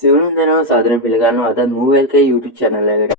සිවුරුන් දෙනවා සාදරයෙන් පිළිගන්නවා අද මූවල් කේ YouTube channel එකට.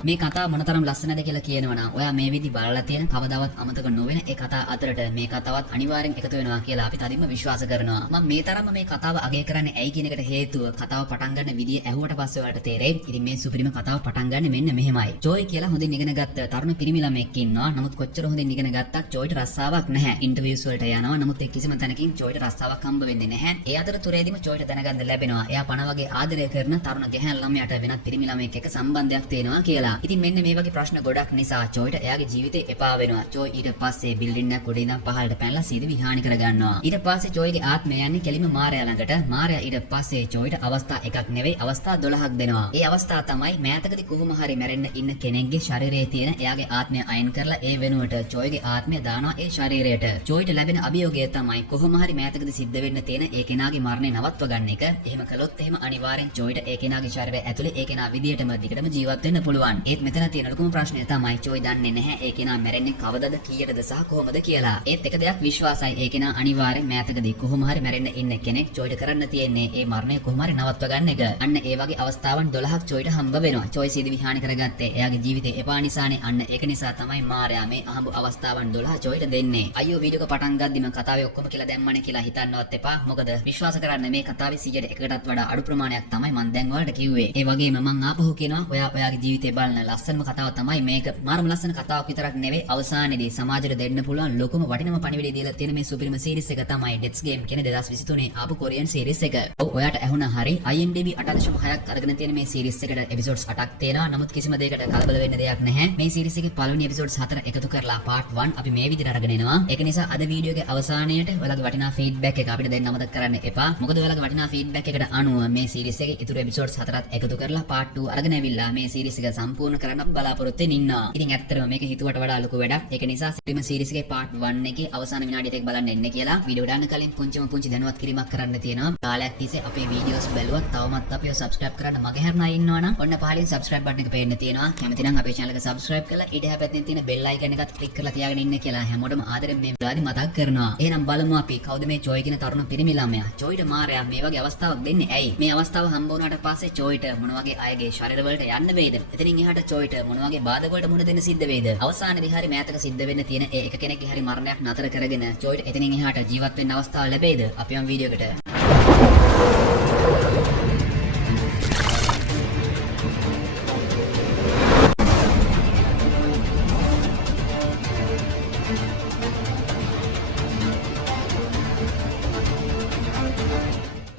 මේ කතාව මොනතරම් ලස්සනද කියලා කියනවනම් ඔයා මේ විදි බලලා තියෙන කවදාවත් අමතක නොවෙන ඒ කතා අතරට මේ කතාවත් අනිවාර්යෙන් එකතු වෙනවා කියලා අපි තදින්ම විශ්වාස කරනවා. මම මේ තරම්ම මේ කතාව අගය කරන්නේ ඇයි කියන එකට හේතුව කතාව පටන් ගන්න විදිය ඇහුවට පස්සේ ඔයාලට තේරෙයි. ඉතින් මේ සුපිරිම කතාව පටන් ගන්න මෙන්න මෙහෙමයි. ජෝයි කියලා හොඳින් ඉගෙන ගත්ත තරුණ පිරිමි ළමෙක් ඉන්නවා. නමුත් කොච්චර හොඳින් ඉගෙන ගත්තත් ජෝයිට රස්සාවක් නැහැ. ඉන්ටර්විව්ස් වලට යනවා. නමුත් ඒ කිසිම තැනකින් ජෝයිට රස්සාවක් හම්බ වෙන්නේ නැහැ. ඒ අතරතුරේදීම ජෝයිට දැනගන්න ලැබෙනවා. එයා පණ වගේ ආදරය කරන තරුණ ගැහැණු ළමයාට වෙනත් පිරිමි ළමයෙක් එක්ක සම්බන්ධයක් තියෙනවා කියලා. ඉතින් මෙන්න මේ වගේ ප්‍රශ්න ගොඩක් නිසා ජෝයිට එයාගේ ජීවිතේ එපා වෙනවා. ජෝයි ඊට පස්සේ බිල්ඩින් එකක් උඩ ඉඳන් පහළට පැනලා සීද විහානි කරගන්නවා. ඊට පස්සේ ජෝයිගේ ආත්මය යන්නේ කෙලිම මාරයා ළඟට. මාරයා ඊට පස්සේ ජෝයිට අවස්ථා එකක් නෙවෙයි අවස්ථා 12ක් දෙනවා. ඒ අවස්ථා තමයි මෑතකදී කොහොම හරි මැරෙන්න ඉන්න කෙනෙක්ගේ ශරීරයේ තියෙන එයාගේ ආත්මය අයින් කරලා ඒ වෙනුවට ජෝයිගේ ආත්මය දානවා ඒ ශරීරයට. ජෝයිට ලැබෙන අභියෝගය තමයි කොහොම හරි මෑතකදී සිද්ධ වෙන්න තියෙන ඒ කෙනාගේ මරණය නවත්ව ගන්න එක. එහෙම කළොත් එහෙම අනිවාර්යෙන් ජෝයිට ඒ කෙනාගේ ශරීරය ඇතුලේ ඒ කෙනා විදියටම දිගටම ජීවත් වෙන්න පුළුවන්. ඒත් මෙතන තියෙන ලොකුම ප්‍රශ්නය තමයි ජෝයි දන්නේ නැහැ ඒ කෙනා මැරෙන්නේ කවදද කීයටද සහ කොහොමද කියලා. ඒත් එක දෙයක් විශ්වාසයි ඒ කෙනා අනිවාර්යෙන් මෑතකදී කොහොම හරි මැරෙන්න ඉන්න කෙනෙක්. ජෝයිට කරන්න තියෙන්නේ ඒ මරණය කොහොම හරි නවත්ව ගන්න එක. අන්න ඒ වගේ අවස්ථාවන් 12ක් ජෝයිට හම්බ වෙනවා. ජෝයි සීදි විහානි කරගත්තේ එයාගේ ජීවිතේ එපා නිසානේ. අන්න ඒක නිසා තමයි මාරයා මේ අහඹ අවස්ථාවන් 12 ජෝයිට දෙන්නේ. අයියෝ වීඩියෝ එක පටන් ගද්දිම කතාවේ ඔක්කොම කියලා දැම්මනේ කියලා හිතන්නවත් එපා. මොකද විශ්වාස කරන්න මේ කතාවේ 100%කටත් වඩා අඩු ප්‍රමාණයක් තමයි මම දැන් ඔයාලට කිව්වේ. ඒ වගේම මම ආපහු කියනවා ඔයාගේ ජීවිතේ බලන ලස්සනම කතාව තමයි මේක. මාරම ලස්සන කතාවක් විතරක් නෙවෙයි අවසානයේදී සමාජයට දෙන්න පුළුවන් ලොකුම වටිනම පණිවිඩය දීලා තියෙන මේ සුපිරිම සීරීස් එක තමයි Death's Game කියන 2023 ආපු කොරියන් සීරීස් එක. ඔව් ඔයාට ඇහුණා හරි IMDb 8.6ක් අරගෙන තියෙන මේ සීරීස් එකට එපිසෝඩ්ස් 8ක් තියෙනවා. නමුත් කිසිම දෙයකට කලබල වෙන්න දෙයක් නැහැ. මේ සීරීස් එකේ පළවෙනි එපිසෝඩ්ස් 4 එකතු කරලා part 1 අපි මේ විදිහට අරගෙන එනවා. ඒක නිසා අද වීඩියෝ එකේ අවසානයේට ඔයාලගේ වටිනා ෆීඩ්බැක් එක අපිට දෙන්න අමතක කරන්න එපා. මොකද ඔයාලගේ වටිනා ෆීඩ්බැක් එකට අනුව මේ සීරීස් එකේ ඉතුරු එපිසෝඩ්ස් 4ත් එකතු කරලා part 2 අරගෙන ඇවිල්ලා මේ සීරීස් එක සම්පූර්ණ කරන්න අපි බලාපොරොත්තු වෙමින් ඉන්නවා. ඉතින් ඇත්තටම මේක හිතුවට වඩා ලොකු වැඩක්. ඒක නිසා සීරීම සීරීස් එකේ part 1 එකේ අවසාන විනාඩි ටික බලන්න එන්න කියලා වීඩියෝ දාන්න කලින් පුංචි දැනුවත් කිරීමක් කරන්න තියෙනවා. කාලයක් තිස්සේ අපේ වීඩියෝස් බැලුවත් තවමත් අපිව subscribe කරන්න මගේ හැරනා ඉන්නවා නම් ඔන්න පහලින් subscribe button එක පේන්න තියෙනවා. කැමති නම් අපේ channel එක subscribe කරලා ඊට හැපැත්තෙන් තියෙන bell icon එකත් click කරලා තියාගෙන ඉන්න කියලා හැමෝටම ආදරෙන් මේ වේලාවදී මතක් කරනවා. එහෙනම් බලමු අපි කවුද මේ ජෝයි කියන තරුණ පිරිමි ළමයා. ජෝයිට මාරයා මේ වගේ අවස්ථාවක් දෙන්නේ ඇයි? මේ අවස්ථාව හම්බ වුණාට පස්සේ ජෝයිට මොන වගේ අයගේ ශරීර වලට යන්න වේද? එතනින් එහාට ජෝයිට මොන වගේ බාධක වලට මුහුණ දෙන්න සිද්ධ වේද? අවසානයේදී හරි මෑතක සිද්ධ වෙන්න තියෙන ඒ එක කෙනෙක්ගේ හරි මරණයක් නතර කරගෙන ජෝයිට එතනින් එහාට ජීවත් වෙන්න අවස්ථාව ලැබෙයිද? අපි යම් වීඩියෝ එකට.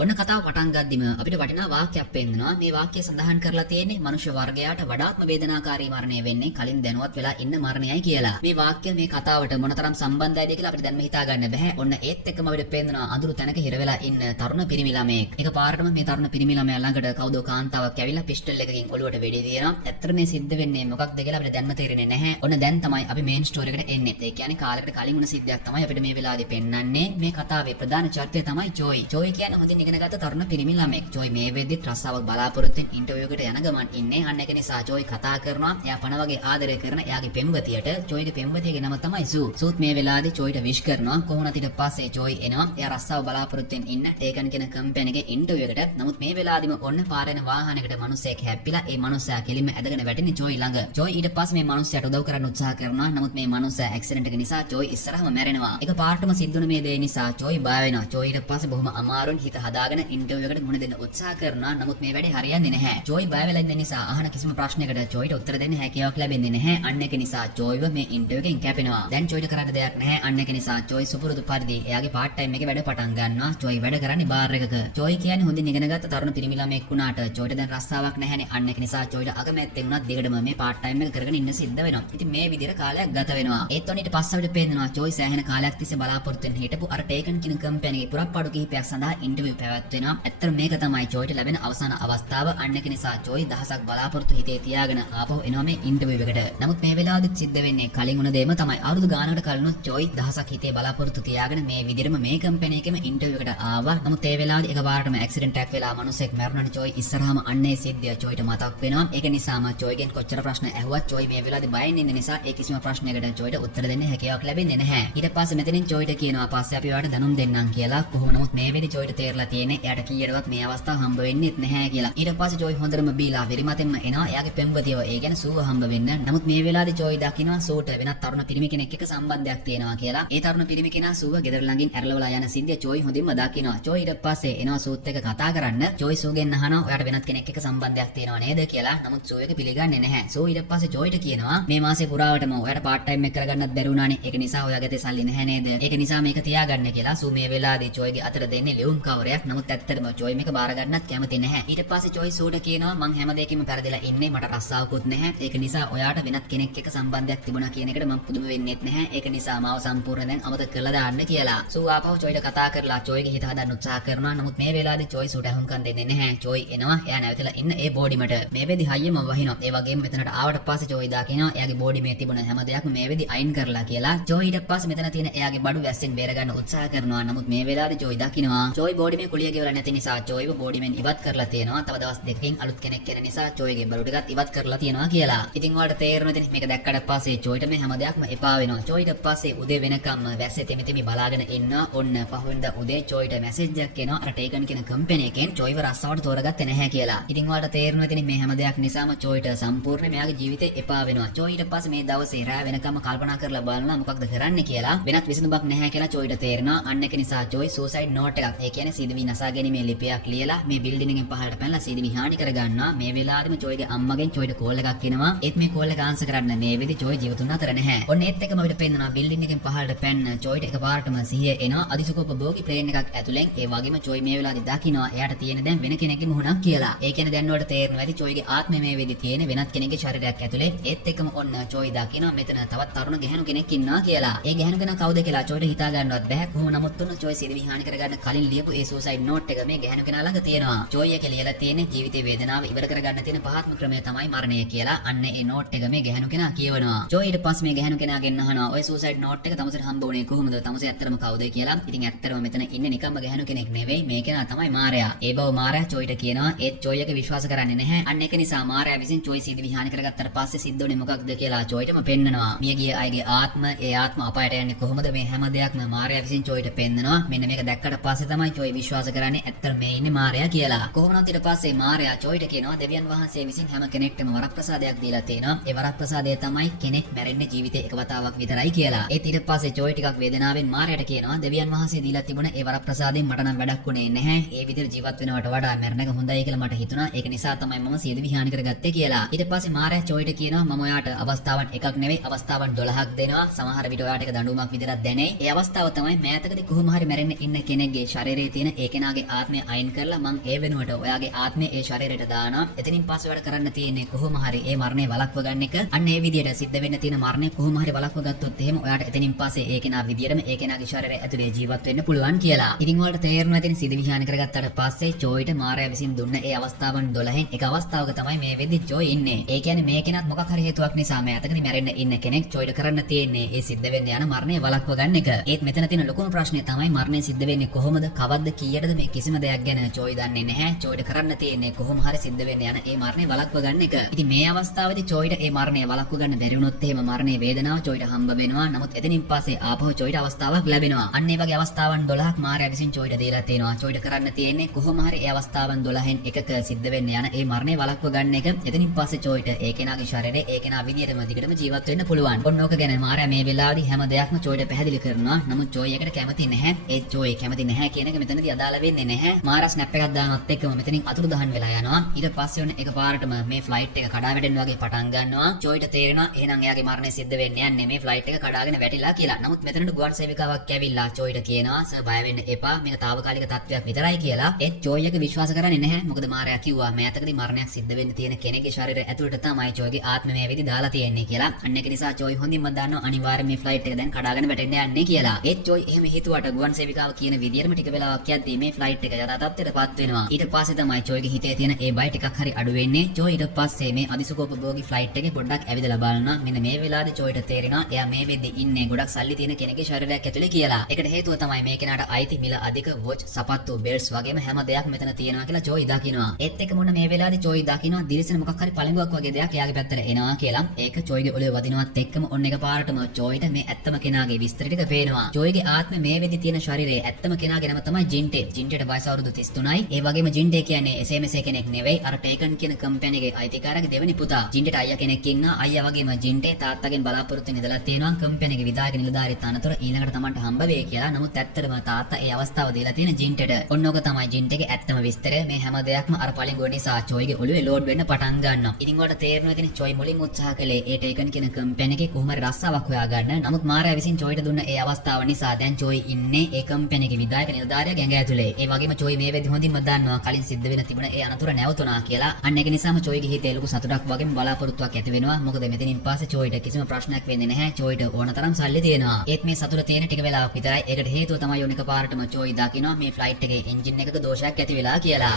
ඔන්න කතාව පටන් ගද්දිම අපිට වටිනා වාක්‍යයක් පෙන්නනවා. මේ වාක්‍යය සඳහන් කරලා තියෙන්නේ මනුෂ්‍ය වර්ගයාට වඩාත්ම වේදනාකාරී මරණය වෙන්නේ කලින් දැනුවත් වෙලා ඉන්න මරණයයි කියලා. මේ වාක්‍ය මේ කතාවට මොනතරම් සම්බන්ධයිද කියලා අපිට දැන්ම හිතා ගන්න බෑ. ඔන්න ඒත් එක්කම අපිට පෙන්නනවා අඳුරු තැනක හිර වෙලා ඉන්න තරුණ පිරිමි ළමයෙක්. එකපාරටම මේ තරුණ පිරිමි ළමයා ළඟට කවුද කාන්තාවක් ඇවිල්ලා පිස්ටල් එකකින් ඔලුවට වෙඩි තියනවා. ඇත්තට මේ සිද්ධ වෙන්නේ මොකක්ද කියලා අපිට දැන්ම තේරෙන්නේ නැහැ. ඔන්න දැන් තමයි අපි මේන් ස්ටෝරි එකට එන්නේ. ඒ කියන්නේ කාලයකට කලින් වුණ සිද්ධියක් තමයි අපිට මේ වෙලාවේදී පෙන්වන්නේ. මේ කතාවේ ප්‍රධාන චරිතය තමයි ජෝයි. ජෝයි කියන්නේ හොඳින් ඉගෙන ගත්ත තරුණ පිරිමි ළමෙක්. ජෝයි මේ වෙද්දි රස්සාවක් බලාපොරොත්තුෙන් ඉන්ටර්විව් එකට යන ගමන් ඉන්නේ. අන්න ඒක නිසා ජෝයි කතා කරනවා. එයා පණ වගේ ආදරය කරන එයාගේ පෙම්වතියට. ජෝයිගේ පෙම්වතියගේ නම තමයි සූ. සූත් මේ වෙලාවේදී ජෝයිට විශ් කරනවා. කොහොමද ඊට පස්සේ ජෝයි එනවා. එයා රස්සාව බලාපොරොත්තුෙන් ඉන්න ටේකන් කියන කම්පැනි එකේ ඉන්ටර්විව් එකට. නමුත් මේ වෙලාවේදීම ඔන්න පාරේන වාහනයකට මිනිස්සෙක් හැප්පිලා ඒ මිනිස්සයා කෙලින්ම ඇදගෙන වැටෙන්නේ ජෝයි ළඟ. ජෝයි ඊට පස්සේ මේ මිනිස්සයාට උදව් කරන්න උත්සාහ කරනවා. නමුත් මේ මිනිස්සයා ඇක්සිඩන්ට් එක නිසා ජෝයි ඉස්සරහම මැරෙනවා. ඒක පාර්ට්ම සිද්ධුන මේ දේ නිසා ජෝයි බය වෙනවා. ජෝයි ඊට පස්සේ බොහොම අමාරුවෙන් හිත හදාගෙන ඉන්ටර්විව් එකට මුහුණ දෙන්න උත්සාහ කරනවා. නමුත් මේ වැඩේ හරියන්නේ නැහැ. ජෝයි බය වෙලා ඉන්න නිසා අහන කිසිම ප්‍රශ්නයකට ජෝයිට උත්තර දෙන්න හැකියාවක් ලැබෙන්නේ නැහැ. අන්න ඒක නිසා ජෝයිව මේ ඉන්ටර්විව් එකෙන් කැපෙනවා. දැන් ජෝයිට කරන්න දෙයක් නැහැ. අන්න ඒක නිසා ජෝයි සුපුරුදු පරිදි එයාගේ පාර්ට් ටයිම් එකේ වැඩ පටන් ගන්නවා. ජෝයි වැඩ කරන්නේ බාර් එකක. ජෝයි කියන්නේ හොඳින් ඉගෙනගත්ත තරුණ පිරිමි ළමයෙක් වුණාට ජෝයිට දැන් රස්සාවක් නැහැනේ. අන්න ඒක නිසා ජෝයිට අකමැත්තෙන් වුණත් දිගටම මේ පාර්ට් ටයිම් එක කරගෙන ඉන්න සිද්ධ වෙනවා. ඉතින් මේ විදිහට කාලයක් ගත වෙනවා. ඒත් ඔන්න ඊට පස්සේ අපිට පේනවා ජෝයි සෑහෙන කාලයක් තිස්සේ බලාපොරොත්තු වෙන හිටපු අර ටේකන් කියන කම්පැනිගේ පුරප්පාඩු කිහිපයක් සඳහා ඉන්ටර්විව් පැවැත්වෙනවා. ඇත්තට මේක තමයි ජෝයිට ලැබෙන අවසාන අවස්ථාව. අන්න ඒක නිසා ජෝයි දහසක් බලාපොරොත්තු හිතේ තියාගෙන ආපහු එනවා මේ ඉන්ටර්විව් එකට. නමුත් මේ වෙලාවෙදිත් සිද්ධ වෙන්නේ කලින් වුණ දේම තමයි. අවුරුදු ගානකට කලිනුත් ජෝයි දහසක් හිතේ බලාපොරොත්තු තියාගෙන මේ විදිහටම මේ කම්පැනි එකේම ඉන්ටර්විව් එකට ආවා. නමුත් ඒ වෙලාවේදී එකපාරටම ඇක්සිඩන්ට් එකක් වෙලා මිනිස්සෙක් මැරුණානේ. ජෝයි ඉස්සරහාම අන්නේ සිද්ධිය ජෝයිට මතක් වෙනවා. ඒක නිසාම ජෝයිගෙන් කොච්චර ප්‍රශ්න ඇහුවත් ජෝයි මේ වෙලාවේදී බයෙන් ඉන්න නිසා ඒ කිසිම ප්‍රශ්නයකට ජෝයිට උත්තර දෙන්න හැකියාවක් ලැබෙන්නේ නැහැ. ඊට පස්සේ මෙතනින් ජෝයිට කියනවා පස්සේ අපි ඔයාලට දැනුම් දෙන්නම් කියලා. කොහොම නමුත් මේ වෙලේ ජෝයිට තේරලා තියෙන්නේ එයාට කීයද විදියටවත් මේ අවස්ථාව හම්බ වෙන්නේ නැහැ කියලා. ඊට පස්සේ ජොයි හොඳටම බීලා විරිමතෙන්ම එනවා එයාගේ පෙම්වතියව ඒ කියන්නේ සූව හම්බ වෙන්න. නමුත් මේ වෙලාවේදී ජොයි දකිනවා සූට වෙනත් තරුණ පිරිමි කෙනෙක් එක්ක සම්බන්ධයක් තියෙනවා කියලා. ඒ තරුණ පිරිමි කෙනා සූව ගෙදර ළඟින් ඇරලවලා යන සිද්ධිය ජොයි හොඳින්ම දකිනවා. ජොයි ඊට පස්සේ එනවා සූත් එක්ක කතා කරන්න. ජොයි සූගෙන් අහනවා ඔයාට වෙනත් කෙනෙක් එක්ක සම්බන්ධයක් තියෙනව නේද කියලා. නමුත් සූ එක පිළිගන්නේ නැහැ. සූ ඊට පස්සේ ජොයිට කියනවා මේ මාසේ පුරාවටම ඔයාට පාර්ට් ටයිම් එක කරගන්නත් බැරි වුණානේ. ඒක නිසා ඔයාගේ සල්ලි නැහැ නේද? ඒක නිසා මේක තියාගන්න කියලා සූ මේ වෙලාවේදී ජොයිගේ අතට දෙන්නේ ලියුම් කවරයක්. නමුත් ඇත්තටම ජොයි මේක බාර ගන්නත් කැමති නැහැ. ඊට පස්සේ ජොයි සූට කියනවා මං හැම දෙයකින්ම පෙරදිලා ඉන්නේ මට රස්සාවකුත් නැහැ. ඒක නිසා ඔයාට වෙනත් කෙනෙක් එක්ක සම්බන්ධයක් තිබුණා කියන එකට මම පුදුම වෙන්නෙත් නැහැ. ඒක නිසා මාව සම්පූර්ණ දැන් අමතක කරලා දාන්න කියලා. සූ ආපහු ජොයිට කතා කරලා ජොයිගේ හිත හදන්න උත්සාහ කරනවා. නමුත් මේ වෙලාවේදී ජොයි සූට අහුම්කම් දෙන්නේ නැහැ. ජොයි එනවා එයා නැවතලා ඉන්න ඒ බෝඩිමට. මේ වෙදි හයියම වහිනවා. ඒ වගේම මෙතනට ආවට පස්සේ ජොයි දාකිනවා එයාගේ බෝඩිමේ තිබුණ හැම දෙයක්ම මේ වෙදි අයින් කරලා කියලා. ජොයි ඊට පස්සේ මෙතන තියෙන එයාගේ බඩු වැස්සෙන් බේර ගන්න උත්සාහ කරනවා. නමුත් මේ වෙලාවේදී ජොයි දකිනවා ජොයි බෝඩිමේ කුලිය ගෙවලා නැති නිසා ජොයිව බෝඩිමෙන් ඉවත් කරලා තියෙනවා. තව දවස් දෙකකින් අලුත් කෙනෙක් එන නිසා ජොයිගේ බඩු ටිකත් ඉවත් කරලා තියෙනවා කියලා. ඉතින් ඔයාලට තේරෙනවා ඉතින් මේක දැක්කට පස්සේ ජොයිට මේ හැම දෙයක්ම එපා වෙනවා. ජොයි ඊට පස්සේ උදේ වෙනකම් වැස්සේ තෙමි බලාගෙන ඉන්නවා. ඔන්න පහුවෙන්දා උදේ ජොයිට මැසේජ් එකක් එනවා. අර ටේකන් කියන කම්පැනි එකෙන් ජොයිව රස්සාවට තෝරගත්තේ නැහැ කියලා. ඉතින් ඔයාලට තේරෙනවා ඉතින් මේ හැම දෙයක් නිසාම ජොයිට සම්පූර්ණ මෙයාගේ ජීවිතේ එපා වෙනවා. ජොයි ඊට පස්සේ මේ දවසේ රෑ වෙනකම් කල්පනා කරලා බලනවා මොකක්ද කරන්න කියලා. වෙනත් විසඳුමක් නැහැ කියලා ජොයිට තේරෙනවා. අන්න ඒක නිසා ජොයි සූසයිඩ් නෝට් එකක් ඒ කියන්නේ සීදවි නසා ගැනීමේ ලිපියක් ලියලා මේ බිල්ඩින් එකෙන් පහළට පැනලා සීදවි හානි කරගන්නවා. මේ වෙලාවෙම ජොයිගේ අම්මගෙන් ජොයිට කෝල් එකක් එනවා. ඒත් මේ කෝල් එක ආන්සර් කරන්න මේ වෙදි ජොයි ජීවිතුන් අතර නැහැ. ඔන්න ඒත් එකම අපිට පෙන්නනවා බිල්ඩින් එකෙන් පහළට පැන්න ජොයිට එකපාරටම සිහිය එනවා. අදිසුකෝපභෝගී ප්ලේන් එකක් ඇතුලෙන්. ඒ වගේම ජොයි මේ වෙලාවේදී දකිනවා එයාට තියෙන දැන් වෙන කෙනෙක්ගේ මුහුණක් කියලා. ඒ කියන්නේ දැන් ඔයාලට තේරෙනවා ඇති ජොයිගේ ආත්මය මේ වෙදි තියෙන වෙනත් කෙනෙක්ගේ ශරීරයක් ඇතුලේ. ඒත් එකම ඔන්න ජොයි දකිනවා මෙතන තවත් තරුණ ගැහණු කෙනෙක් ඉන්නවා කියලා. ඒ ගැහණු කෙනා කවුද කියලා ජොයිට හිතා ගන්නවත් බැහැ. කොහොම නමුත් ඔන්න ජොයි සීදවි හානි කරගන්න කලින් ලියපු ඒ සූසයිඩ් නෝට් එක මේ ගැහණු කෙනා ළඟ තියෙනවා. ජොයි එක ලියලා තියෙන ජීවිතේ වේදනාව ඉවර කරගන්න තියෙන පහත්ම ක්‍රමය තමයි මරණය කියලා. අන්න ඒ නෝට් එක මේ ගැහණු කෙනා කියවනවා. ජොයි ඊට පස්සේ මේ ගැහණු කෙනාගෙන් අහනවා ඔය සූසයිඩ් නෝට් එක තමුසෙට හම්බ වුණේ කොහොමද? තමුසේ ඇත්තටම කවුද කියලා. ඉතින් ඇත්තටම මෙතන ඉන්නේ නිකම්ම ගැහණු කෙනෙක් නෙවෙයි. මේ කෙනා තමයි මාරයා. ඒ බව මාරයා ජොයිට කියනවා. ඒත් ජොයි එක විශ්වාස කරන්නේ නැහැ. අන්න ඒක නිසා මාරයා විසින් ජොයි සීදවි හානි කරගත්තට පස්සේ සිද්ධ වුණේ මොකක්ද කියලා ජොයිටම පෙන්නනවා. මියගිය අයගේ ආත්ම ඒ ආත්ම අපායට යන්නේ කොහොමද මේ හැම දෙයක්ම මාරයා විසින් ජොයිට පෙන්නනවා. මෙන්න මේක දැක්කට පස්සේ තමයි ජොයි විශ්වාස කරන්නේ ඇත්තට මේ ඉන්නේ මාරයා කියලා. කොහොමනත් ඊට පස්සේ මාරයා ජොයිට කියනවා දෙවියන් වහන්සේ විසින් හැම කෙනෙක්ටම වරප්‍රසාදයක් දීලා තියෙනවා. ඒ වරප්‍රසාදය තමයි කෙනෙක් මැරෙන්නේ ජීවිතේ එක වතාවක් විතරයි කියලා. ඒත් ඊට පස්සේ ජොයි ටිකක් වේදනාවෙන් මාරයාට කියනවා දෙවියන් වහන්සේ දීලා තිබුණ ඒ වරප්‍රසාදයෙන් මට නම් වැඩක් වුණේ නැහැ. ඒ විදිහට ජීවත් වෙනවට වඩා මැරෙන එක හොඳයි කියලා මට හිතුණා. ඒක නිසා තමයි මම සීදවි හානි කරගත්තේ කියලා. ඊට පස්සේ මාරයා ජොයිට කියනවා මම ඔයාට අවස්ථාවන් එකක් නෙවෙයි අවස්ථාවන් 12ක් දෙනවා. සමහර විට ඔයාට ඒක දඬුවමක් විදිහට දැනෙයි. ඒ අවස්ථාව තමයි මෑතකදී කොහොම හරි මැරෙන්න ඉන්න කෙනෙක්ගේ ශරීරයේ තියෙන ඒ කෙනාගේ ආත්මය අයින් කරලා මං ඒ වෙනුවට ඔයාගේ ආත්මය ඒ ශරීරයට දානවා. එතනින් පස්සේ වැඩ කරන්න තියෙන්නේ කොහොම හරි ඒ මරණය වළක්ව ගන්න එක. අන්න ඒ විදිහට සිද්ධ වෙන්න තියෙන මරණය කොහොම හරි වළක්ව ගත්තොත් එහෙම ඔයාට එතනින් පස්සේ ඒ කෙනා විදිහටම ඒ කෙනාගේ ශරීරය ඇතුලේ ජීවත් වෙන්න පුළුවන් කියලා. ඉතින් ඔයාලට තේරෙනවා ඉතින් සීදවි හානි කරගත්තාට පස්සේ ජොයිට මාරයා විසින් දුන්න ඒ අවස්ථාවන් 12න් එක අවස්ථාවක තමයි මේ වෙද්දි ජොයි ඉන්නේ. ඒ කියන්නේ මේ කෙනාත් මොකක් හරි හේතුවක් නිසා මෑතකදී මැරෙන්න ඉන්න කෙනෙක් ජොයිට කරන්න තියෙන්නේ ඒ සිද්ධ වෙන්න යන මරණය වළක්ව ගන්න එක. ඒත් මෙතන තියෙන ලොකුම ප්‍රශ්නේ තමයි මරණය සිද්ධ වෙන්නේ කොහොමද? කවද්ද කීයටද මේ කිසිම දෙයක් ගැන ජොයි දන්නේ නැහැ. ජොයිට කරන්න තියෙන්නේ කොහොම හරි සිද්ධ වෙන්න යන ඒ මරණය වළක්ව ගන්න එක. ඉතින් මේ අවස්ථාවේදී ජොයිට ඒ මරණය වළක්ව ගන්න බැරි වුණොත් එහෙම මරණයේ වේදනාව ජොයිට හම්බ වෙනවා. නමුත් එතනින් පස්සේ ආපහු ජොයිට අවස්ථාවක් ලැබෙනවා. අන්න ඒ වගේ අවස්ථාවන් 12ක් මාරයා විසින් ජොයිට දීලා තියෙනවා. ජොයිට කරන්න තියෙන්නේ කොහොම හරි ඒ අවස්ථාවන් 12න් එකක සිද්ධ වෙන්න යන ඒ මරණය වළක්ව ගන්න එක. එතනින් පස්සේ ජොයිට ඒ කෙනාගේ ශරීරයේ ඒ කෙනා විදියටම දිගටම ජීවත් වෙන්න පුළුවන්. ඔන්න ඕක ගැන මාරයා මේ වෙලාවේදී හැම දෙයක්ම ජොයිට පැහැදිලි කරනවා. නමුත් ජොයි එකට කැමති නැහැ. ඒ ජොයි කැමති නැහැ කියන එක මෙතනදී අදාළ වෙන්නේ නැහැ. මාරයා ස්නැප් එකක් දානවත් එක්කම මෙතනින් අතුරුදහන් වෙලා යනවා. ඊට පස්සේ ඔන්න එකපාරටම මේ ෆ්ලයිට් එක කඩා වැටෙන්න වගේ පටන් ගන්නවා. ජොයිට තේරෙනවා එහෙනම් එයාගේ මරණය සිද්ධ වෙන්න යන්නේ මේ ෆ්ලයිට් එක කඩාගෙන වැටිලා කියලා. නමුත් මෙතනට ගුවන් සේවිකාවක් ඇවිල්ලා ජොයිට කියනවා සර් බය වෙන්න එපා. මේක తాවකාලික තත්ත්වයක් විතරයි කියලා. ඒත් ජොයි එක විශ්වාස කරන්නේ නැහැ. මොකද මාරයා කිව්වා මෑතකදී මරණයක් සිද්ධ වෙන්න තියෙන කෙනෙක්ගේ ශරීරය ඇතුළට තමයි ජොයිගේ ආත්මය මේ වෙදි දාලා තියෙන්නේ කියලා. අන්න ඒක නිසා ජොයි හොඳින්ම දන්නවා අනිවාර්යයෙන් මේ ෆ්ලයිට් එක දැන් කඩාගෙන වැටෙන්න යන්නේ කියලා. ඒත් ජොයි එහෙම හිතුවට ගුවන් සේවිකාව කියන විදියටම ටික වෙලාවක් යද්දී මේ ෆ්ලයිට් එක යථා තත්ත්වයටපත් වෙනවා. ඊට පස්සේ තමයි ජොයිගේ හිතේ තියෙන ඒ බය ටිකක් හරි අඩු වෙන්නේ. ජොයි ඊට පස්සේ මේ අදිසුකෝපභෝගී ෆ්ලයිට් එකේ පොඩ්ඩක් ඇවිදලා බලනවා. මෙන්න මේ වෙලාවේදී ජොයිට තේරෙනවා එයා මේ වෙද්දි ඉන්නේ ගොඩක් සල්ලි තියෙන කෙනෙක්ගේ ශරීරයක් ඇතුලේ කියලා. ඒකට හේතුව තමයි මේ කෙනාට අයිති මිල අධික වොච්, සපත්තු, බෙල්ට්ස් වගේම හැම දෙයක් මෙතන තියෙනවා කියලා ජොයි දකිනවා. ඒත් එක මොන මේ වෙලාවේදී ජොයි දකිනවා දිලිසෙන මොකක් හරි පළඟුවක් වගේ දෙයක් එයාගේ පැත්තට එනවා කියලා. ඒක ජොයිගේ ඔලුවේ වදිනවත් එක්කම ඔන්න එකපාරටම ජොයිට මේ ඇත්තම කෙනාගේ විස්තර ටික පේනවා. ජොයිගේ ආත්මය මේ වෙද්දි තියෙන ශරීරයේ ඇත්තම කෙනාගේ නම තමයි ජින්ටේ. ජින්ටේට වයස අවුරුදු 33යි. ඒ වගේම ජින්ටේ කියන්නේ එසේ මෙසේ කෙනෙක් නෙවෙයි. අර ටේකන් කියන කම්පැනි එකේ අයිතිකාරගේ දෙවෙනි පුතා. ජින්ටේට අයියා කෙනෙක් ඉන්නවා. අයියා වගේම ජින්ටේ තාත්තගෙන් බලාපොරොත්තු වෙන ඉඳලා තියෙනවා කම්පැනි එකේ විධායක නිලධාරී තනතුර ඊළඟට Tamanට හම්බ වෙයි කියලා. නමුත් ඇත්තටම තාත්තා ඒ අවස්ථාව දීලා තියෙන ජින්ටේට. ඔන්නෝක තමයි ජින්ටේගේ ඇත්තම විස්තරය. මේ හැම දෙයක්ම අර පළඟුව නිසා චොයිගේ ඔළුවේ ලෝඩ් වෙන්න පටන් ගන්නවා. ඉතින් ඔයාලට තේරෙනවා ඉතින් චොයි මුලින්ම උත්සාහ කළේ ඒ ටේකන් කියන කම්පැනි එකේ කොහොම හරි රස්සාවක් හොයාගන්න. නමුත් මාරයා විසින් චොයිට දුන්න ඒ අවස්ථාව නිසා දැන් චොයි ඉන්නේ ඒ කම්පැනි එකේ විධායක නිලධාරියා ගැඟ ඇතුලේ. ඒ වගේම චොයි මේ වෙද්දි හොඳින්ම දන්නවා කලින් සිද්ධ වෙන තිබුණ ඒ අනතුර නැවතුණා කියලා. අන්න ඒක නිසාම චොයිගේ හිතේ ලොකු සතුටක් වගේම බලාපොරොත්තුවක් ඇති වෙනවා. මොකද මෙතනින් පස්සේ චොයිට කිසිම ප්‍රශ්නයක් වෙන්නේ නැහැ. චොයිට ඕන තරම් සල්ලි තියෙනවා. ඒත් මේ සතුට තියෙන ටික වෙලාවක් විතරයි. ඒකට හේතුව තමයි යෝනික පාරටම චොයි දකිනවා මේ ෆ්ලයිට් එකේ එන්ජින් එකක දෝෂයක් ඇති වෙලා කියලා.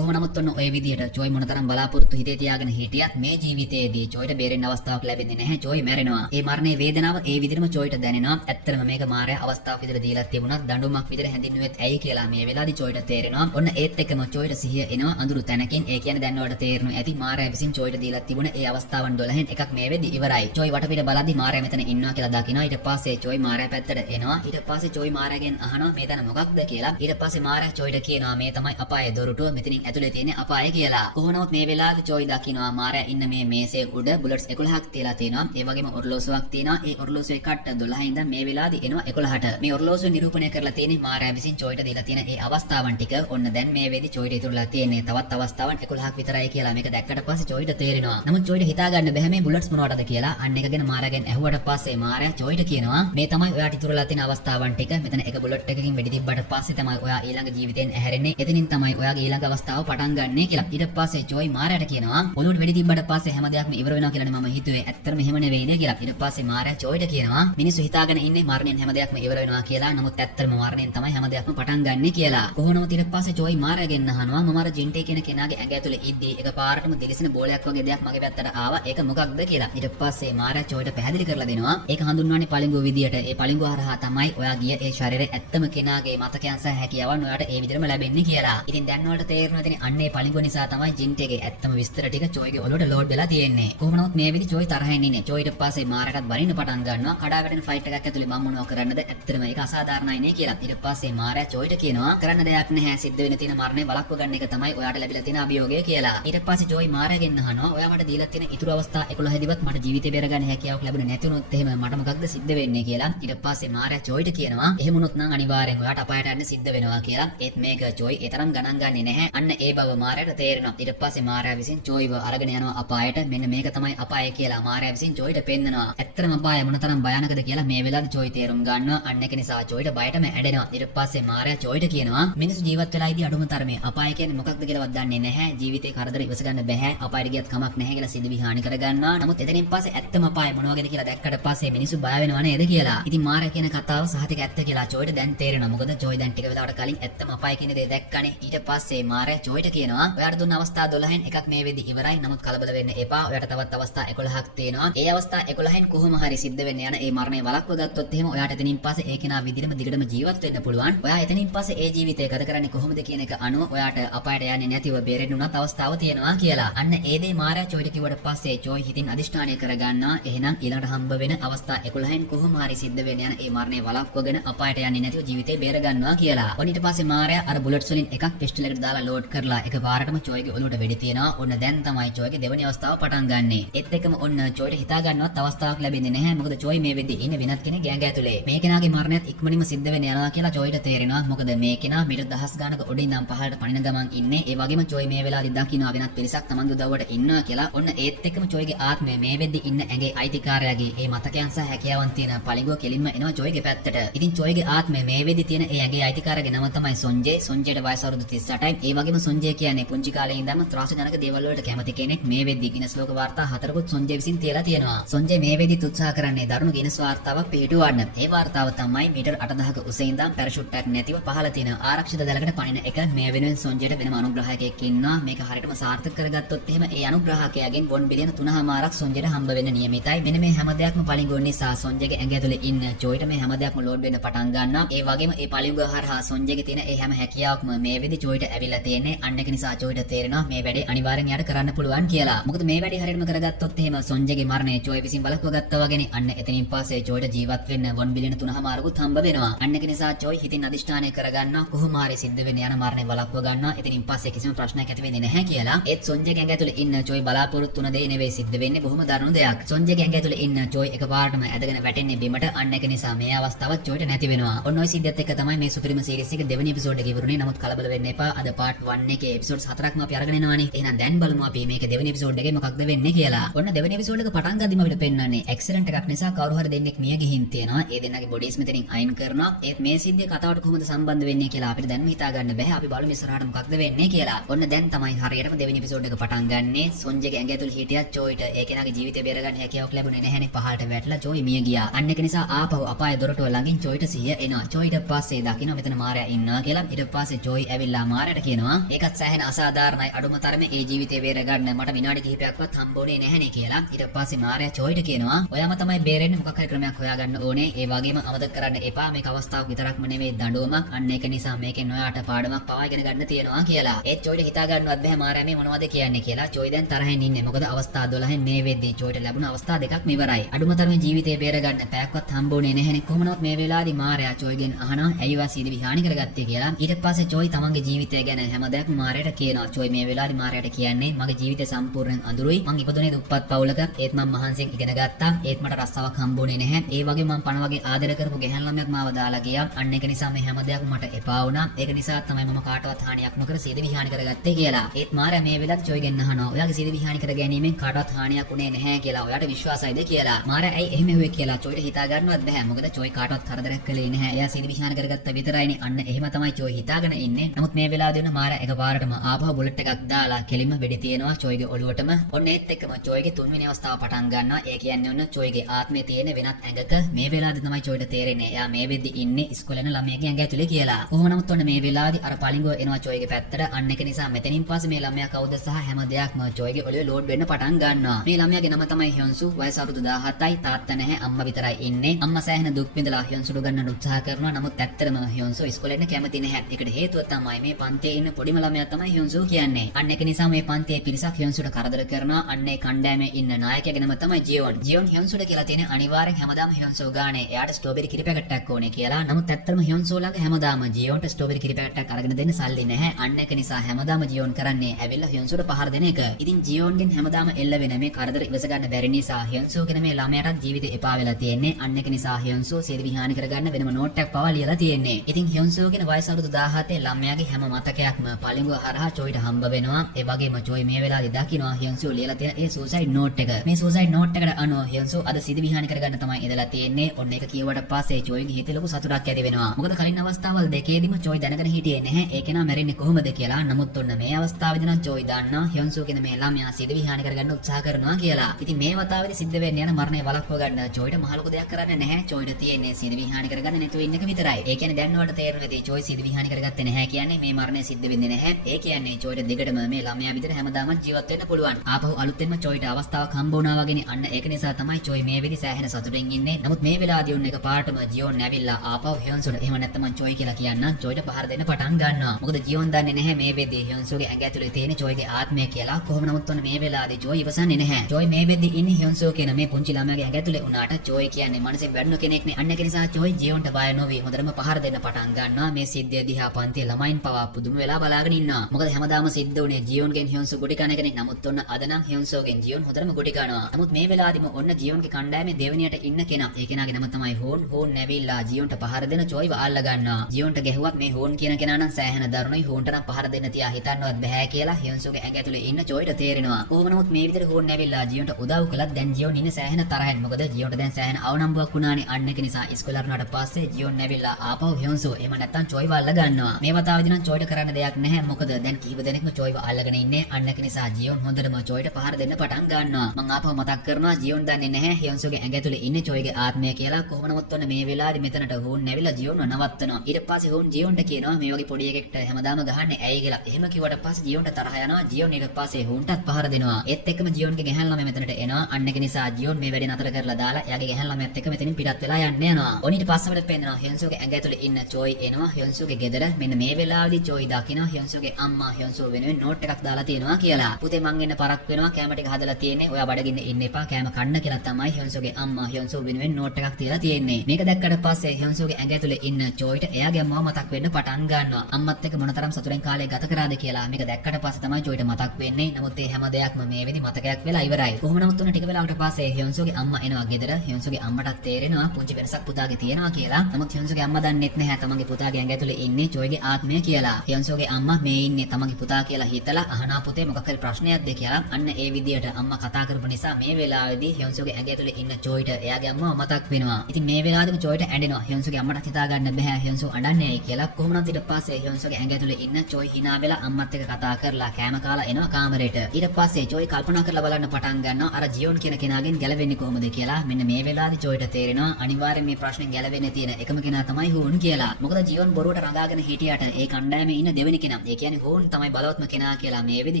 නමුත් ඔන්න ඔය විදිහට චොයි මොනතරම් බලාපොරොත්තු හිතේ තියාගෙන හිටියත් මේ ජීවිතයේදී චොයිට බේරෙන්න අවස්ථාවක් ලැබෙන්නේ නැහැ. චොයි මැරෙනවා. ඒ මරණයේ වේදනාව ඒ විදිහටම චොයිට දැනෙනවා. ඇත්තටම මේක මාරයා අවස්ථාවක් විදිහට දීලා තිබුණත් දඬුවමක් විදිහට හැඳින්නුවෙත් ඇයි කියලා මේ වෙලාවේදී චොයිට තේරෙනවා. ඔන්න ඒත් එක්කම චොයිට සිහිය එනවා අඳුරු තැනකින්. ඒ කියන්නේ දැන් ඔයාලට තේරෙනවා ඇති මාරයා විසින් චොයිට දීලා තිබුණ ඒ අවස්ථාවන් 12න් එකක් මේ වෙද්දී ඉවරයි. චොයි වටපිට බලද්දි මාරයා මෙතන ඉන්නවා කියලා දකිනවා. ඊට පස්සේ චොයි මාරයා පැත්තට එනවා. ඊට පස්සේ චොයි මාරයාගෙන් අහනවා මේ තැන මොකක්ද කියලා. ඊට පස්සේ මාරයා චොයිට කියනවා මේ තමයි අපායේ දොරටුව. මෙතනින් ඇතුලේ තියෙන අපාය කියලා. කොහොනවත් මේ වෙලාවේ චොයි දකින්නවා මාරයා ඉන්න මේ මේසේ උඩ බුලට්ස් 11ක් තියලා තියෙනවා. ඒ වගේම ඔරලෝසුවක් තියෙනවා. ඒ ඔරලෝසුවේ කට්ට 12 ඉඳන් මේ වෙලාවේදී එනවා 11ට. මේ ඔරලෝසුව නිරූපණය කරලා තියෙන්නේ මාරයා විසින් චොයිට දීලා තියෙන ඒ අවස්ථාවන් ටික. ඔන්න දැන් මේ වෙද්දී චොයිට ඉතුරුලා තියෙන්නේ තවත් අවස්ථාවන් 11ක් විතරයි කියලා. මේක දැක්කට පස්සේ චොයිට තේරෙනවා. නමුත් චොයිට හිතා ගන්න බැහැ මේ බුලට්ස් මොනවටද කියලා. අන්න එක ගැන මාරයාගෙන් ඇහුවට පස්සේ මාරයා චොයිට කියනවා මේ තමයි ඔයාට ඉතුරුලා තියෙන අවස්ථාවන් ටික. මෙතන එක බුලට් එකකින් වෙඩි තිබ්බට පස්සේ තමයි ඔයා ඊළඟ ජීවිතෙන් ඇහැරෙන්නේ. එතනින් තමයි ඔයාගේ ඊළඟ අවස්ථාව පටන් ගන්නෙ කියලා. ඊට පස්සේ චොයි මාරයාට කියනවා ඔලුවට වෙඩි තිබ්බට පස්සේ හැම දෙයක්ම ඉවර වෙනවා කියලානේ මම හිතුවේ. ඇත්තටම එහෙම නෙවෙයි නේ කියලා. ඊට පස්සේ මාරයා චොයිට කියනවා මිනිස්සු හිතාගෙන ඉන්නේ මරණයෙන් හැම දෙයක්ම ඉවර වෙනවා කියලා. නමුත් ඇත්තටම මරණයෙන් තමයි හැම දෙයක්ම පටන් ගන්නෙ කියලා. කොහොමද ඊට පස්සේ චොයි මාරයාගෙන් අහනවා මම අර ජින්ටේ කියන කෙනාගේ ඇඟ ඇතුලේ ඉද්දී එකපාරටම දිලිසෙන බෝලයක් වගේ දෙයක් මගේ පැත්තට ආවා. ඒක මොකක්ද කියලා. ඊට පස්සේ මාරයා චොයිට පැහැදිලි කරලා දෙනවා. ඒක හඳුන්වන්නේ පළඟුව විදියට. ඒ පළඟුව හරහා තමයි ඔයා ගිය ඒ ශරීරයේ ඇත්තම කෙනාගේ මතකයන් සහ හැකියාවන් ඔයාට ඒ විදිහටම ලැබෙන්නේ කියලා. ඉතින් දැන් ඔයාලට තේරෙනවා ඉතින් අන්න ඒ පළඟුව නිසා තමයි ජින්ටේගේ ඇත්තම විස්තර ටික චොයිගේ ඔලුවට ලෝඩ් වෙලා තියෙන්නේ. කොහොම නමුත් මේ වෙලෙදි චොයි තරහින් ඉන්නේ. චොයිට පස්සේ මාරයටත් බනින්න පටන් ගන්නවා. කඩා වැටෙන ෆයිට් එකක් ඇතුලේ මම මොනව කරන්නද? ඇත්තටම ඒක අසාධාරණයි නේ කියලා. ඊට පස්සේ මාරයා චොයිට කියනවා කරන්න දෙයක් නැහැ. සිද්ධ වෙන තියෙන මරණය වළක්ව ගන්න එක තමයි ඔයාට ලැබිලා තියෙන අභියෝගය කියලා. ඊට පස්සේ චොයි මාරයාගෙන් අහනවා ඔයා මට දීලා තියෙන ඉතුරු අවස්ථා 11 දිවත් මට ජීවිතේ බේරගන්න හැකියාවක් ලැබුණේ නැති වුණොත් එහෙම මට මොකක්ද සිද්ධ වෙන්නේ කියලා. ඊට පස්සේ මාරයා චොයිට කියනවා එහෙම වුණොත් නම් අනිවාර්යෙන් ඔයාට අපායට යන්න සිද්ධ වෙනවා කියලා. ඒත් මේක චොයි ඒ තරම් ගණන් ගන්නේ නැහැ. අන්න ඒ බව මාරයාට තේරෙනවා. ඊට පස්සේ මාරයා විසින් චොයිව අරගෙන යනවා අපායට. මෙන්න මේක තමයි අපාය කියලා මාරයා විසින් චොයිට පෙන්නනවා. ඇත්තටම අපාය මොනතරම් භයානකද කියලා මේ වෙලාවේ චොයි තේරුම් ගන්නවා. අන්න ඒක නිසා චොයිට බයටම ඇඬෙනවා. ඊට පස්සේ මාරයා චොයිට කියනවා මිනිස්සු ජීවත් වෙලා ඉදී අඩුම තරමේ අපාය කියන්නේ මොකක්ද කියලාවත් දන්නේ නැහැ. ජීවිතේ කරදර ඉවස ගන්න බෑ. අපායට ගියත් කමක් නැහැ කියලා සිදුවි හානි කර ගන්නවා. නමුත් එතනින් පස්සේ ඇත්තම අපාය මොනවද කියලා දැක්කට පස්සේ මිනිස්සු බය වෙනව නේද කියලා. ඉතින් මාරයා කියන කතාව සහතික ඇත්ත කියලා චොයිට දැන් තේරෙනවා. මොකද චොයි දැන් ටික වෙලාවකට කලින් ඇත්තම අපාය කියන දේ දැක්කනේ. ඊට පස්සේ මාරයා චොයිට කියනවා ඔයාට දුන්න අවස්ථා 12න් එකක් මේ වෙද්දි ඉවරයි. නමුත් කලබල වෙන්න එපා. ඔයාට තවත් අවස්ථා 11ක් තියෙනවා. ඒ අවස්ථා 11න් කොහොම හරි සිද්ධ වෙන්න යන ඒ මරණය වළක්ව ගත්තොත් එහෙම ඔයාට එතනින් පස්සේ ඒ කෙනා විදිහටම දිගටම ජීවත් වෙන්න පුළුවන්. ඔයා එතනින් පස්සේ ඒ ජීවිතය ගත කරන්නේ කොහොමද කියන එක අනුව ඔයාට අපායට යන්නේ නැතිව බේරෙන්න උනත් අවස්ථාව තියෙනවා කියලා. අන්න ඒ දේ මාරයා චොයිට කිව්වට පස්සේ චොයි හිතින් අදිෂ්ඨානය කරගන්නවා. එහෙනම් ඊළඟට හම්බ වෙන අවස්ථා 11න් කොහොම හරි සිද්ධ වෙන්න යන ඒ මරණය වළක්වගෙන අපායට යන්නේ නැතිව ජීවිතේ බේර ගන්නවා කියලා. ඔන්න ඊට පස්සේ මාරයා අර බුලට්ස් වලින් එකක් පිස්ටල් එකට දාලා ලෝඩ් කරලා එකපාරටම චොයිගේ ඔලුවට වෙඩි තියනවා. ඔන්න දැන් තමයි චොයිගේ දෙවෙනි අවස්ථාව පටන් ගන්නෙ. ඒත් එක්කම ඔන්න චොයිට හිතා ගන්නවත් අවස්ථාවක් ලැබෙන්නේ නැහැ. මොකද චොයි මේ වෙද්දී ඉන්නේ වෙනත් කෙනෙක් ගෑඟ ඇතුලේ. මේ කෙනාගේ මරණයත් ඉක්මනින්ම සිද්ධ වෙන්න යනවා කියලා චොයිට තේරෙනවා. මොකද මේ කෙනා මීටර් දහස් ගානක උඩින් නම් පහළට පනින ගමන් ඉන්නේ. ඒ වගේම චොයි මේ වෙලාවේදී දකින්නවා වෙනත් පිරිසක් තමන්ගේ උදව්වට ඉන්නවා කියලා. ඔන්න ඒත් එක්කම චොයිගේ ආත්මය මේ වෙද්දී ඉන්න ඇඟේ අයිතිකාරයාගේ ඒ මතකයන් සහ හැකියාවන් තියෙන පළිඟුව කෙලින්ම එනවා චොයිගේ පැත්තට. ඉතින් චොයිගේ ආත්මය මේ වෙද්දී තියෙන ඒ ඇඟේ අයිතිකාරයාගේ නම තමයි සොන්ජේ. සොන්ජේට වයස අවුරුදු 38යි. ඒ වගේම සොන්ජේ කියන්නේ පුංචි කාලේ ඉඳන්ම ත්‍රාසජනක දේවල් වලට කැමති කෙනෙක් මේ වෙද්දි ගිනස් ලෝක වාර්තා 4කුත් සොන්ජේ විසින් තියලා තියෙනවා. සොන්ජේ මේ වෙද්දි උත්සාහ කරන්නේ දරුණු ගිනස් වාර්තාවක් පිළිටුවන්න. ඒ වාර්තාව තමයි මීටර් 8000ක උස ඉඳන් පැරෂුට් එකක් නැතිව පහළ තියෙන ආරක්ෂිත දැලකට පනින එක. මේ වෙනුවෙන් සොන්ජේට වෙනම අනුග්‍රහකයෙක් ඉන්නවා. මේක හරියටම සාර්ථක කරගත්තොත් එහෙම ඒ අනුග්‍රහකයාගෙන් $1 බිලියන 3.5ක් සොන්ජේට හම්බ වෙන්න නියමිතයි. මෙන්න මේ හැම දෙයක්ම පලිඟුවන් නිසා සොන්ජේගේ ඇඟ ඇතුලේ ඉන්න ජොයිට මේ හැම දෙයක්ම ලෝඩ් වෙන්න පටන් ගන්නවා. ඒ වගේම ඒ පලිඟුව හරහා සොන්ජේගේ තියෙන ඒ හැම හැකියාවක්ම මේ වෙද්දි ජොයිට ඇවිල්ලා තියෙන්නේ. අන්න ඒක නිසා ජොයිට තේරෙනවා මේ වැඩේ අනිවාර්යෙන් යාට කරන්න පුළුවන් කියලා. මොකද මේ වැඩේ හරියටම කරගත්තොත් එහෙම සොන්ජේගේ මරණය ජොයි විසින් බලක්ව ගත්තා වගේනේ. අන්න එතනින් පස්සේ ජොයිට ජීවත් වෙන්න $1 බිලියන 3.5කුත් හම්බ වෙනවා. අන්න ඒක නිසා ජොයි හිතින් අදිෂ්ඨානය කරගන්නවා කොහොම හරි සිද්ධ වෙන්න යන මරණය බලක්ව ගන්නවා. එතනින් පස්සේ කිසිම ප්‍රශ්නයක් ඇති වෙන්නේ නැහැ කියලා. ඒත් සොන්ජේගේ ඇඟ ඇතුලේ ඉන්න ජොයි බලාපොරොත්තු වුණ දේ නෙවෙයි සිද්ධ වෙන්නේ. බොහොම දරුණු දෙයක්. සොන්ජේගේ ඇඟ ඇතුලේ ඉන්න ජොයි එකපාරටම ඇදගෙන වැටෙන්නේ බිමට. අන්න ඒක නිසා මේ අවස්ථාවත් ජොයිට නැති වෙනවා. ඔන්න ඔය සිද්ධියත් එක්ක තමයි මේ සුපිරිම සීරීස් එකේ දෙවෙනි එපිසෝඩ් එක ඉවරුනේ. නමුත් කලබල වෙන්න එපා. අද part 1 එකේ එපිසෝඩ්ස් 4ක්ම අපි අරගෙන එනවානේ. එහෙනම් දැන් බලමු අපි මේක දෙවෙනි එපිසෝඩ් එකේ මොකක්ද වෙන්නේ කියලා. ඔන්න දෙවෙනි එපිසෝඩ් එක පටන් ගද්දිම අපිට පෙන්වන්නේ ඇක්සිඩන්ට් එකක් නිසා කවුරු හරි දෙන්නෙක් මිය ගිහින් තියෙනවා. ඒ දෙන්නගේ බොඩිස් මෙතනින් අයින් කරනවා. ඒත් මේ සිද්ධිය කතාවට කොහොමද සම්බන්ධ වෙන්නේ කියලා අපිට දැන්ම හිතා ගන්න බෑ. අපි බලමු ඉස්සරහට මොකක්ද වෙන්නේ කියලා. ඔන්න දැන් තමයි හරියටම දෙවෙනි එපිසෝඩ් එක පටන් ගන්නෙ. සොන්ජේගේ ඇඟ ඇතුළේ හිටියත් ජොයිට ඒ කෙනාගේ ජීවිතය බේරගන්න හැකියාවක් ලැබුණේ නැහැනේ. පහළට වැටලා ජොයි මිය ගියා. අන්න ඒක නිසා ආපහු අපාය දොරටුව ළඟින් ජොයිට සිහිය එනවා. ජොයිට පස්සේ දකින්න මෙතන මාරයා ඉන්නවා කියලා. ඊට පස්සේ ජොයි ඇවිල්ලා මාරයාට කියනවා ඒකත් සෑහෙන අසාධාරණයි. අඩුම තරමේ ඒ ජීවිතය බේරගන්න මට විනාඩි කිහිපයක්වත් හම්බුනේ නැහැනේ කියලා. ඊට පස්සේ මාරයා ජොයිට කියනවා ඔයාම තමයි බේරෙන්නේ. මොකක් හරි ක්‍රමයක් හොයාගන්න ඕනේ. ඒ වගේම අමතක කරන්න එපා. මේක අවස්ථාවක් විතරක්ම නෙවෙයි දඬුවමක්. අන්න ඒක නිසා මේකෙන් ඔයාට පාඩමක් පවා ඉගෙන ගන්න තියෙනවා කියලා. ඒත් ජොයිට හිතා ගන්නවත් බෑ මාරයා මේ මොනවද කියන්නේ කියලා. ජොයි දැන් තරහින් ඉන්නේ. මොකද අවස්ථා 12න් මේ වෙද්දී ජොයිට ලැබුණ අවස්ථා දෙකක්ම ඉවරයි. අඩුම තරමේ ජීවිතය බේරගන්න පැයක්වත් හම්බුනේ නැහැනේ. කොහොමනවත් මේ වෙලාවේදී මාරයා ජොයිගෙන් අහනවා ඇයි වා සීදි විහානි කරගත්තේ කියලා. ඊට පස්සේ ජොයි තමන්ගේ ජීවිතය ගැන හැම දෙයක්ම මාරයාට කියනවා. ජොයි මේ වෙලාවේදී මාරයාට කියන්නේ මගේ ජීවිතය සම්පූර්ණයෙන් අඳුරුයි. මං ඉපදුනේ දුප්පත් පවුලක. ඒත් මම මහන්සියෙන් ඉගෙන ගත්තා. ඒත් මට රස්සාවක් හම්බුනේ නැහැ. ඒ වගේ මම පණ වගේ ආදර කරපු ගැහැණු ළමයක් මාව දාලා ගියා. අන්න ඒක නිසා මේ හැම දෙයක්ම මට එපා වුණා. ඒක නිසා තමයි මම කාටවත් හානියක් නොකර සීදි විහානි කරගත්තේ කියලා. ඒත් මාරයා මේ වෙලාවට ජොයිගෙන් අහනවා ඔයාගේ සීදි විහානි කර ගැනීමෙන් කාටවත් හානියක් උනේ නැහැ කියලා. ඔයාට විශ්වාසයිද කියලා. මාරයා ඇයි එහෙම හුවේ කියලා ජොයිට හිතා ගන්නවත් බෑ. මොකද ජොයි කාටවත් කරදරයක් කළේ නැහැ. එයා සීදි විහානි කරගත්ත විතරයිනේ. අන්න එහෙම තමයි ජොයි හිතාගෙන ඉන්නේ. නමුත් මේ වෙලාවදී වෙන මාරයා එකපාරටම ආපහු බුලට් එකක් දාලා කෙලින්ම වෙඩි තියනවා ජොයිගේ ඔළුවටම. ඔන්න ඒත් එක්කම ජොයිගේ තුන්වෙනි අවස්ථාව පටන් ගන්නවා. ඒ කියන්නේ ඔන්න ජොයිගේ ආත්මය තියෙන වෙනත් ඇඟක. මේ වෙලාවදී තමයි ජොයිට තේරෙන්නේ එයා මේ වෙද්දි ඉන්නේ ඉස්කෝලේ යන ළමයාගේ ඇඟ ඇතුලේ කියලා. කොහොම නමුත් ඔන්න මේ වෙලාවදී අර පලිඟුව එනවා ජොයිගේ පැත්තට. අන්න ඒක නිසා මෙතනින් පස්සේ මේ ළමයා කවුද සහ හැම දෙයක්ම ජොයිගේ ඔළුවේ ලෝඩ් වෙන්න පටන් ගන්නවා. මේ ළමයාගේ නම තමයි හ්යොන්සු. වයස අවුරුදු 17යි. තාත්තා නැහැ. අම්මා විතරයි ඉන්නේ. අම්මා සෑහෙන දුක් විඳලා හ්යොන්සුට ගන්න උත්සාහ කරනවා. නමුත් ඇත්තටම හ්යොන්සු ඉස්කෝලේ යන්න කැමති නැහැ. ඒකට හේතුව තමයි මේ පන්තියේ ඉන්න පොඩිම ළමයා තමයි හ්යොන්සු කියන්නේ. අන්න ඒක නිසා මේ පන්තියේ පිරිසක් හ්යොන්සුට කරදර කරනවා. අන්න ඒ කණ්ඩායමේ ඉන්න නායකයාගේ නම තමයි ජියොන්. ජියොන් හ්යොන්සුට කියලා තියෙන අනිවාර්යෙන් හැමදාම හ්යොන්සු ගානේ එයාට ස්ට්‍රෝබෙරි කිරි පැකට්ටක් ඕනේ කියලා. නමුත් ඇත්තටම හ්යොන්සු ළඟ හැමදාම ජියොන්ට ස්ට්‍රෝබෙරි කිරි පැකට්ටක් අරගෙන දෙන්න සල්ලි නැහැ. අන්න ඒක නිසා හැමදාම ජියොන් කරන්නේ ඇවිල්ලා හ්යොන්සුට පහර දෙන එක. ඉතින් ජියොන්ගෙන් හැමදාම එල්ල වෙන මේ කරදර ඉවස ගන්න බැරි නිසා හ්යොන්සු කියන මේ ළමයාට ජීවිතේ එපා වෙලා තියෙන්නේ. අන්න ඒක නිසා හ්යොන්සු සීදි විහානි කරගන්න වෙනම නෝට් එකක් පවා ලියලා තියෙන්නේ. ඉතින් හ්යොන්සුගේ වයස අවුරුදු 17 ළමයාගේ හැම මතකයක්ම පලිඟුව හරහා ජොයිට හම්බ වෙනවා. ඒ වගේම ජොයි මේ වෙලාවේදී දකිනවා හ්යොන්සු ලියලා තියෙන ඒ සූසයිඩ් නෝට් එක. මේ සූසයිඩ් නෝට් එකට අනුව හ්යොන්සු අද සීදි විහානි කරගන්න තමයි ඉඳලා තියෙන්නේ. ඔන්න ඒක කියුවට පස්සේ ජොයිගේ හිතේ ලොකු සතුටක් ඇති වෙනවා. මොකද කලින් අවස්ථාවල් දෙකේදීම ජොයි දැනගෙන හිටියේ නැහැ ඒ කෙනා මැරෙන්නේ කොහොමද කියලා. නමුත් ඔන්න මේ අවස්ථාවේදී නම් ජොයි දන්නා හ්යොන්සු කියන මේ ළමයා සීදි විහානි කරගන්න උත්සාහ කරනවා කියලා. ඉතින් මේ වතාවේදී සිද්ධ වෙන්න යන මරණය වළක්ව ගන්න ජොයිට මහ ලොකු දෙයක් කරන්න නැහැ. ජොයිට තියෙන්නේ සීදි විහානි කරගන්න නැතුව ඉන්න එක විතරයි. ඒ කියන්නේ දැන් ඔයාලට තේරෙනවා ඇති ජොයි සීදි විහානි කරගත්තේ නැහැ කියන්නේ මේ මරණය සිද්ධ වෙන්නේ නැහැ. ඒ කියන්නේ ජොයිට දිගටම මේ ළමයා විදිහට හැමදාම ජීවත් වෙන්න පුළුවන්. ආපහු අලුතෙන්ම ජොයිට අවස්ථාවක් හම්බ වුණා වගේනේ. අන්න ඒක නිසා තමයි ජොයි මේ වෙලේ සෑහෙන සතුටින් ඉන්නේ. නමුත් මේ වෙලාවදී උන් එකපාරටම ජියොන් ඇවිල්ලා ආපහු හ්යොන්සුට එහෙම නැත්නම් ජොයි කියලා කියන්න ජොයිට පහර දෙන්න පටන් ගන්නවා. මොකද ජියොන් දන්නේ නැහැ මේ වෙද්දී හ්යොන්සුගේ ඇඟ ඇතුලේ තියෙන ජොයිගේ ආත්මය කියලා. කොහොම නමුත් ඔන්න මේ වෙලාවදී ජොයි ඉවසන්නේ නැහැ. ජොයි මේ වෙද්දී ඉන්නේ හ්යොන්සු කියන මේ පුංචි ළමයාගේ ඇඟ ඇතුලේ උනාට ජොයි කියන්නේ මනසෙන් වැඩුණු කෙනෙක්නේ. අන්න ඒක නිසා ජොයි ජියොන්ට බය නොවි හොඳටම පහර දෙන්න පටන් ගන්නවා. මේ සිද්ධිය දිහා පන්තියේ ළමයින් පවා පුදුම වෙලා බලාගෙන ඉන්නවා. මොකද හැමදාම සිද්ධ වුණේ ජියොන්ගෙන් හ්යොන්සු ගොඩි කන එකනේ. නමුත් ඔන්න අද නම් හ්යොන්සුගෙන් ජියොන් හොඳටම ගොඩි කනවා. නමුත් මේ වෙලාවදීම ඔන්න ජියොන්ගේ කණ්ඩායමේ දෙවෙනියට ඉන්න කෙනා. ඒ කෙනාගේ නම තමයි හෝන්. හෝන් නැවිලා ජියොන්ට පහර දෙන ජොයිව අල්ල ගන්නවා. ජියොන්ට ගැහුවත් මේ හෝන් කියන කෙනා නම් සෑහෙන දරුණුයි. හෝන්ට නම් පහර දෙන්න තියා හිතන්නවත් බෑ කියලා හ්යොන්සුගේ ඇඟ ඇතුලේ ඉන්න ජොයිට තේරෙනවා. කොහොම නමුත් මේ විදිහට හෝන් නැවිලා ජියොන්ට උදව් කළත් දැන් ජියොන් ඉන්නේ සෑහෙන තරහෙන්. මොකද ජියොන්ට දැන් සෑහෙන අවනම්බුවක් වුණානේ. අන්න ඒක නිසා ඉස්කෝලේ යනට පස්සේ ජියොන් නැවිලා ආපහු හ්යොන්සු එහෙම නැත්තම් ජොයිව අල්ල ගන්නවා. මේ වතාවේදී නම් ජොයිට කරන්න දෙයක් නැහැ. මොකද දැන් දැන් කිහිප දෙනෙක්ම චොයිව අල්ලගෙන ඉන්නේ. අන්න ඒක නිසා ජියොන් හොඳටම චොයිට පහර දෙන්න පටන් ගන්නවා. මං ආපහු මතක් කරනවා ජියොන් දන්නේ නැහැ හයන්සෝගේ ඇඟ ඇතුලේ ඉන්නේ චොයිගේ ආත්මය කියලා. කොහොම නමුත් ඔන්න මේ වෙලාවේ මෙතනට හෝන් නැවිලා ජියොන්ව නවත්තනවා. ඊට පස්සේ හෝන් ජියොන්ට කියනවා මේ වගේ පොඩි එකෙක්ට හැමදාම ගහන්නේ ඇයි කියලා. එහෙම කිව්වට පස්සේ ජියොන්ට තරහ යනවා. ජියොන් ඊට පස්සේ හෝන්ටත් පහර දෙනවා. ඒත් එක්කම ජියොන්ගේ ගැහැන් ළමයා මෙතනට එනවා. අන්න ඒක නිසා ජියොන් මේ වැඩේ නතර කරලා දාලා එයාගේ ගැහැන් ළමයාත් එක්ක මෙතනින් පිටත් වෙලා යන්න යනවා. ඔන්න ඊට පස්සේ අපිට පේනවා හයන්සෝගේ ඇඟ ඇතුලේ ඉන්න චොයි එනවා. හයන්සෝගේ ගෙදර මෙන්න මේ වෙලාවේදී චොයි දකිනවා හයන්සෝගේ අම්මා හයන්සෝ වෙනුවෙන් නෝට් එකක් දාලා තියෙනවා කියලා. පුතේ මං එන්න පරක් වෙනවා. කැම ටික හදලා තියෙන්නේ. ඔයා බඩගින්න ඉන්න එපා. කැම කන්න කියලා තමයි හයන්සෝගේ අම්මා හයන්සෝ වෙනුවෙන් නෝට් එකක් තියලා තියෙන්නේ. මේක දැක්කට පස්සේ හයන්සෝගේ ඇඟ ඇතුලේ ඉන්න චොයිට එයාගේ අම්මව මතක් වෙන්න පටන් ගන්නවා. අම්මත් එක්ක මොනතරම් සතුටෙන් කාලය ගත කරාද කියලා. මේක දැක්කට පස්සේ තමයි චොයිට මතක් වෙන්නේ. නමුත් මේ හැම දෙයක්ම මේ වෙදි මතකයක් වෙලා ඉවරයි. කොහොම නමුත් උන ටික වෙලාවකට පස්සේ හයන්සෝගේ අම්මා එනවා ගෙදර. හයන්සෝගේ අම්මටත් තේරෙනවා පුංචි වෙනසක් පුතාගේ තියෙනවා කියලා. නමුත් හයන්සෝගේ අම්මා දන්නේත් නැහැ තමන්ගේ පුතාගේ ඇඟ ඇතුලේ ඉන්නේ චොයිගේ ආත්මය කියලා. හයන්සෝගේ අම්මා මේ ඉන්නේ තමන්ගේ පුතා කියලා හිතලා අහනා පුතේ මොකක් හරි ප්‍රශ්නයක්ද කියලා. අන්න ඒ විදියට අම්මා කතා කරපු නිසා මේ වෙලාවේදී හයන්සෝගේ ඇඟ ඇතුලේ ඉන්න චොයිට එයාගේ අම්මව මතක් වෙනවා. ඉතින් මේ වෙලාවෙදිම චොයිට ඇඬෙනවා. හයන්සෝගේ අම්මට හිතා ගන්න බෑ හයන්සෝ අඬන්නේ ඇයි කියලා. කොහොමද ඊට පස්සේ හයන්සෝගේ ඇඟ ඇතුලේ ඉන්න චොයි hina වෙලා අම්මත් එක්ක කතා කරලා කෑම කාලා එනවා කාමරේට. ඊට පස්සේ චොයි කල්පනා කරලා බලන්න පටන් ගන්නවා අර ජියොන් කියන කෙනාගෙන් ගැලවෙන්නේ කොහොමද කියලා. මෙන්න මේ වෙලාවේදී චොයිට තේරෙනවා අනිවාර්යෙන් මේ ප්‍රශ්නේ ගැලවෙන්න තියෙන එකම කෙනා තමයි හෝන් කියලා. මොකද ජියොන් බොරුවට රඟාගෙන හිටියට ඒ කණ්ඩායමේ ඉන්න දෙවෙනි කෙනා. ඒ කියන්නේ හෝන් තමයි බලවත්ම කෙනා කියලා මේ වෙදි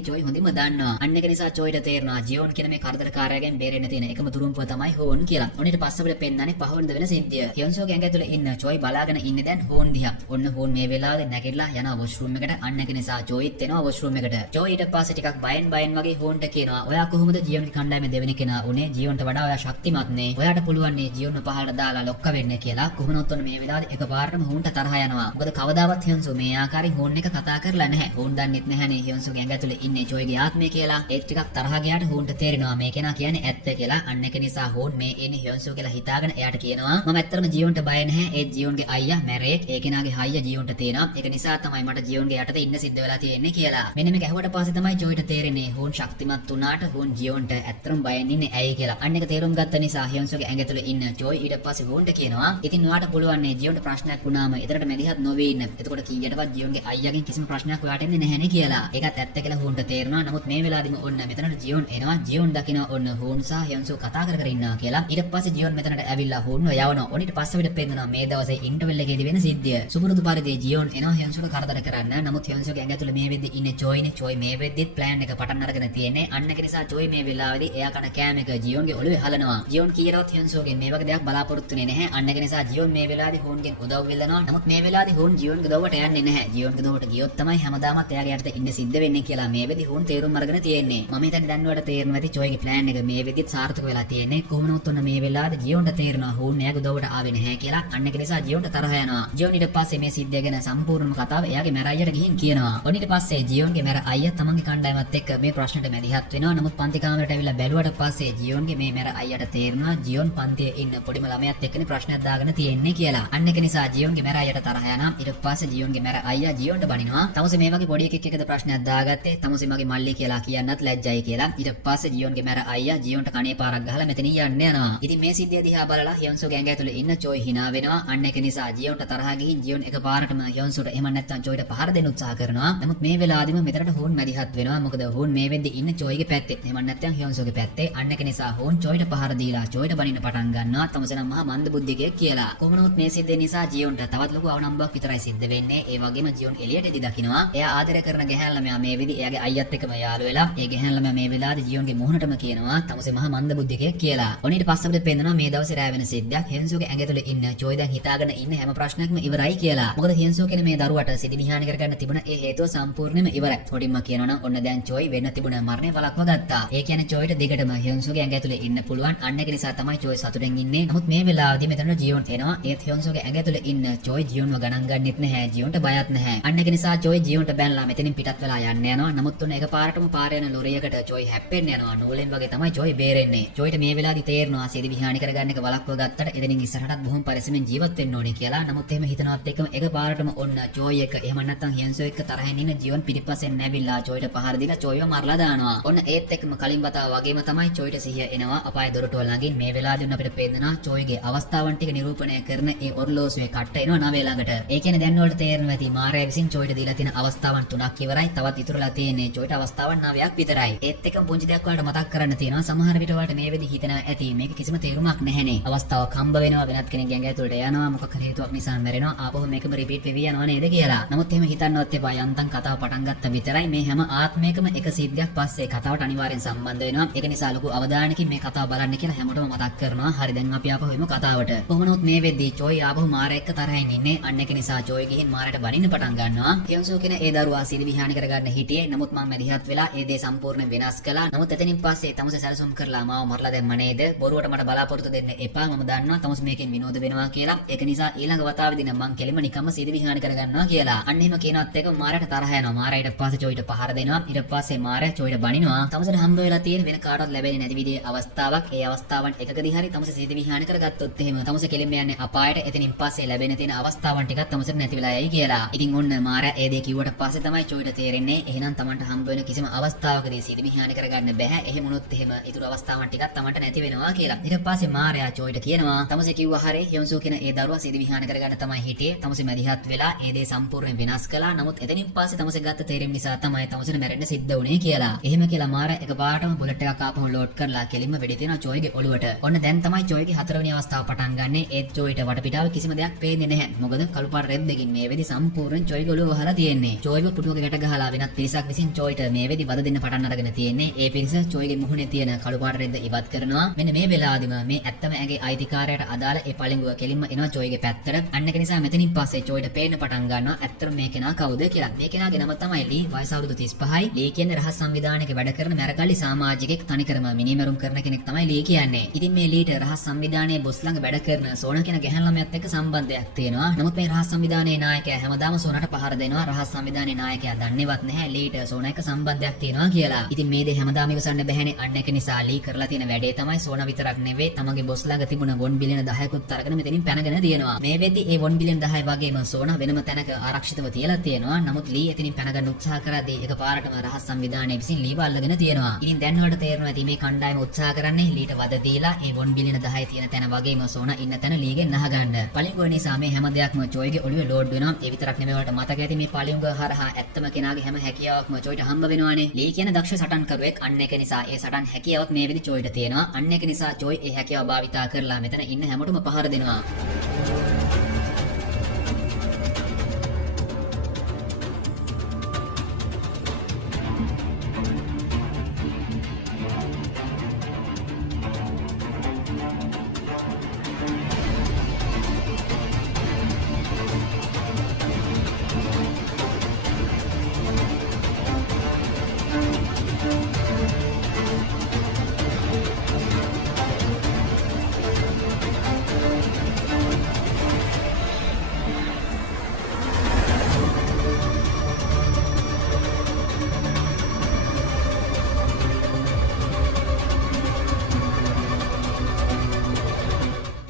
චොයි හොඳින්ම දන්නවා. අන්න ඒක නිසා චොයිට තේරෙනවා ජියොන් කියන මේ කරදරකාරයාගෙන් බේරෙන්න තියෙන එකම තුරුම්පුව තමයි හෝන් කියලා. ඔන්න ඊට පස්සේ අපිට පෙන්නන්නේ පහවෙනිද වෙන සිද්ධිය. හයන්සෝගේ ඇඟ ඇතුලේ ඉන්න චොයි බලාගෙන ඉන්නේ දැන් හෝන් දිහා. ඔන්න හෝන් මේ වෙලාවේ නැගිටලා යනවා වොෂ්රූම් එකට. අන්න ඒක නිසා චොයිත් එනවා වොෂ්රූම් එකට. චොයි ඊට පස්සේ ටිකක් බයෙන් වගේ හෝන්ට කියනවා ඔයා කොහොමද ජියොන්ගේ කණ්ඩායමේ දෙවෙනි කෙනා උනේ? ජියොන්ට වඩා ඔයා ශක්තිමත් නේ. ඔයාට පුළුවන් නේ ජියොන්ව පහළට දාලා ලොක්ක වෙන්න කියලා. කොහොමනොත් ඔන්න මේ වෙලාවේ එකපාරටම හෝන්ට තරහ යනවා. මොකද කවදාවත් හයන්සෝ මේ ආකාරයෙන් හෝන් එක කතා කරලා නැහැ. හෝන් දන්නෙත් නැහැනේ හයන්සෝගේ ඇඟ ඇතුලේ ඉන්නේ චොයිගේ ආත්මය කියලා. ඒත් ටිකක් තරහ ගියාට හෝන්ට තේරෙනවා මේ කෙනා කියන්නේ ඇත්ත කියලා. අන්න ඒක නිසා හෝන් මේ එන්නේ හයන්සෝ කියලා හිතාගෙන එයාට කියනවා මම ඇත්තටම ජියොන්ට බය නැහැ. ඒ ජියොන්ගේ අයියා මැරේට්. ඒ කෙනාගේ හයියා ජියොන්ට තියෙනවා. ඒක නිසා තමයි මට ජියොන්ගේ යටතේ ඉන්න සිද්ධ වෙලා තියෙන්නේ කියලා. මෙන්න මේක ඇහුවට පස්සේ තමයි චොයිට තේරෙන්නේ හෝන් ශක්තිමත් වුණාට හෝන් ජියොන්ට ඇත්තටම බයෙන් ඉන්නේ ඇයි කියලා. අන්න ඒක තේරුම් ගත්ත නිසා හයන්සෝගේ ඇඟ ඇතුලේ ඉන්න චොයි ඊට පස්සේ හෝන්ට කියනවා ඉතින් ඔයාට පුළුවන් නේ ජියොන්ට ප්‍රශ්නයක් වුණාම එතරට මැදිහත් නොවී ඉන්න. එතකොට කීයටවත් ජියොන්ගේ අයියාගෙන් කිසිම ප්‍රශ්නයක් ඔයාට එන්නේ නැහැ නේ කියලා. ඒකත් ඇත්ත කියලා හෝන්ට තේරෙනවා. නමුත් මේ වෙලාවේදීම ඔන්න මෙතනට ජියොන් එනවා. ජියොන් දකිනවා ඔන්න හෝන් සහ හයන්සෝ කතා කර ඉන්නවා කියලා. ඊට පස්සේ ජියොන් මෙතනට ඇවිල්ලා හෝන්ව යවනවා. ඔන්න ඊට පස්සේ අපිට පේනවා මේ දවසේ ඉන්ටර්වෙල් එකේදී වෙන සිද්ධිය. සුපුරුදු පරිදි ජියොන් එනවා හයන්සෝට කරදර කරන්න. නමුත් හයන්සෝගේ ඇඟ ඇතුලේ මේ වෙද්දි ඉන්නේ චොයිනේ. චොයි මේ වෙද්දිත් ප්ලෑන් එක පටන් අරගෙන තියෙන්නේ. අන්න ඒක නිසා චොයි මේ වෙලාවේදී එයා කන කෑම එක ජියොන්ගේ ඔළුවේ හලනවා. ජියොන් කීයටවත් හයන්සෝගෙන් මේ වගේ දෙයක් බලාපොරොත්තු වෙන්නේ නැහැ. අන්න ඒක නිසා ජියොන් මේ වෙලාවේදී හෝන්ගෙන් උදව් වෙල්ලනවා. නමුත් මේ වෙලාවේදී හෝන් ජියොන්ගේ දවවට යන්නේ නැහැ. ජියොන්ගේ දවවට ගියොත් තමයි හැමදාමත් එයාගේ යටතේ ඉන්න සිද්ධ වෙන්නේ කියලා මේ වෙද්දි හෝන් තේරුම් අරගෙන තියෙන්නේ. මම හිතන්නේ දැන්වට තේරෙනවා ඇති චොයිගේ ප්ලෑන් එක මේ වෙද්දිත් සාර්ථක වෙලා තියෙන්නේ. කොහොම නමුත් ඔන්න මේ වෙලාවේදී ජියොන්ට තේරෙනවා හෝන් එයාගේ දවවට ආවේ නැහැ කියලා. අන්න ඒක නිසා ජියොන්ට තරහ යනවා. ජියොන් ඊට පස්සේ මේ සිද්ධිය ගැන සම්පූර්ණම කතාව එයාගේ මැර අයියට ගිහින් කියනවා. ඔන්න ඊට පස්සේ ජියොන්ගේ මැර අයියා තමන්ගේ කණ්ඩායමත් එක්ක මේ ප්‍රශ්නෙට මැදිහත් වෙනවා. නමුත් පන්ති කාමරයට ඇවිල්ලා බැලුවට පස්සේ ජියොන්ගේ මේ මැර අයියට තේරෙනවා ජියොන් පන්තියේ ඉන්න පොඩිම ළමයාත් එක්කනේ ප්‍රශ්නයක් දාගෙන තියෙන්නේ කියලා. අන්න ඒක නිසා ජියොන්ගේ මැර අයියට තරහ යනවා. ඊට පස්සේ ජියොන්ගේ මැර අයියා ජියොන්ට බනිනවා. තමසේ මේ වගේ පොඩි එකෙක් එක්කද ප්‍රශ්නයක් දාගත්තේ? තමසේ මගේ මල්ලි කියලා කියන්නත් ලැජ්ජයි කියලා. ඊට පස්සේ ජියොන්ගේ මැර අයියා ජියොන්ට කණේ පාරක් ගහලා මෙතනින් යන්න යනවා. ඉතින් මේ සිද්ධිය දිහා බලලා හයන්සෝගේ ඇඟ ඇතුලේ ඉන්න චොයි hina වෙනවා. අන්න ඒක නිසා ජියොන්ට තරහ ගිහින් ජියොන් එකපාරටම හයන්සෝට එහෙම නැත්නම් චොයිට පහර දෙන්න උත්සාහ කරනවා. නමුත් මේ වෙලාවදිම මෙතනට හෝන් මැදිහත් වෙනවා. මොකද හෝන් මේ වෙද්දි ඉන්න චොයිගේ පැත්තේ. එහෙම නැත්නම් හයන්සෝගේ පැත්තේ. අන්න ඒක නිසා හෝන් චොයිට පහර දීලා චොයිට බනින්න පටන් ගන්නවා. තමසේ නම් මහා මන්ද බුද්ධිකයෙක් කියලා. කොහොම නමුත් මේ සිද්ධිය නිසා ජියොන්ට තවත් ලොකු අවනම්බුවක් විතරයි සිද්ධ වෙන්නේ. ඒ වගේම ජියොන් එළියට එදි දකින්නවා. එයා ආදරය කරන ගැහැන් ළමයා මේ වෙදි එයාගේ අයියත් එක්කම යාළු වෙලා ඒ ගැහැන් ළමයා මේ වෙලාවේ ජියොන්ගේ මුහුණටම කියනවා තමසේ මහා මන්ද බුද්ධිකයෙක් කියලා. ඔන්න ඊට පස්සේ අපිට පේනවා මේ දවසේ රැ වෙන සිද්ධියක්. හයන්සෝගේ ඇඟ ඇතුලේ ඉන්න චොයි දැන් හිතාගෙන ඉන්න හැම ප්‍රශ්නයක්ම ඉවරයි කියලා. මොකද හයන්සෝ කියන මේ දරුවට සිදි විහානි කරගන්න තිබුණ ඒ හේතුව සම්පූර්ණයෙන්ම ඉවරයි. හොඩින්ම කියනවනම් ඔන්න දැන් චොයි වෙන්න තිබුණ මරණය වළක්ව ගත්තා. ඒ කියන්නේ චොයිට දිගටම හයන්සෝගේ ඇඟ ඇතුලේ ඉන්න පුළුවන්. අන්න ඒක නිසා තමයි චොයි සතුටෙන් ඉන්නේ. නමුත් මේ වෙලාවදී මෙතන ජියොන් එනවා. ඒත් හයන්සෝගේ ඇඟ ඇතුලේ ඉන්න චොයි ජියොන්ව ගණන් ගන්නෙත් නැහැ. ජියොන්ට බයත් නැහැ. අන්න ඒක නිසා චොයි ජියොන්ට බැනලා මෙතනින් පිටත් වෙලා යන්න යනවා. නමුත් ඔන්න එකපාරටම පාර යන ලොරියකට චොයි හැප්පෙන්න යනවා. නූලෙන් වගේ තමයි චොයි බේරෙන්නේ. චොයිට මේ වෙලාවදී තේරෙනවා සිදි විහානි කරගන්න එක වළක්ව ගත්තට එතනින් ඉස්සරහටත් බොහොම පරිස්සමෙන් ජීවත් වෙන්න ඕනේ කියලා. නමුත් එහෙම හිතනවත් එක්කම එකපාරටම ඔන්න චොයි එක එහෙම නැත්නම් හයන්සෝ එක්ක තරහින් ඉන්න ජියොන් පිටිපස්සෙන් නැවිලා චොයිට පහර දීලා චොයිව මරලා දානවා. ඔන්න ඒත් එක්කම කලින් බතාව වගේම තමයි චොයිට සිහිය එනවා. අපාය දොරටුව ළඟින් මේ වෙලාවදී උන් අපිට පේනවා චොයිගේ අවස්ථාවන් ටික නිරූපණය කරන ඒ ඔර්ලෝසුවේ කට්ට එනවා නවේ ළඟට. ඒ කියන්නේ දැන් වලට තේරෙනවා ඇති මාරයා විසින් චොයිට දීලා තියෙන අවස්ථාවන් අවස්ථාවන් 3ක් ඉවරයි. තවත් ඉතුරුලා තියෙන්නේ ජොයිට අවස්ථාවන් 9ක් විතරයි. ඒත් එකම පුංචි දෙයක් වලට මතක් කරන්න තියෙනවා. සමහර විට වලට මේ වෙදි හිතනවා ඇති මේක කිසිම තේරුමක් නැහැනේ. අවස්ථාවක් හම්බ වෙනවා වෙනත් කෙනෙක්ගේ ඇඟ ඇතුළට යනවා මොකක් හරි හේතුවක් නිසා මැරෙනවා. ආපහු මේකම රිපීට් වෙවි යනවා නේද කියලා. නමුත් එහෙම හිතන්නවත් එපා. යන්තම් කතාව පටන් ගත්ත විතරයි. මේ හැම ආත්මයකම එක සිද්ධියක් පස්සේ කතාවට අනිවාර්යෙන් සම්බන්ධ වෙනවා. ඒක නිසා ලොකු අවධානයකින් මේ කතාව බලන්න කියලා හැමෝටම මතක් කරනවා. හරි දැන් අපි ආපහු එමු කතාවට. කොහොමනොත් මේ වෙද්දී ජොයි ආපහු මාරා එක්ක තරහින් ඉන්නේ. අන්න ඒක නිසා ජොයි ගිහින් මාරාට බනින්න පටන් ගන්නවා. හියන්සෝ කියන ඒ දරුවා සිරි විහානි කරගන්න හිටියේ. නමුත් මම මැදිහත් වෙලා ඒ දේ සම්පූර්ණ වෙනස් කළා. නමුත් එතනින් පස්සේ තමුසේ සැලසුම් කරලා මාව මරලා දැම්ම නේද? බොරුවට මට බලාපොරොත්තු දෙන්න එපා. මම දන්නවා තමුස් මේකෙන් විනෝද වෙනවා කියලා. ඒක නිසා ඊළඟ වතාවේදී නම් මං කෙලිම නිකම්ම සිරි විහානි කරගන්නවා කියලා. අන්න එහෙම කියනවත් එක මාරාට තරහ යනවා. මාරා ඊට පස්සේ ජොයිට පහර දෙනවා. ඊට පස්සේ මාරා ජොයිට බනිනවා. තමුසට හම්බ වෙලා තියෙන වෙන කාටවත් ලැබෙන්නේ නැති විදිහේ අවස්ථාවක්. ඒ අවස්ථාවන් එකකදී හරි තමුසේ සිරි විහානි කරගත්තොත් එහෙම තමුසේ කෙලින්ම යන්නේ අපායට. එතනින් පස්සේ ලැබෙන තියෙන අවස්ථාවන් ටිකක් තමුසට නැති වෙලා යයි කියලා. ඉතින් ඔන්න මාරා ඒ දේ කිව්වට පස්සේ තමයි ජොයිට තේරෙන්නේ එහෙනම් තමන්ට හම්බ වෙන කිසිම අවස්ථාවකදී සිරි විහානි කරගන්න බෑ. එහෙම වුණොත් එහෙම ඊටු අවස්ථාවන් ටිකක් තමන්ට නැති වෙනවා කියලා. ඊට පස්සේ මාරයා ජොයිට කියනවා තමුසේ කිව්වා හරේ හියන්සෝ කියන ඒ දරුවා සිරි විහානි කරගන්න තමයි හිටියේ. තමුසේ මැදිහත් වෙලා ඒ දේ සම්පූර්ණයෙන් වෙනස් කළා. නමුත් එතනින් පස්සේ තමුසේ ගත්ත තේරීම නිසා තමයි තමුසට මැරෙන්න සිද්ධ වුණේ කියලා. එහෙම කියලා මාරයා එකපාරටම බුලට් එකක් ආපහු ලෝඩ් කරලා කෙලින්ම වෙඩි තියනවා ජොයිගේ ඔළුවට. ඔන්න දැන් තමයි ජොයිගේ හතරවෙනි අවස්ථාව පටන් ගන්නෙ. ඒත් ජොයිට වටපිටාව කිසිම දෙයක් පේන්නේ නැහැ. මොකද කළු පාට රෙද් දෙකින් මේ වෙදි සම්පූර්ණ ජොයිගේ ඔළුව වහලා තියෙන්නේ. ජොයිව පුටුවක ගැට ගහලා වෙනත් පිරිසක් විසින් ජොයිට මේ වෙදි වද දෙන්න පටන් අරගෙන තියෙන්නේ. ඒ පිරිස ජොයිගේ මුහුණේ තියෙන කළු පාට රෙද්ද ඉවත් කරනවා. මෙන්න මේ වෙලාවදිම මේ ඇත්තම ඇගේ අයිතිකාරයට අදාළ ඒ පළඟුව කෙලින්ම එනවා ජොයිගේ පැත්තට. අන්න ඒක නිසා මෙතනින් පස්සේ ජොයිට පේන්න පටන් ගන්නවා ඇත්තම මේ කෙනා කවුද කියලා. මේ කෙනාගේ නම තමයි ලී. වයස අවුරුදු 35යි. ලී කියන්නේ රහස් සංවිධානයක වැඩ කරන මැරකල්ලි සමාජිකෙක්. තනිකරම මිනිමරුම් කරන කෙනෙක් තමයි ලී කියන්නේ. ඉතින් මේ ලීට රහස් සංවිධානයේ බොස් ළඟ වැඩ කරන සෝන කියන ගැහැණු ළමයාත් එක්ක සම්බන්ධයක් තියෙනවා. නමුත් මේ රහස් සංවිධානයේ නායකයා හැමදාම සෝනට පහර දෙනවා. රහස් සංවිධානයේ නායකයා දන්නේවත් නැහැ ලීට සෝන එක්ක සම්බන්ධයක් තියෙනවා කියලා. ඉතින් මේ දේ හැමදාම ඉවසන්න බැහැනේ. අන්න ඒක නිසා ලී කරලා තියෙන වැඩේ තමයි සෝන විතරක් නෙවෙයි තමගේ බොස් ළඟ තිබුණ 1 බිලියන 10කුත් අරගෙන මෙතනින් පැනගෙන තියෙනවා. මේ වෙද්දි ඒ 1 බිලියන 10 වගේම සෝන වෙනම තැනක ආරක්ෂිතව තියලා තියෙනවා. නමුත් ලී එතනින් පැනගන්න උත්සාහ කරද්දී එකපාරටම රහස් සංවිධානයේ විසින් ලීව අල්ලගෙන තියෙනවා. ඉතින් දැන් ඔයාලට තේරෙනවා ඇති මේ කණ්ඩායම උත්සාහ කරන්නේ ලීට වද දීලා ඒ 1 බිලියන 10 තියෙන තැන වගේම සෝන ඉන්න තැන ලීගෙන් නහගන්න. පළඟුව නිසා මේ හැම දෙයක්ම ජොයිගේ ඔළුවේ ලෝඩ් වෙනවා. ඒ විතරක් නෙමෙයි ඔයාලට මතක ඇති මේ පළඟුව හරහා ඇත්තම කෙනාගේ හැම හැකියාවක්ම ජොයිට හම්බ වෙනවානේ. ලී කියන දක්ෂ සටන්කරුවෙක්. අන්න ඒක නිසා ඒ සටන් හැකියාවත් මේ වෙදි ජොයිට තියෙනවා. අන්න ඒක නිසා ජොයි ඒ හැකියාව භාවිතා කරලා මෙතන ඉන්න හැමෝටම පහර දෙනවා.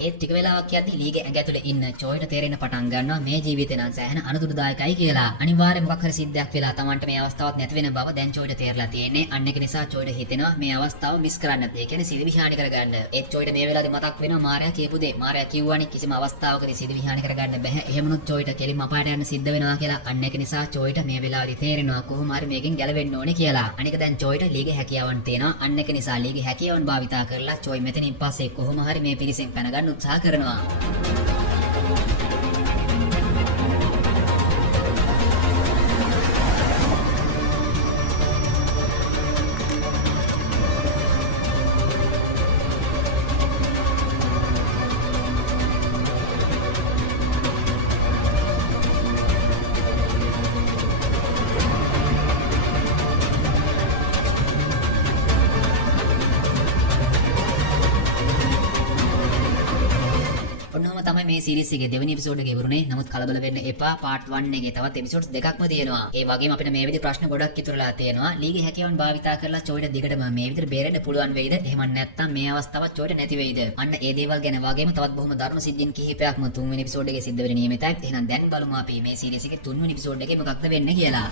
ඒ ටික වෙලාවක් යද්දි ලීගේ ඇඟ ඇතුලේ ඉන්න ජොයිට තේරෙන්න පටන් ගන්නවා මේ ජීවිතේ නම් සෑහෙන අනුතුරුදායකයි කියලා. අනිවාර්යයෙන් මොකක් හරි සිද්ධියක් වෙලා Tamanට මේ අවස්ථාවත් නැති වෙන බව දැන් ජොයිට තේරලා තියෙන්නේ. අන්න ඒක නිසා ජොයිට හිතෙනවා මේ අවස්ථාව මිස් කරන්න. ඒ කියන්නේ සිරි විහානි කරගන්න. ඒත් ජොයිට මේ වෙලාවේ මතක් වෙනවා මාරයා කියපු දේ. මාරයා කිව්වනේ කිසිම අවස්ථාවකදී සිරි විහානි කරගන්න බෑ. එහෙමනොත් ජොයිට කෙලින්ම අපායට යන්න සිද්ධ වෙනවා කියලා. අන්න ඒක නිසා ජොයිට මේ වෙලාවේදී තේරෙනවා කොහොම හරි මේකෙන් ගැලවෙන්න ඕනේ කියලා. අනික දැන් ජොයිට ලීගේ හැකියාවන් තියෙනවා. අන්න ඒක නිසා ලීගේ හැකියාවන් භාවිතා කරලා ජොයි මෙතනින් පස්සේ කොහොම හරි මේ පිරිසෙන් පැන ගන්න උත්සාහ කරනවා. තමයි මේ සීරීස් එකේ දෙවෙනි එපිසෝඩ් එක ඉවරුනේ. නමුත් කලබල වෙන්න එපා. පාර්ට් 1 එකේ තවත් එපිසෝඩ්ස් දෙකක්ම තියෙනවා. ඒ වගේම අපිට මේ විදිහේ ප්‍රශ්න ගොඩක් ඉතුරුලා තියෙනවා. ලීගේ හැකියාවන් භාවිතා කරලා චොයිට දිගටම මේ විදිහට බේරෙන්න පුළුවන් වෙයිද? එහෙම නැත්නම් මේ අවස්ථාවත් චොයිට නැති වෙයිද? අන්න ඒ දේවල් ගැන වගේම තවත් බොහොම දරුණු සිද්ධීන් කිහිපයක්ම තුන්වෙනි එපිසෝඩ් එකේ සිද්ධ වෙන්න නියමිතයි. එහෙනම් දැන් බලමු අපි මේ සීරීස් එකේ තුන්වෙනි එපිසෝඩ් එකේ මොකක්ද වෙන්නේ කියලා.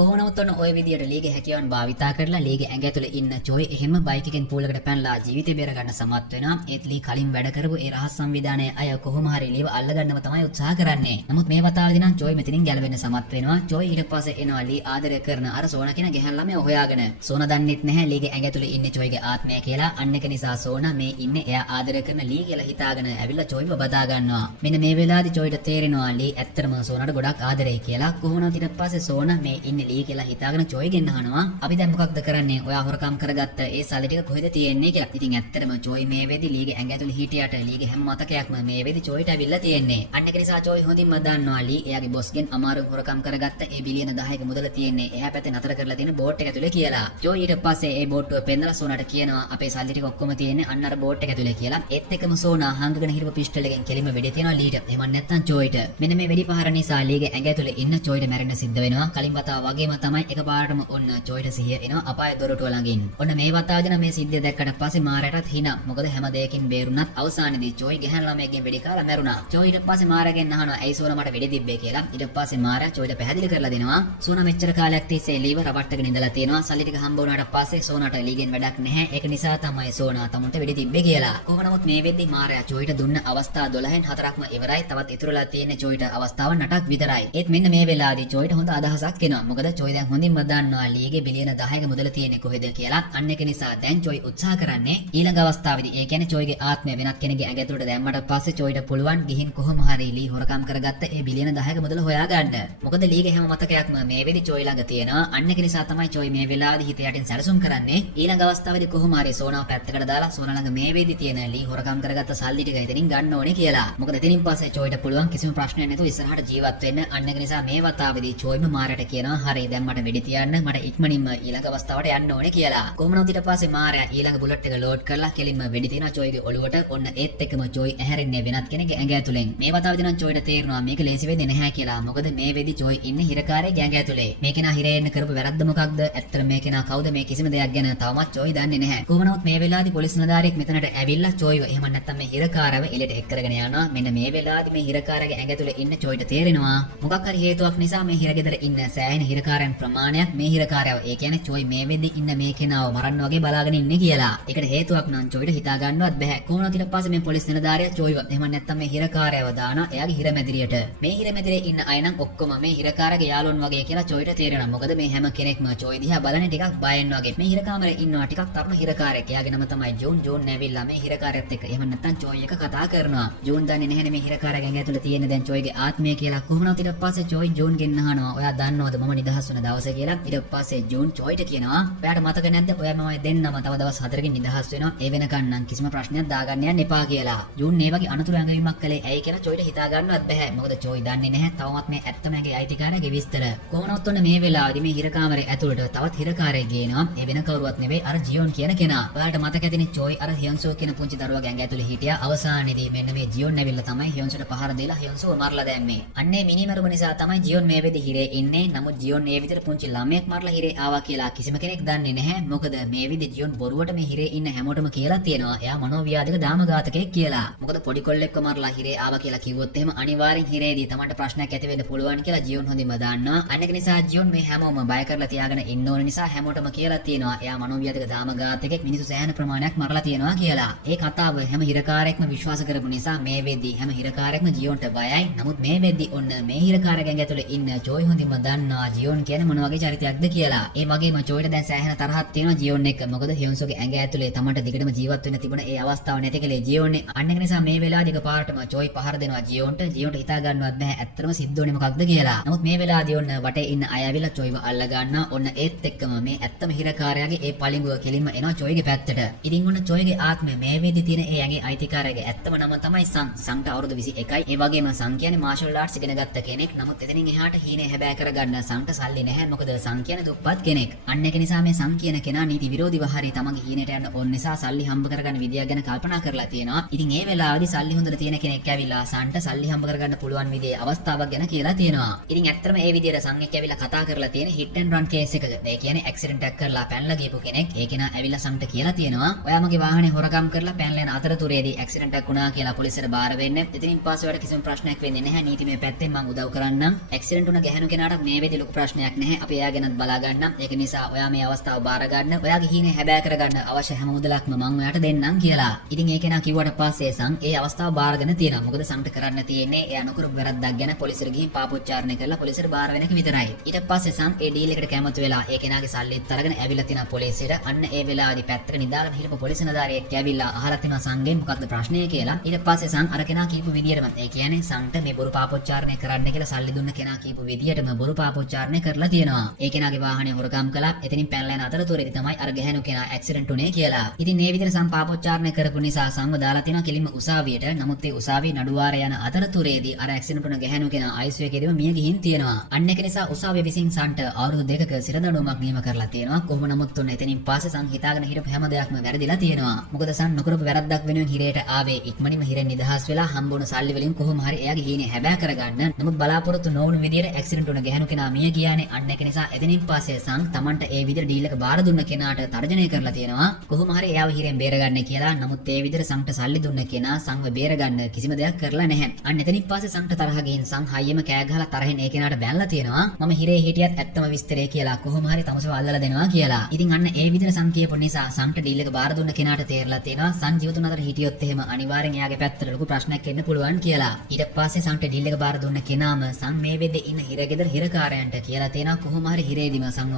කොහොමනමුත් කොහොමනොත් ඔන්න ඔය විදියට ලීගේ හැකියාවන් භාවිතා කරලා ලීගේ ඇඟ ඇතුලේ ඉන්න චොයි එහෙම බයික් එකෙන් පූලකට පැනලා ජීවිතේ බේර ගන්න සමත් වෙනවා. ඒත් ලී කලින් වැඩ කරපු ඒ රහස් සංවිධානයේ අය කොහොම හරි ලීව අල්ලගන්නම තමයි උත්සාහ කරන්නේ. නමුත් මේ වතාවේදී නම් චොයි මෙතනින් ගැලවෙන්න සමත් වෙනවා. චොයි ඊට පස්සේ එනවා ලී ආදරය කරන අර සෝනා කියන ගැහැන් ළමයා හොයාගෙන. සෝනා දන්නෙත් නැහැ ලීගේ ඇඟ ඇතුලේ ඉන්නේ චොයිගේ ආත්මය කියලා. අන්න එක නිසා සෝනා මේ ඉන්නේ එයා ආදරය කරන ලී කියලා හිතාගෙන ඇවිල්ලා චොයිව බදා ගන්නවා. මෙන්න මේ වෙලාවේදී චොයිට තේරෙනවා ලී ඇත්තටම සෝනාට ගොඩක් ආදරේ කියලා. කොහොමද ඊට පස්සේ සෝනා මේ ඉන්නේ ලී කියලා හිතාගෙන චොයිගෙන් අහනවා අපි දැන් මොකක්ද කරන්නේ? ඔයා හොරකම් කරගත්ත ඒ සල්ලි ටික කොහෙද තියෙන්නේ කියලා. ඉතින් ඇත්තටම චොයි මේ වෙදී ලීගේ ඇඟ ඇතුලේ හිටියට ලීගේ හැම මතකයක්ම මේ වෙදී චොයිට ඇවිල්ලා තියෙන්නේ. අන්න ඒක නිසා චොයි හොඳින්ම දන්නවා ලී එයාගේ බොස්ගෙන් අමාරුවෙන් හොරකම් කරගත්ත ඒ බිලියන 10ක මුදල තියෙන්නේ එහා පැත්තේ නතර කරලා තියෙන බෝට් එක ඇතුලේ කියලා. චොයි ඊට පස්සේ ඒ බෝට්ටුව පෙන්නලා සෝනාට කියනවා අපේ සල්ලි ටික ඔක්කොම තියෙන්නේ අන්න අර බෝට් එක ඇතුලේ කියලා. ඒත් එක්කම සෝනා හංගගෙන හිටපු පිස්ටල් එකෙන් කෙලින්ම වෙඩි තියනවා ලීට. එහෙම නැත්නම් චොයිට. මෙන්න මේ වෙඩි පහර නිසා ලීගේ ඇඟ ඇතුලේ ඉන්න චොයිට මැරෙන්න සිද්ධ වෙනවා. කලින් වතාව වගේම තමයි එකපාරටම ඔන්න චොයිට සිහිය එනවා අපාය දොරටුව ළඟින්. ඔන්න මේ වතාවේදී නම් මේ සිද්ධිය දැක්කට පස්සේ මාරයටත් හිනා. මොකද හැම දෙයකින් බේරුණත් අවසානයේදී චොයි ගැහන් ළමයෙක්ගෙන් වෙඩි කාලා මැරුණා. චොයි ඊට පස්සේ මාරයගෙන් අහනවා ඇයි සෝනා මට වෙඩි තිබ්බේ කියලා. ඊට පස්සේ මාරයා චොයිට පැහැදිලි කරලා දෙනවා සෝනා මෙච්චර කාලයක් තිස්සේ ලීව රවට්ටගෙන ඉඳලා තියෙනවා. සල්ලි ටික හම්බ වුණාට පස්සේ සෝනාට ලීගෙන් වැඩක් නැහැ. ඒක නිසා තමයි සෝනා තමුන්ට වෙඩි තිබ්බේ කියලා. කොහොම නමුත් මේ වෙද්දී මාරයා චොයිට දුන්න අවස්ථා 12න් 4ක්ම ඉවරයි. තවත් ඉතුරුලා තියෙන්නේ චොයිට අවස්ථාව 8ක් විතරයි. ඒත් මෙන්න මේ වෙලාවේදී චොයිට හොඳ අදහසක් එනවා. මොකද චොයි දැන් හොඳින්ම දන්නවා ලීගේ බිලියන 10ක මුදල තියෙන්නේ කොහෙද කියලා. අන්න ඒක නිසා දැන් චොයි උත්සාහ කරන්නේ ඊළඟ අවස්ථාවේදී ඒ කියන්නේ චොයිගේ ආත්මය වෙනත් කෙනෙක්ගේ ඇඟ ඇතුළට දැම්මට පස්සේ චොයිට පුළුවන් ගිහින් කොහොම හරි ලී හොරකම් කරගත්ත ඒ බිලියන 10ක මුදල හොයාගන්න. මොකද ලීගේ හැම මතකයක්ම මේ වෙදි චොයි ළඟ තියෙනවා. අන්න ඒක නිසා තමයි චොයි මේ වෙලාවේදී හිත යටින් සැලසුම් කරන්නේ ඊළඟ අවස්ථාවේදී කොහොම හරි සෝනාව පැත්තකට දාලා සෝනා ළඟ මේ වෙදි තියෙන ලී හොරකම් කරගත්ත සල්ලි ටික එතනින් ගන්න ඕනේ කියලා. මොකද එතනින් පස්සේ චොයිට පුළුවන් කිසිම ප්‍රශ්නයක් නැතුව ඉස්සරහට ජීවත් වෙන්න. අන්න ඒක නිසා මේ වතාවේදී චොයිම මාරයට කියනවා හරි දැන් මට වෙඩි තියන්න මට ඉක්මනින්ම ඊළඟ අවස්ථාවට යන්න ඕනේ කියලා. කොහොමද ඊට පස්සේ මාරයා ඊළඟ බුලට් එක ලෝඩ් කරලා කෙලින්ම වෙඩි තියනවා චොයිගේ ඔළුවට. ඔන්න ඒත් එක්කම චොයි ඇහැරෙන්නේ වෙනත් කෙනෙක්ගේ ඇඟ ඇතුලෙන්. මේ වතාවේදී නම් චොයිට තේරෙනවා මේක ලේසි වෙන්නේ නැහැ කියලා. මොකද මේ වෙදි චොයි ඉන්නේ හිරකාරයේ ඇඟ ඇතුලේ. මේ කෙනා හිරේ එන්න කරපු වැරද්ද මොකක්ද? ඇත්තට මේ කෙනා කවුද? මේ කිසිම දෙයක් ගැන තවමත් චොයි දන්නේ නැහැ. කොහොම නමුත් මේ වෙලාවේදී පොලිස් නිලධාරියෙක් මෙතනට ඇවිල්ලා චොයිව එහෙම නැත්නම් මේ හිරකාරව එළියට එක් කරගෙන යනවා. මෙන්න මේ වෙලාවේදී මේ හිරකාරගේ ඇඟ ඇතුලේ ඉන්න චොයිට තේරෙනවා මොකක් හරි හේතුවක් නිසා මේ හිරගෙදර ඉන්න සෑහෙන හිරකාරයන් ප්‍රමාණයක් මේ හිරකාරයව ඒ කියන්නේ චොයි මේ වෙද්දී ඉන්න මේ කෙනාව මරන්න වගේ බලාගෙන ඉන්නේ කියලා. ඒකට හේතුවක් නම් චොයිට හිතා ගන්නවත් බෑ. කොහොමද ඊට පස්සේ මේ පොලිස් නිලධාරියා චොයිව එහෙම නැත්නම් මේ හිරකාරයව දානවා එයාගේ හිරමැදිරියට. මේ හිරමැදිරියේ ඉන්න අය නම් ඔක්කොම මේ හිරකාරගේ යාළුවන් වගේ කියලා චොයිට තේරෙනවා. මොකද මේ හැම කෙනෙක්ම චොයි දිහා බලන්නේ ටිකක් බයෙන් වගේ. මේ හිරකාමරේ ඉන්නවා ටිකක් තරුණ හිරකාරයෙක්. එයාගේ නම තමයි ජූන්. ජූන් නැවිලා මේ හිරකාරයත් එක්ක එහෙම නැත්නම් චොයි එක කතා කරනවා. ජූන් දන්නේ නැහැ මේ හිරකාරගේ ඇඟ ඇතුලේ තියෙන දැන් චොයිගේ ආත්මය කියලා. කොහොමද ඊට පස්සේ චොයි ජූන්ගෙන් අහනවා ඔයා දන්නවද මම නිදහස් වුණ දවසේ කියලා. ඊට පස්සේ ජූන් චොයිට කියනවා ඔයාට මතක නැද්ද ඔයා මම දෙන්නම තව දවස් 4කින් නිදහස් වෙනවා. ඒ වෙනකන් නම් කිසිම ප්‍රශ්නයක් දාගන්න යන්න එපා කියලා. ජූන් මේ වගේ අනතුරු ඇඟවීමක් කළේ ඇයි කියලා චොයිට හිතා ගන්නවත් බෑ. මොකද චොයි දන්නේ නැහැ තවමත් මේ ඇත්තමගේ අයිතිකාරයාගේ විස්තර. කොහොමවත් ඔන්න මේ වෙලාවේදී මේ හිරකාමරේ ඇතුළට තවත් හිරකාරයෙක් ගේනවා. ඒ වෙන කවුරුවත් නෙවෙයි අර ජියොන් කියන කෙනා. ඔයාලට මතක ඇතිනේ චොයි අර හියොන්සෝ කියන පුංචි දරුවා ගෑඟ ඇතුලේ හිටියා. අවසානයේදී මෙන්න මේ ජියොන් ඇවිල්ලා තමයි හියොන්සෝට පහර දීලා හියොන්සෝව මරලා දැම්මේ. අන්නේ මිනිමරුම නිසා තමයි ජියොන් මේ වෙදි හිරේ ඉන්නේ. නමුත් ජියොන් මේ විදිහට පුංචි ළමයෙක් මරලා හිරේ ආවා කියලා කිසිම කෙනෙක් දන්නේ නැහැ. මොකද මේ විදි ජියොන් බොරුවට මේ හිරේ ඉන්න හැමෝටම කියලා තියෙනවා. එයා මනෝව්‍යාධික දාමඝාතකයෙක් කියලා. මොකද පොඩි කොල්ලෙක්ව මරලා හිරේ ආවා කියලා කිව්වොත් එහෙම අනිවාර්යෙන් හිරේදී තමන්ට ප්‍රශ්නයක් ඇති වෙන්න පුළුවන් කියලා ජියොන් හොඳින්ම දන්නවා. අනික නිසා ජියොන් මේ හැමෝම බය කරලා තියාගෙන ඉන්න ඕන නිසා හැමෝටම කියලා තියෙනවා. එයා මනෝව්‍යාධික දාමඝාතකයෙක් මිනිස්සු සෑහෙන ප්‍රමාණයක් මරලා තියෙනවා කියලා. ඒ කතාව හැම හිරකාරයෙක්ම විශ්වාස කරපු නිසා මේ වෙද්දී හැම හිරකාරයෙක්ම ජියොන්ට බයයි. නමුත් මේ වෙද්දී ඔන්න මේ හිරකාරගෙන් ඇතුලේ ඉන්න චොයි හොඳින්ම දන්නවා ජියොන් කියන්නේ මොන වගේ චරිතයක්ද කියලා. ඒ වගේම චොයිට දැන් සෑහෙන තරහක් තියෙනවා ජියොන් එක්ක. මොකද හියොන්සෝගේ ඇඟ ඇතුලේ තමන්ට දිගටම ජීවත් වෙන්න තිබුණ ඒ අවස්ථාව නැති කලේ ජියොන්නේ. අන්න ඒක නිසා මේ වෙලාවේදී එකපාරටම චොයි පහර දෙනවා ජියොන්ට. ජියොන්ට හිතා ගන්නවත් බෑ ඇත්තටම සිද්ධ වෙන්නේ මොකක්ද කියලා. නමුත් මේ වෙලාවේදී ඔන්න වටේ ඉන්න අය ඇවිල්ලා චොයිව අල්ල ගන්නවා. ඔන්න ඒත් එක්කම මේ ඇත්තම හිරකාරයාගේ ඒ පළිඟුව කෙලින්ම එනවා චොයිගේ පැත්තට. ඉතින් ඔන්න චොයිගේ ආත්මය මේ වෙද්දී තියෙන ඒ ඇඟේ අයිතිකාරයාගේ ඇත්තම නම තමයි සංට අවුරුදු 21යි. ඒ වගේම සං කියන්නේ මාෂල් ආර්ට්ස් ඉගෙන ගත්ත කෙනෙක්. නමුත් එතනින් එහාට හීනේ හැබෑ කරගන්න සංට සල්ලි නැහැ. මොකද සං කියන්නේ දුප්පත් කෙනෙක්. අන්න ඒක නිසා මේ සං කියන කෙනා නීති විරෝධීව හරි තමන්ගේ හීනේට යන්න ඕන නිසා සල්ලි හම්බ කරගන්න විදියක් ගැන කල්පනා කරලා තියෙනවා. ඉතින් ඒ වෙලාවේදී සල්ලි හොඳට තියෙන කෙනෙක් ඇවිල්ලා සංට සල්ලි හම්බ කරගන්න පුළුවන් විදිහේ අවස්ථාවක් ගැන කියලා තියෙනවා. ඉතින් ඇත්තටම ඒ විදිහට සං එක්ක ඇවිල්ලා කතා කරලා තියෙන හිට් ඇන්ඩ් රන් කේස් එකක. ඒ කියන්නේ ඇක්සිඩන්ට් එකක් කරලා පැනලා ගියපු කෙනෙක්. ඒ කෙනා ඇවිල්ලා සංට කියලා තියෙනවා ඔයා මගේ වාහනේ හොරකම් කරලා පැනලා යන අතරතුරේදී ඇක්සිඩන්ට් එකක් වුණා කියලා පොලිසියට බාර වෙන්න. එතනින් පස්සේ ඔයාලට කිසිම ප්‍රශ්නයක් වෙන්නේ නැහැ. නීතිමය පැත්තෙන් මම උදව් කරන්නම්. ඇක්සිඩන්ට් වුණ ගැහණු කෙනාට මේ වෙදි ලොකු ප්‍රශ්නයක් නැහැ. අපි එයා ගැනත් බලා ගන්නම්. ඒක නිසා ඔයා මේ අවස්ථාව බාර ගන්න. ඔයාගේ හීනේ හැබෑ කරගන්න අවශ්‍ය හැම මුදලක්ම මම ඔයාට දෙන්නම් කියලා. ඉතින් ඒක නා කිව්වට පස්සේ සං ඒ අවස්ථාව බාරගෙන තියෙනවා. මොකද සංට කරන්න තියෙන්නේ ඒ අනුකරු වැරද්දක් ගැන පොලිසියට ගිහින් පාපොච්චාරණය කරලා පොලිසියට බාර වෙන එක විතරයි. ඊට පස්සේ සං ඒ ඩීල් එකට කැමති වෙලා ඒ කෙනාගේ සල්ලිත් අරගෙන ඇවිල්ලා තියෙනවා පොලිසියට. අන්න ඒ වෙලාවේදී පැත්තක නිදාගෙන හිටපු පොලිස් නිලධාරියෙක් ඇවිල්ලා අහලා තිනවා සංගෙන් මොකක්ද ප්‍රශ්නය කියලා. ඊට පස්සේ සං අර කෙනා කියපු විදියටම ඒ කියන්නේ සංට මේ බොරු පාපොච්චාරණය කරන්න කියලා සල්ලි දුන්න කෙනා කියපු විදියටම බොරු පාපොච්චාරණය කරලා තියෙනවා. ඒ කෙනාගේ වාහනේ හොරකම් කළා. එතනින් පැනලා යන අතරතුරේදී තමයි අර ගැහැණු කෙනා ඇක්සිඩන්ට් උනේ කියලා. ඉතින් මේ විදිහට සං පාපොච්චාරණය කරපු නිසා සංව දාලා තියෙනවා කෙලින්ම උසාවියට. නමුත් ඒ උසාවියේ නඩුවාර යන අතරතුරේදී අර ඇක්සිඩන්ට් උන ගැහැණු කෙනා ICU එකේදීම මිය ගිහින් තියෙනවා. අන්න ඒක නිසා උසාවිය විසින් සංට අවුරුදු 2ක සිරදඬුවමක් නියම කරලා තියෙනවා. කොහොම නමුත් උන් එතනින් පස්සේ සං හිතාගෙන හිටපු හැම දෙයක්ම වැරදිලා තියෙනවා. මොකද සං නොකරපු වැරද්දක් වෙනුවෙන් හිරේට ආවේ ඉක්මනින්ම හිරෙන් නිදහස් වෙලා හම්බුණු සල්ලි වලින් කොහොම හරි එයාගේ හීනේ හැබෑ කරගන්න. නමුත් බලාපොරොත්තු නොවුණු විදියට ඇක්සිඩන්ට් උන ගැහැණු කෙනා මිය ගියානේ. අන්න ඒක නිසා එතනින් පස්සේ සං Tamanට ඒ විදියට ඩීල් එක බාර දුන්න කෙනාට තර්ජනය කරලා තියෙනවා. කොහොම හරි එයාව හිරෙන් බේරගන්න කියලා. නමුත් ඒ විදියට සංට සල්ලි දුන්න කෙනා සංව බේරගන්න කිසිම දෙයක් කරලා නැහැ. අන්න එතනින් පස්සේ සංට තරහ ගිහින් සං හයියම කෑ ගහලා තරහෙන් ඒ කෙනාට බැනලා තියෙනවා. මම හිරේ හිටියත් ඇත්තම විස්තරය කියලා කොහොම හරි තමසව අල්ලලා දෙනවා කියලා. ඉතින් අන්න ඒ විදියට සං කියපු නිසා සංට ඩීල් එක බාර දුන්න කෙනාට තේරලා තියෙනවා සං ජීවිතුන් අතර හිටියොත් එහෙම අනිවාර්යෙන් එයාගේ පැත්තට ලොකු ප්‍රශ්නයක් එන්න පුළුවන් කියලා. ඊට පස්සේ සංට ඩීල් එක බාර දුන්න කෙනාම සං මේ වෙද්දී ඉන්න හිරගෙදර හිරකාරයන්ට කියලා තියෙනවා කොහොම හරි හිරේදීම සංව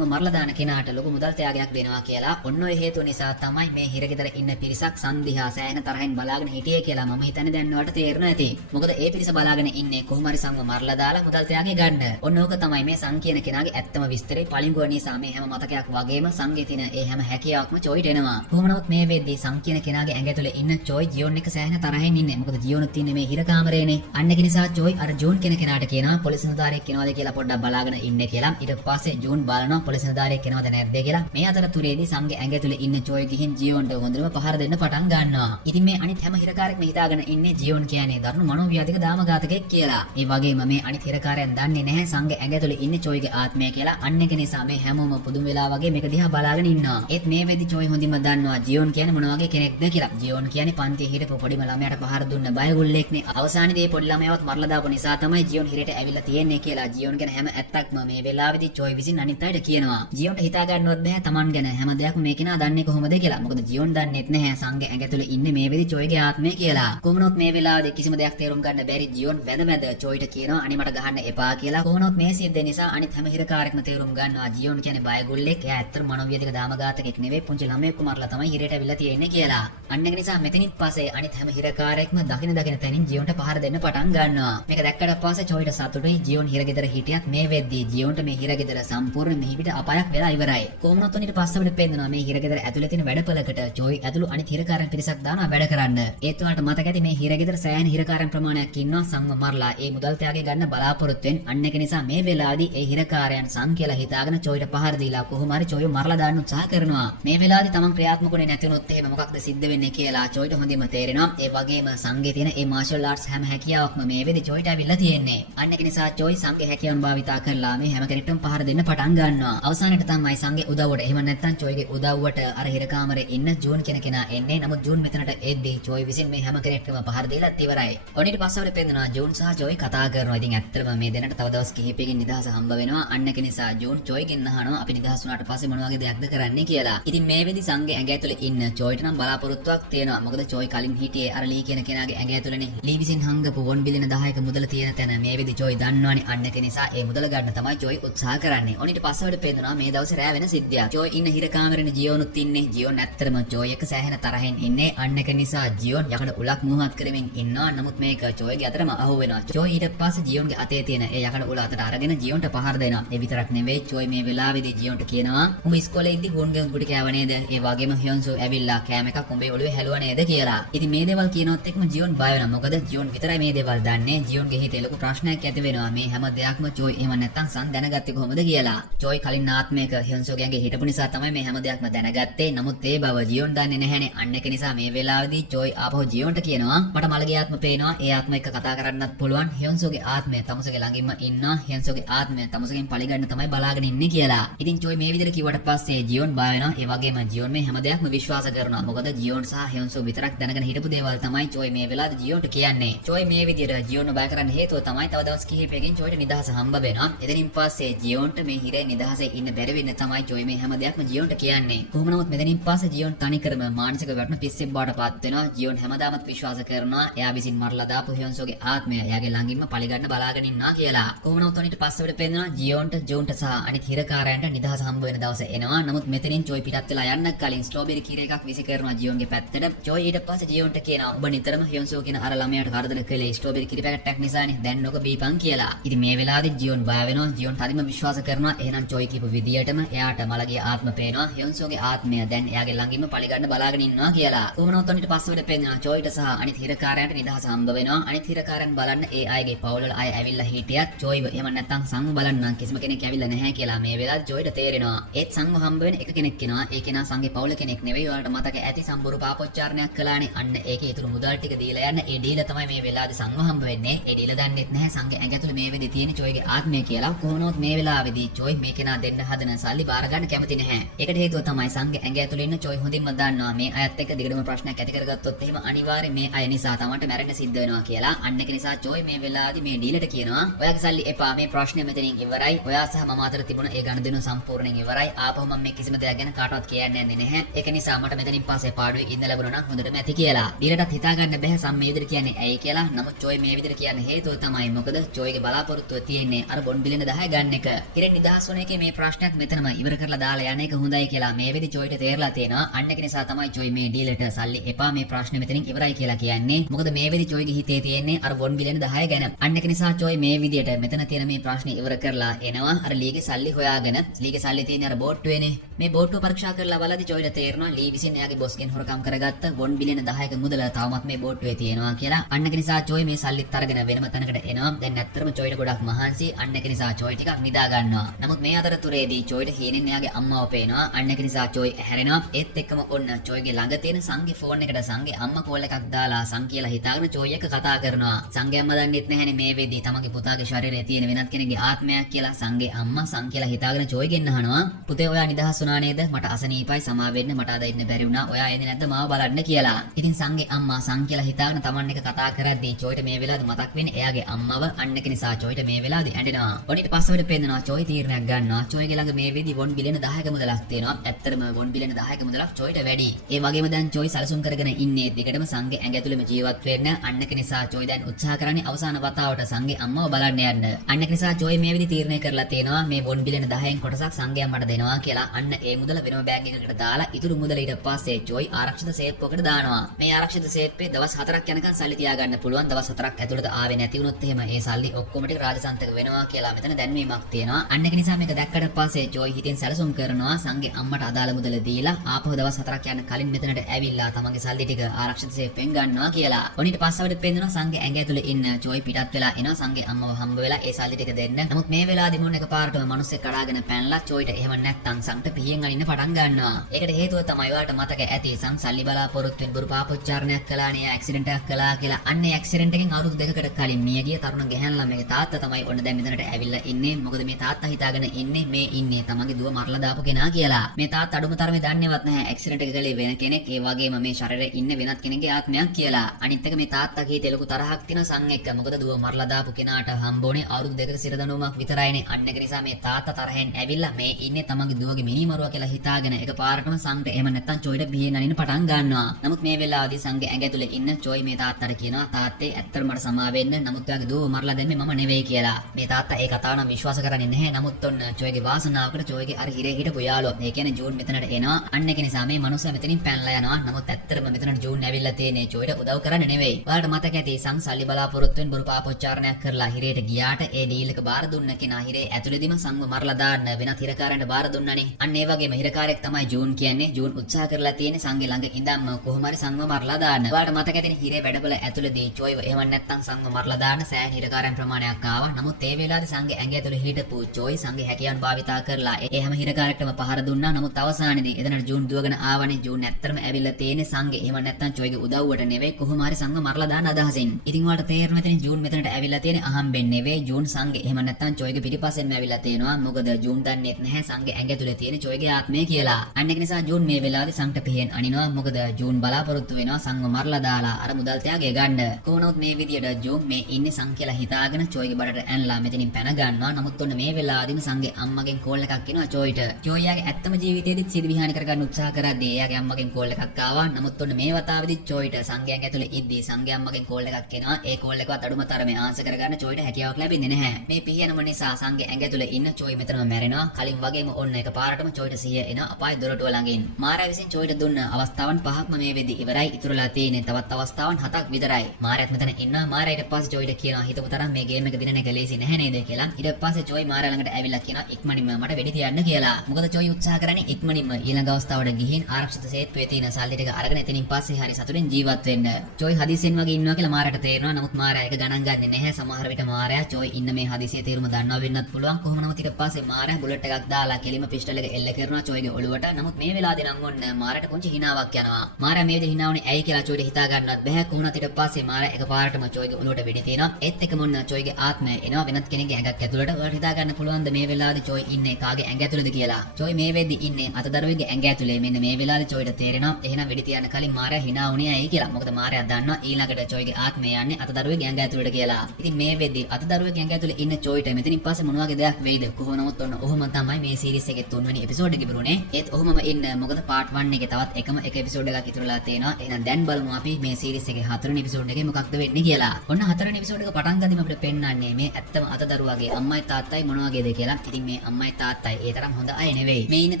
මරලා දාන කෙනාට ලොකු මුදල් ත්‍යාගයක් දෙනවා කියලා. ඔන්න ඔය හේතුව නිසා තමයි මේ හිරගෙදර ඉන්න පිරිසක් සං දිහා සෑහෙන තරහින් බලාගෙන හිටියේ කියලා මම හිතන්නේ දැන් ඔයාලට තේරෙනවා ඇති. මොකද ඒ පිරිස බලාගෙන ඉන්නේ කොහොම හරි සංව මරලා දාලා මුදල් ත්‍යාගය ගන්න. ඔන්න ඕක තමයි මේ සං කියන කෙනාගේ ඇත්තම විස්තරේ. පළිඟුව නිසා මේ හැම මතකයක් වගේම සංගේ තියෙන ඒ හැම හැකියාවක්ම චොයිට එනවා. කොහොම නමුත් මේ වෙද්දී සං කියන කෙනාගේ ඇඟ ඇතුලේ ඉන්න චොයි ජියොන් එක සෑහෙන තරහින් ඉන්නේ. මොකද ජියොනුත් ඉන්නේ මේ හිර කාමරේනේ. අන්න ඒක නිසා චොයි අර ජෝන් කියන කෙනාට කියනවා පොලිස් නිලධාරියෙක් කෙනවද කියලා පොඩ්ඩක් බලාගෙන ඉන්න කියලා. ඊට පස්සේ ජෝන් බලනවා පොලිස් නිලධාරියෙක් කෙනවද නැද්ද කියලා. මේ අතරතුරේදී සංගේ ඇඟ ඇතුලේ ඉන්න චොයි ගිහින් ජියොන්ට හොඳටම පහර දෙන්න පටන් ගන්නවා. ඉතින් මේ අනිත් හැම හිරකාරයෙක්ම හිතාගෙන ඉන්නේ ජියොන් කියන්නේ දරුණු මනෝව්‍යාධික දාමඝාතකයෙක් කියලා. ඒ වගේම මේ අනිත් හිරකාරයන් දන්නේ නැහැ සංගේ ඇඟ ඇතුලේ ඉන්නේ චොයිගේ ආත්මය කියලා. අන්න ඒක නිසා මේ හැමෝම පුදුම වෙලා වගේ මේක දිහා බලාගෙන ඉන්නවා. ඒත් මේ වෙද්දි චොයි හොඳින්ම දන්නවා ජියොන් කියන්නේ මොන වගේ කෙනෙක්ද කියලා. ජියොන් කියන්නේ පන්තියේ හිටපු පොඩිම ළමයාට පහර දුන්න බයගුල්ලෙක්නේ. අවසානයේදී පොඩි ළමයාවත් මරලා දාපු නිසා තමයි ජියොන් හිරේට ඇවිල්ලා තියෙන්නේ කියලා. ජියොන් ගැන හැම ඇත්තක්ම මේ වෙලාවේදී චොයි විසින් අනිත් අයට කියනවා. ජියොන්ට හිතා ගන්නවත් බෑ Taman ගැන හැම දෙයක්ම මේ කෙනා දන්නේ කොහොමද කියලා. මොකද ජියොන් දන්නේත් නැහැ සංගේ ඇඟ ඇතුලේ ඉන්නේ මේ වෙද්දි චොයිගේ ආත්මය කියලා. කොහොමනොත් මේ වෙලාවේදී කිසිම දෙයක් තේරුම් ගන්න බැරි ජියොන් වැඳ චොයිට කියනවා අනේ මට ගහන්න එපා කියලා. කොහොමනොත් මේ සිද්ධ නිසා අනිත් හැම හිරකාරයෙක්ම තේරුම් ගන්නවා ජියොන් කියන්නේ බයගුල්ලෙක්. එයා ඇත්තටම මනෝව්‍යාධික දාමඝාතකෙක් නෙවෙයි පුංචි ළමයෙක්ව මරලා තමයි හිරේට ඇවිල්ලා තියෙන්නේ කියලා. අන්න ඒක නිසා මෙතනින් පස්සේ අනිත් හැම හිරකාරයෙක්ම දකින තැනින් ජියොන්ට පහර දෙන්න පටන් ගන්නවා. මේක දැක්කට පස්සේ චොයිට සතුටුයි ජියොන් හිරගෙදර හිටියත් මේ වෙද්දී ජියොන්ට මේ හිරගෙදර සම්පූර්ණ මෙහිපිට අපායක් වෙලා ඉවරයි. කොහොමනොත් උන්ට පස්සෙට පෙන්නනවා මේ හිරගෙදර ඇතුලේ තියෙන වැඩපළකට චොයි ඇතුළු අනිත් හිරකාරයන් පිරිසක් දානවා වැඩ කරන්න. ඒත් උන්ට මතක ඇති මේ හිරගෙදර සෑහෙන හිරකාරයන් ප්‍රමාණයක් ඉන්නවා සංව මරලා ඒ මුදල් ත්‍යාගය ගන්න බලාපොරොත්තුෙන්. අන්න ඒක නිසා මේ වෙලාවේදී ඒ හිරකාරයන් සං කියලා හිතාගෙන චොයිට පහර දීලා කොහොම හරි චොයිව මරලා දාන්න උත්සාහ කරනවා. මේ වෙලාවේදී තමන් ක්‍රියාත්මකුනේ නැති වුණොත් එහෙම මොකක්ද සිද්ධ වෙන්නේ කියලා චොයිට හොඳින්ම තේරෙනවා. ඒ වගේම සංගේ තියෙන ඒ මාෂල් ආර්ට්ස් හැම හැකියාවක්ම මේ වෙලාවේ චොයිට අවිල්ලා තියෙන්නේ. අන්න ඒක නිසා චොයි සංගේ හැකියාවන් භාවිතා කරලා මේ හැම කෙනෙක්ටම පහර දෙන්න පටන් ගන්නවා. අවසානයේ තමයි සංගේ උදව්වට එහෙම නැත්නම් චොයිගේ උදව්වට අර හිරකාමරේ ඉන්න ජූන් කියන කෙනා එන්නේ. නමුත් ජූන් මෙතනට එද්දී චොයි විසින් මේ හැම කෙනෙක්ටම පහර දීලාත් ඉවරයි. ඔනිට පස්සවට පෙන්නනවා ජූන් සහ චොයි කතා කරනවා. ඉතින් ඇත්තටම මේ දෙන්නට තව දවස් කිහිපයකින් නිදහස හම්බ වෙනවා. අන්න ඒක නිසා ජූන් චොයිගෙන් අහනවා අපි නිදහස් වුණාට පස්සේ මොන වගේ දෙයක්ද කරන්නේ කියලා. ඉතින් මේ වෙදි සංගේ ඇඟ ඇතුලේ ඉන්න චොයිට නම් බලාපොරොත්තුවක් තියෙනවා. මොකද චොයි කලින් හිටියේ අර ලී කියන කෙනාගේ ඇඟ ඇතුලේනේ. ලී විසින් හංගපු 1 බිලියන 10ක මුදල තියෙන තැන මේ වෙදි චොයි දන්නවනේ. අන්න ඒක නිසා ඒ මුදල ගන්න තමයි චොයි උත්සාහ කරන්නේ. ඔනිට පස්සවට පෙන්නනවා මේ දවසේ රෑ වෙන සිද්ධියක්. චොයි ඉන්න හිර කාමරේනේ ජියොනුත් ඉන්නේ. ජියොන් ඇත්තටම චොයි එක සෑහෙන තරහින් ඉන්නේ. අන්න ඒක නිසා ජියොන් යකඩ උලක් මුවහත් කරමින් ඉන්නවා. නමුත් මේක චොයිගේ අතටම අහු වෙනවා. චොයි ඊට පස්සේ ජියොන්ගේ අතේ තියෙන ඒ යකඩ උල අතට අරගෙන ජියොන්ට පහර දෙනවා. ඒ විතරක් නෙවෙයි චොයි මේ වෙලාවේදී ජියොන්ට කියනවා උඹ ඉස්කෝලේ ඉද්දි හුන්ගෙන් ගුටි කෑව නේද? ඒ වගේම හ්යොන්සෝ ඇවිල්ලා කෑම එකක් උඹේ ඔළුවේ හැලුවා නේද කියලා. ඉතින් මේ දේවල් කියනොත් එක්කම ජියොන් බය වෙනවා. මොකද ජියොන් විතරයි මේ දේවල් දන්නේ. ජියොන්ගේ හිතේ ලොකු ප්‍රශ්නයක් ඇති වෙනවා. මේ හැම දෙයක්ම චොයි එහෙම නැත්තම් සන් දැනගත්තේ කොහොමද කියලා. චොයි කලින් ආත්මයක හ්යොන්සෝගේ ඇඟේ හිටපු නිසා තමයි මේ හැම දෙයක්ම දැනගත්තේ. නමුත් ඒ බව ජියොන් දන්නේ නැහැනේ. අන්න ඒක නිසා මේ වෙලාවේදී චොයි ආපහු ජියොන්ට කියනවා මට මලගේ ආත්ම පේනවා. ඒ ආත්ම එක්ක කතා කරන්නත් පුළුවන්. හ්යොන්සෝගේ ආත්මය තමුසගේ ළඟින්ම ඉන්නවා. හ්යොන්සෝගේ ආත්මය තමුසගෙන් පරිගන්න තමයි බලාගෙන ඉන්නේ කියලා. ඉතින් චොයි මේ විදිහට කිව්වට පස්සේ ජියොන් බය වෙනවා. ඒ වගේම ජියොන් මේ හැම දෙයක්ම විශ්වාස කරනවා. මොකද ජියොන් සහ හ්යොන්සෝ විතරක් දැනගෙන හිටපු දේවල් තමයි චොයි මේ වෙලාවේ ජියොන්ට කියන්නේ. චොයි මේ විදිහට ජියොන්ව බය කරන්න හේතුව තමයි තව දවස් කිහිපයකින් චොයිට නිදහස හම්බ වෙනවා. වෙනවා. එතනින් පස්සේ ජියොන්ට මේ හිරේ නිදහසේ ඉන්න බැරි වෙන්න තමයි ජොයි මේ හැම දෙයක්ම ජියොන්ට කියන්නේ. කොහොම නමුත් මෙතනින් පස්සේ ජියොන් තනිකරම මානසික වැටුණ පිස්සෙක් බවටපත් වෙනවා. ජියොන් හැමදාමත් විශ්වාස කරනවා එයා විසින් මරලා දාපු හයොන්සෝගේ ආත්මය එයාගේ ළඟින්ම පරිගන්න බලාගෙන ඉන්නවා කියලා. කොහොම නමුත් ඊට පස්සෙට පෙන්නනවා ජියොන්ට ජෝන්ට සහ අනිත් හිරකාරයන්ට නිදහස හම්බ වෙන දවස එනවා. නමුත් මෙතනින් ජොයි පිටත් වෙලා යන්න කලින් ස්ට්‍රෝබෙරි කීර එකක් විසි කරනවා ජියොන්ගේ පැත්තට. ජොයි ඊට පස්සේ ජියොන්ට කියනවා ඔබ නිතරම හයොන්සෝ කියන අර ළමයාට කරදර කළේ ස්ට්‍රෝබෙරි කීර පැකට් එකක් නිසානේ. දැන් ඔක බීපන් කියලා. ඉතින් මේ වෙලාවේදී ජියොන් බය වෙනවා. ජියොන් තදින්ම විශ්වාස කරනවා එහෙනම් ජොයි කියපු විදියටම එයාට මලගේ ආත්ම පේනවා. හයොන්සෝගේ ආත්මය දැන් එයාගේ ළඟින්ම පරිගන්න බලාගෙන ඉන්නවා කියලා. කොහොම නමුත් ඊට පස්සෙට පෙන්නනවා ජොයිට සහ අනිත් හිරකාරයන්ට නිදහස හම්බ වෙනවා. අනිත් හිරකාරයන් බලන්න ඒ අයගේ පවුල් වල අය ඇවිල්ලා හිටියත් ජොයිව එහෙම නැත්නම් සංඝ බලන්න කිසිම කෙනෙක් ඇවිල්ලා නැහැ කියලා මේ වෙලාවට ජොයිට තේරෙනවා. ඒත් සංඝ හම්බ වෙන එක කෙනෙක් කෙනා. ඒ කෙනා සංඝේ පවුල කෙනෙක් නෙවෙයි. ඔයාලට මතක ඇති සම්බුරු පාපොච්චාරණයක් කළානේ. අන්න ඒකේ ඊතුරු මුදල් ටික දීලා යන්න. ඒ ඩීල තමයි මේ වෙලාවේදී සංඝ හම්බ වෙන්නේ. ඒ ඩීල දන්නෙත් නැහැ සංඝ ඇඟ ඇතුලේ මේ වෙලේ තියෙන ජොයිගේ ආත්මය කියලා. කොහොමනොත් මේ වෙලාවේදී ජොයි මේ කෙනා දෙන්න හදන සල්ලි බාර ගන්න කැමති නැහැ. ඒකට හේතුව තමයි සංඝ ඇඟ ඇතුලේ ඉන්න ජොයි හොඳින්ම දන්නවා මේ අයත් එක්ක දිගටම ප්‍රශ්නයක් ඇති කරගත්තොත් එහෙම අනිවාර්යෙන් මේ අය නිසා තමන්ට මැරෙන්න සිද්ධ වෙනවා කියලා. අන්න ඒක නිසා ජොයි මේ වෙලාවේදී මේ ඩීලට කියනවා ඔයාගේ සල්ලි එපා මේ ප්‍රශ්නේ මෙතනින් ඉවරයි. ඔයා සහ මම අතර තිබුණ ඒ ගනුදෙනු සම්පූර්ණයෙන් ඉවරයි. ආපහු මම මේ කිසිම දෙයක් ගැන කාටවත් කියන්න යන්නේ නැහැ. ඒක නිසා මට මෙතනින් පස්සේ පාඩුවේ ඉන්න ලැබුණා නම් හොඳටම ඇති කියලා. ඩීලටත් හිතා ගන්න බැහැ සම් මේ විදිහට කියන්නේ ඇයි කියලා. නමුත් ජොයි මේ විදිහට කියන්නේ හේතුව තමයි මොකද ජොයිගේ බලාපොරොත්තුව තියෙන්නේ අර බොන් බිලියන 10 ගන්න එක. ඉතින් නිදහස් වුණ එකේ මේ ප්‍රශ්නයක් මෙතනම ඉවර කරලා දාලා යන එක හොඳයි කියලා මේ වෙලෙදි ජොයිට තේරලා තියෙනවා. අන්න ඒක නිසා තමයි ජොයි මේ ඩීලට සල්ලි එපා මේ ප්‍රශ්නේ මෙතනින් ඉවරයි කියලා කියන්නේ. මොකද මේ වෙලෙදි ජොයිගේ හිතේ තියෙන්නේ අර 1 බිලියන 10 ගැන. අන්න ඒක නිසා ජොයි මේ විදිහට මෙතන තියෙන මේ ප්‍රශ්නේ ඉවර කරලා එනවා. අර ලීගේ සල්ලි හොයාගෙන ලීගේ සල්ලි තියෙන අර බෝට්ටුවේනේ. මේ බෝට්ටුව පරීක්ෂා කරලා බලද්දි ජොයිට තේරෙනවා ලී විසින් එයාගේ බොස්ගෙන් හොරකම් කරගත්ත 1 බිලියන 10ක මුදල තවමත් මේ බෝට්ටුවේ තියෙනවා කියලා. අන්න ඒක නිසා ජොයි මේ සල්ලිත් අරගෙන වෙනම තැනකට එනවා. දැන් ඇත්තටම ජොයිට ගොඩක් මහන්සි. අන්න ඒක නිසා ජොයි ටිකක් නිදා ගන්නවා. නමුත් මේ අතරතුරේදී ජොයිට හීනෙන් එයාගේ අම්මාව පේනවා. අන්න ඒක නිසා ජොයි හැරෙනවා. ඒත් එක්කම ඔන්න ජොයිගේ ළඟ තියෙන සංගේ ෆෝන් එකට සංගේ අම්මා කෝල් එකක් දාලා සං කියලා හිතාගෙන ජොයි එක කතා කරනවා. සංගේ අම්මා දන්නෙත් නැහැනේ මේ වෙද්දී තමගේ පුතාගේ ශරීරයේ තියෙන වෙනත් කෙනෙක්ගේ ආත්මයක් කියලා. සංගේ අම්මා සං කියලා හිතාගෙන ජොයිගෙන් අහනවා පුතේ ඔයා නිදහස් වුණා නේද? මට අසනීපයි සමා වෙන්න මට අද ඉන්න බැරි වුණා. ඔයා එන්නේ නැද්ද මාව බලන්න කියලා. ඉතින් සංගේ අම්මා සං කියලා හිතාගෙන තමන් එක කතා කරද්දී ජොයිට මේ වෙලාවේ මතක් වෙන්නේ එයාගේ අම්මව. අන්න ඒක නිසා ජොයිට මේ වෙලාවේ ඇඬෙනවා. ඔනිට පස්සෙට පෙන්නනවා ජොයි තීරණයක් ගන්නවා. ජොයිගේ ළඟ මේ වෙද්දී 1 බිලියන 10ක මුදලක් තියෙනවා. ඇත්තටම 1 බිලියන 10ක මුදලක් ජොයිට වැඩි. ඒ වගේම දැන් ජොයි සැලසුම් කරගෙන ඉන්නේ දිගටම සංගේ ඇඟ ඇතුළේම ජීවත් වෙන්න. අන්න ඒක නිසා ජොයි දැන් උත්සාහ කරන්නේ අවසාන වතාවට සංගේ අම්මව බලන්න යන්න. අන්න ඒක නිසා ජොයි මේ විදිහ තීරණය කරලා තියෙනවා මේ 1 බිලියන 10න් කොටසක් සංගේ අම්මට දෙනවා කියලා. අන්න ඒ මුදල වෙනම බෑග් එකකට දාලා ඉතුරු මුදල ඊට පස්සේ ජොයි ආරක්ෂිත සේප්පුවකට දානවා. මේ ආරක්ෂිත සේප්පේ දවස් 4ක් යනකම් සල්ලි තියාගන්න පුළුවන්. දවස් 4ක් ඇතුළත ආවේ නැති වුණොත් එහෙම ඒ සල්ලි ඔක්කොම ටික රාජසන්තක වෙනවා කියලා මෙතන දැන්වීමක් තියෙනවා. අන්න ඒක නිසා මේක දැක්කට පස්සේ ජොයි හිතෙන් සැලසුම් කරනවා සංගේ අම්මට අදාළ මුදල දීලා ආපහු දවස් 4ක් යන කලින් මෙතනට ඇවිල්ලා තමන්ගේ සල්ලි ටික ආරක්ෂිත සේප්පෙන් ගන්නවා කියලා. ඔනිට පස්සවට පෙන්නනවා සංගේ ඇඟ ඇතුලේ ඉන්න ජොයි පිටත් වෙලා එනවා සංගේ අම්මව හම්බ වෙලා ඒ සල්ලි ටික දෙන්න. නමුත් මේ වෙලාවේදී මොන එකපාරටම මිනිස්සෙක් කඩාගෙන පැනලා ජොයිට එහෙම නැත්තම් සංට පිහියෙන් අනින්න පටන් ගන්නවා. ඒකට හේතුව තමයි ඔයාලට මතක ඇති සං සල්ලි බලාපොරොත්තුෙන් බොරු පාපොච්චාරණයක් කළානේ ඇක්සිඩන්ට් එකක් කළා කියලා. අන්න ඒ ඇක්සිඩන්ට් එකෙන් අවුරුදු දෙකකට කලින් මිය ගිය තරුණ ගැහැණු ළමයිගේ තාත්තා තමයි ඔන්න දැන් මෙතනට ඇවිල්ලා ඉන්නේ. මොකද මේ තාත්තා හිතාගෙන ඉන්නේ මේ ඉන්නේ තමන්ගේ දුව මරලා දාපු කෙනා කියලා. මේ තාත්තා අඩුම තරමේ දන්නේවත් නැහැ ඇක්සිඩන්ට් එක කළේ වෙන කෙනෙක්. ඒ වගේම මේ ශරීරයේ ඉන්න වෙනත් කෙනෙක්ගේ ආත්මයක් කියලා. අනිත් එක මේ තාත්තා කීතේ ලොකු තරහක් තියෙන සං එක්ක. මොකද දුව මරලා දාපු කෙනාට හම්බෝනේ අවුරුදු දෙකක සිරදඬුවමක් විතරයිනේ. අන්න ඒක නිසා මේ තාත්තා තරහෙන් ඇවිල්ලා මේ ඉන්නේ තමන්ගේ දුවගේ මිනිමරුවා කියලා හිතාගෙන එකපාරටම සංට එහෙම නැත්තම් ජොයිට බිහියෙන් අනින්න පටන් ගන්නවා. නමුත් මේ වෙලාවේදී සංගේ ඇඟ ඇතුලේ ඉන්න ජොයි මේ තාත්තට කියනවා තාත්තේ ඇත්තටම මට සමා වෙන්න. නමුත් ඔයාගේ දුව මරලා දැම්මේ මම නෙවෙයි කියලා. මේ තාත්තා ඒ කතාව නම් විශ්වාස කරන්නේ නැහැ. නමුත් ඔන්න ජොයිගේ වාසනාවකට ජොයිගේ අර හිරේ හිටපු යාළුවා. ඒ කියන්නේ ජූන් මෙතනට එනවා. අන්න ඒක නිසා මේ මනුස්සයා මෙතනින් පැනලා යනවා. නමුත් ඇත්තටම මෙතනට ජූන් ඇවිල්ලා තියෙන්නේ ජොයිට උදව් කරන්න නෙවෙයි. ඔයාලට මතක ඇති සං සල්ලි බලාපොරොත්තුෙන් බොරු පාපොච්චාරණයක් කරලා හිරේට ගියාට ඒ ඩීල් එක බාර දුන්න කෙනා හිරේ ඇතුළේදීම සංව මරලා දාන්න වෙනත් හිරකාරයන්ට බාර දුන්නානේ. අන්න ඒ වගේම හිරකාරයෙක් තමයි ජූන් කියන්නේ. ජූන් උත්සාහ කරලා තියෙන්නේ සංගේ ළඟ ඉඳන්ම කොහොම හරි සංව මරලා දාන්න. ඔයාලට මතක ඇතිනේ හිරේ වැඩවල ඇතුළේදී ජොයිව එහෙම නැත්තම් සංව මරලා දාන්න සෑහෙන හිරකාරයන් ප්‍රමාණයක් ආවා. නමුත් ඒ වෙලාවේ සංගේ ඇඟ ඇතුළේ හිටපු ජොයි සංගේ හැකියාවන් භාවිතා කරලා ඒ හැම හිරකාරයෙක්ටම පහර දුන්නා. නමුත් අවසානයේදී එතනට ජූන් දුවගෙන ආවනේ. ජූන් ඇත්තටම ඇවිල්ලා තියෙන්නේ සංගේ එහෙම නැත්තම් ජොයිගේ චොයිගේ උදව්වට නෙවෙයි කොහොම හරි සංඝ මරලා දාන අදහසින්. ඉතින් ඔයාලට තේරෙනවා මෙතන ජූන් මෙතනට ඇවිල්ලා තියෙන අහම්බෙන් නෙවෙයි ජූන් සංඝ එහෙම නැත්නම් චොයිගේ පිටිපස්සෙන්ම ඇවිල්ලා තියෙනවා. මොකද ජූන් දන්නේ නැහැ සංඝ ඇඟ ඇතුලේ තියෙන චොයිගේ ආත්මය කියලා. අන්න ඒක නිසා ජූන් මේ වෙලාවේ සංඝට පිහෙන් අනිනවා. මොකද ජූන් බලාපොරොත්තු වෙනවා සංඝ මරලා දාලා අර මුදල් ත්‍යාගය ගන්න. කොහොනොත් මේ විදියට ජූන් මේ ඉන්නේ සංඝ කියලා හිතාගෙන චොයිගේ බඩට ඇනලා මෙතනින් පැන ගන්නවා. නමුත් ඔන්න මේ වෙලාවදීම සංඝේ අම්මගෙන් කෝල් එකක් එනවා චොයිට. චොයියාගේ ඇත්තම ජීවිතේදීත් සියලු විහානි කරගන්න උත්සාහ කරද්දී එයාගේ අම්මගෙන් කෝල් එකක් ආවා. නමුත් ඔන්න මේ වතාවේදී චොයිට සංඝයන් ඇතුලේ ඉද්දී සංඝයා අම්මගෙන් කෝල් එකක් එනවා. ඒ කෝල් එකවත් අඩුම තරමේ ආන්සර් කරගන්න චොයිට හැකියාවක් ලැබෙන්නේ නැහැ. මේ පිහියනම නිසා සංඝයා ඇඟ ඇතුලේ ඉන්න චොයි මෙතනම මැරෙනවා. කලින් වගේම ඔන්න එකපාරටම චොයිට සිහිය එන අපාය දොරටුව ළඟින්. මාරයා විසින් චොයිට දුන්න අවස්ථාවන් 5ක්ම මේ වෙද්දී ඉවරයි. ඉතුරුලා තියෙන්නේ තවත් අවස්ථාවන් 7ක් විතරයි. මාරයාත් මෙතන ඉන්නවා. මාරයා ඊට පස්සේ චොයිට කියනවා හිතපු තරම් මේ ගේම් එක දිනන එක ලේසි නැහැ නේද කියලා. ඊට පස්සේ චොයි මාරයා ළඟට ඇවිල්ලා කියනවා ඉක්මනින්ම මට වෙඩි තියන්න කියලා. මොකද චොයි උත්සාහ කරන්නේ ඉක්මනින්ම ඊළඟ අවස්ථාවට ගිහින් ආරක්ෂිත සේත්තුවේ තියෙන සල්ලි ටික අරගෙන එතනින් පස්සේ හරි සතුටින් ජීවත් වෙන්න. චොයි හදිසියෙන් වගේ ඉන්නවා කියලා මාරයාට තේරෙනවා. නමුත් මාරයා ඒක ගණන් ගන්නේ නැහැ. සමහර විට මාරයා චොයි ඉන්න මේ හදිසිය තේරුම දන්නවා වෙන්නත් පුළුවන්. කොහොම නමුත් ඊට පස්සේ මාරයා බුලට් එකක් දාලා කෙලිම පිස්ටල් එක එල්ල කරනවා චොයිගේ ඔළුවට. නමුත් මේ වෙලාවේදී නම් ඔන්න මාරයාට පුංචි හිනාවක් යනවා. මාරයා මේ විදිහ හිනාවනේ ඇයි කියලා චොයිට හිතා ගන්නවත් බෑ. කොහොමද ඊට පස්සේ මාරයා එකපාරටම චොයිගේ ඔළුවට වෙඩි තියනවා. ඒත් එකම ඔන්න චොයිගේ ආත්මය එනවා වෙනත් කෙනෙක්ගේ ඇඟක් ඇතුළට. ඔයාලට හිතා ගන්න පුළුවන්ද මේ වෙලාවේදී චොයි ඉන්නේ කාගේ ඇඟ ඇතුළේද කියලා. චොයි මේ වෙද්දී ඉන්නේ අතදරුවෙක්ගේ ඇඟ ඇතුලේ. මෙන්න මේ වෙලාවේ චොයිට තේරෙනවා එහෙනම් වෙඩි තියන්න කලින් මාරයා hina වුණේ ඇයි කියලා. මොකද මාරයා දන්නවා ඊළඟට චොයිගේ ආත්මය යන්නේ අතදරුවෙක්ගේ ඇඟ ඇතුලට කියලා. ඉතින් මේ වෙද්දී අතදරුවෙක්ගේ ඇඟ ඇතුලේ ඉන්න චොයිට මෙතනින් පස්සේ මොන වගේ දෙයක් වෙයිද? කොහොම නමුත් ඔන්න ඔහොම තමයි මේ සීරීස් එකේ 3 වෙනි එපිසෝඩ් එක ඉවරුනේ. ඒත් ඔහොමම ඉන්න මොකද පාර්ට් 1 එකේ තවත් එකම එක එපිසෝඩ් එකක් ඉතුරුලා තියෙනවා. එහෙනම් දැන් බලමු අපි මේ සීරීස් එකේ 4 වෙනි එපිසෝඩ් එකේ මොකක්ද වෙන්නේ කියලා. ඔන්න 4 වෙනි එපිසෝඩ් එක පටන් ගද්දිම අපිට පෙන්වන්නේ මේ ඇත්තම අතදරුවාගේ අම්මයි තාත්තයි මොන වගේද කියලා. ඉතින් මේ අම්මයි තාත්තයි ඒ තරම් හොඳ අය නෙවෙයි. මේ ඉන්නේ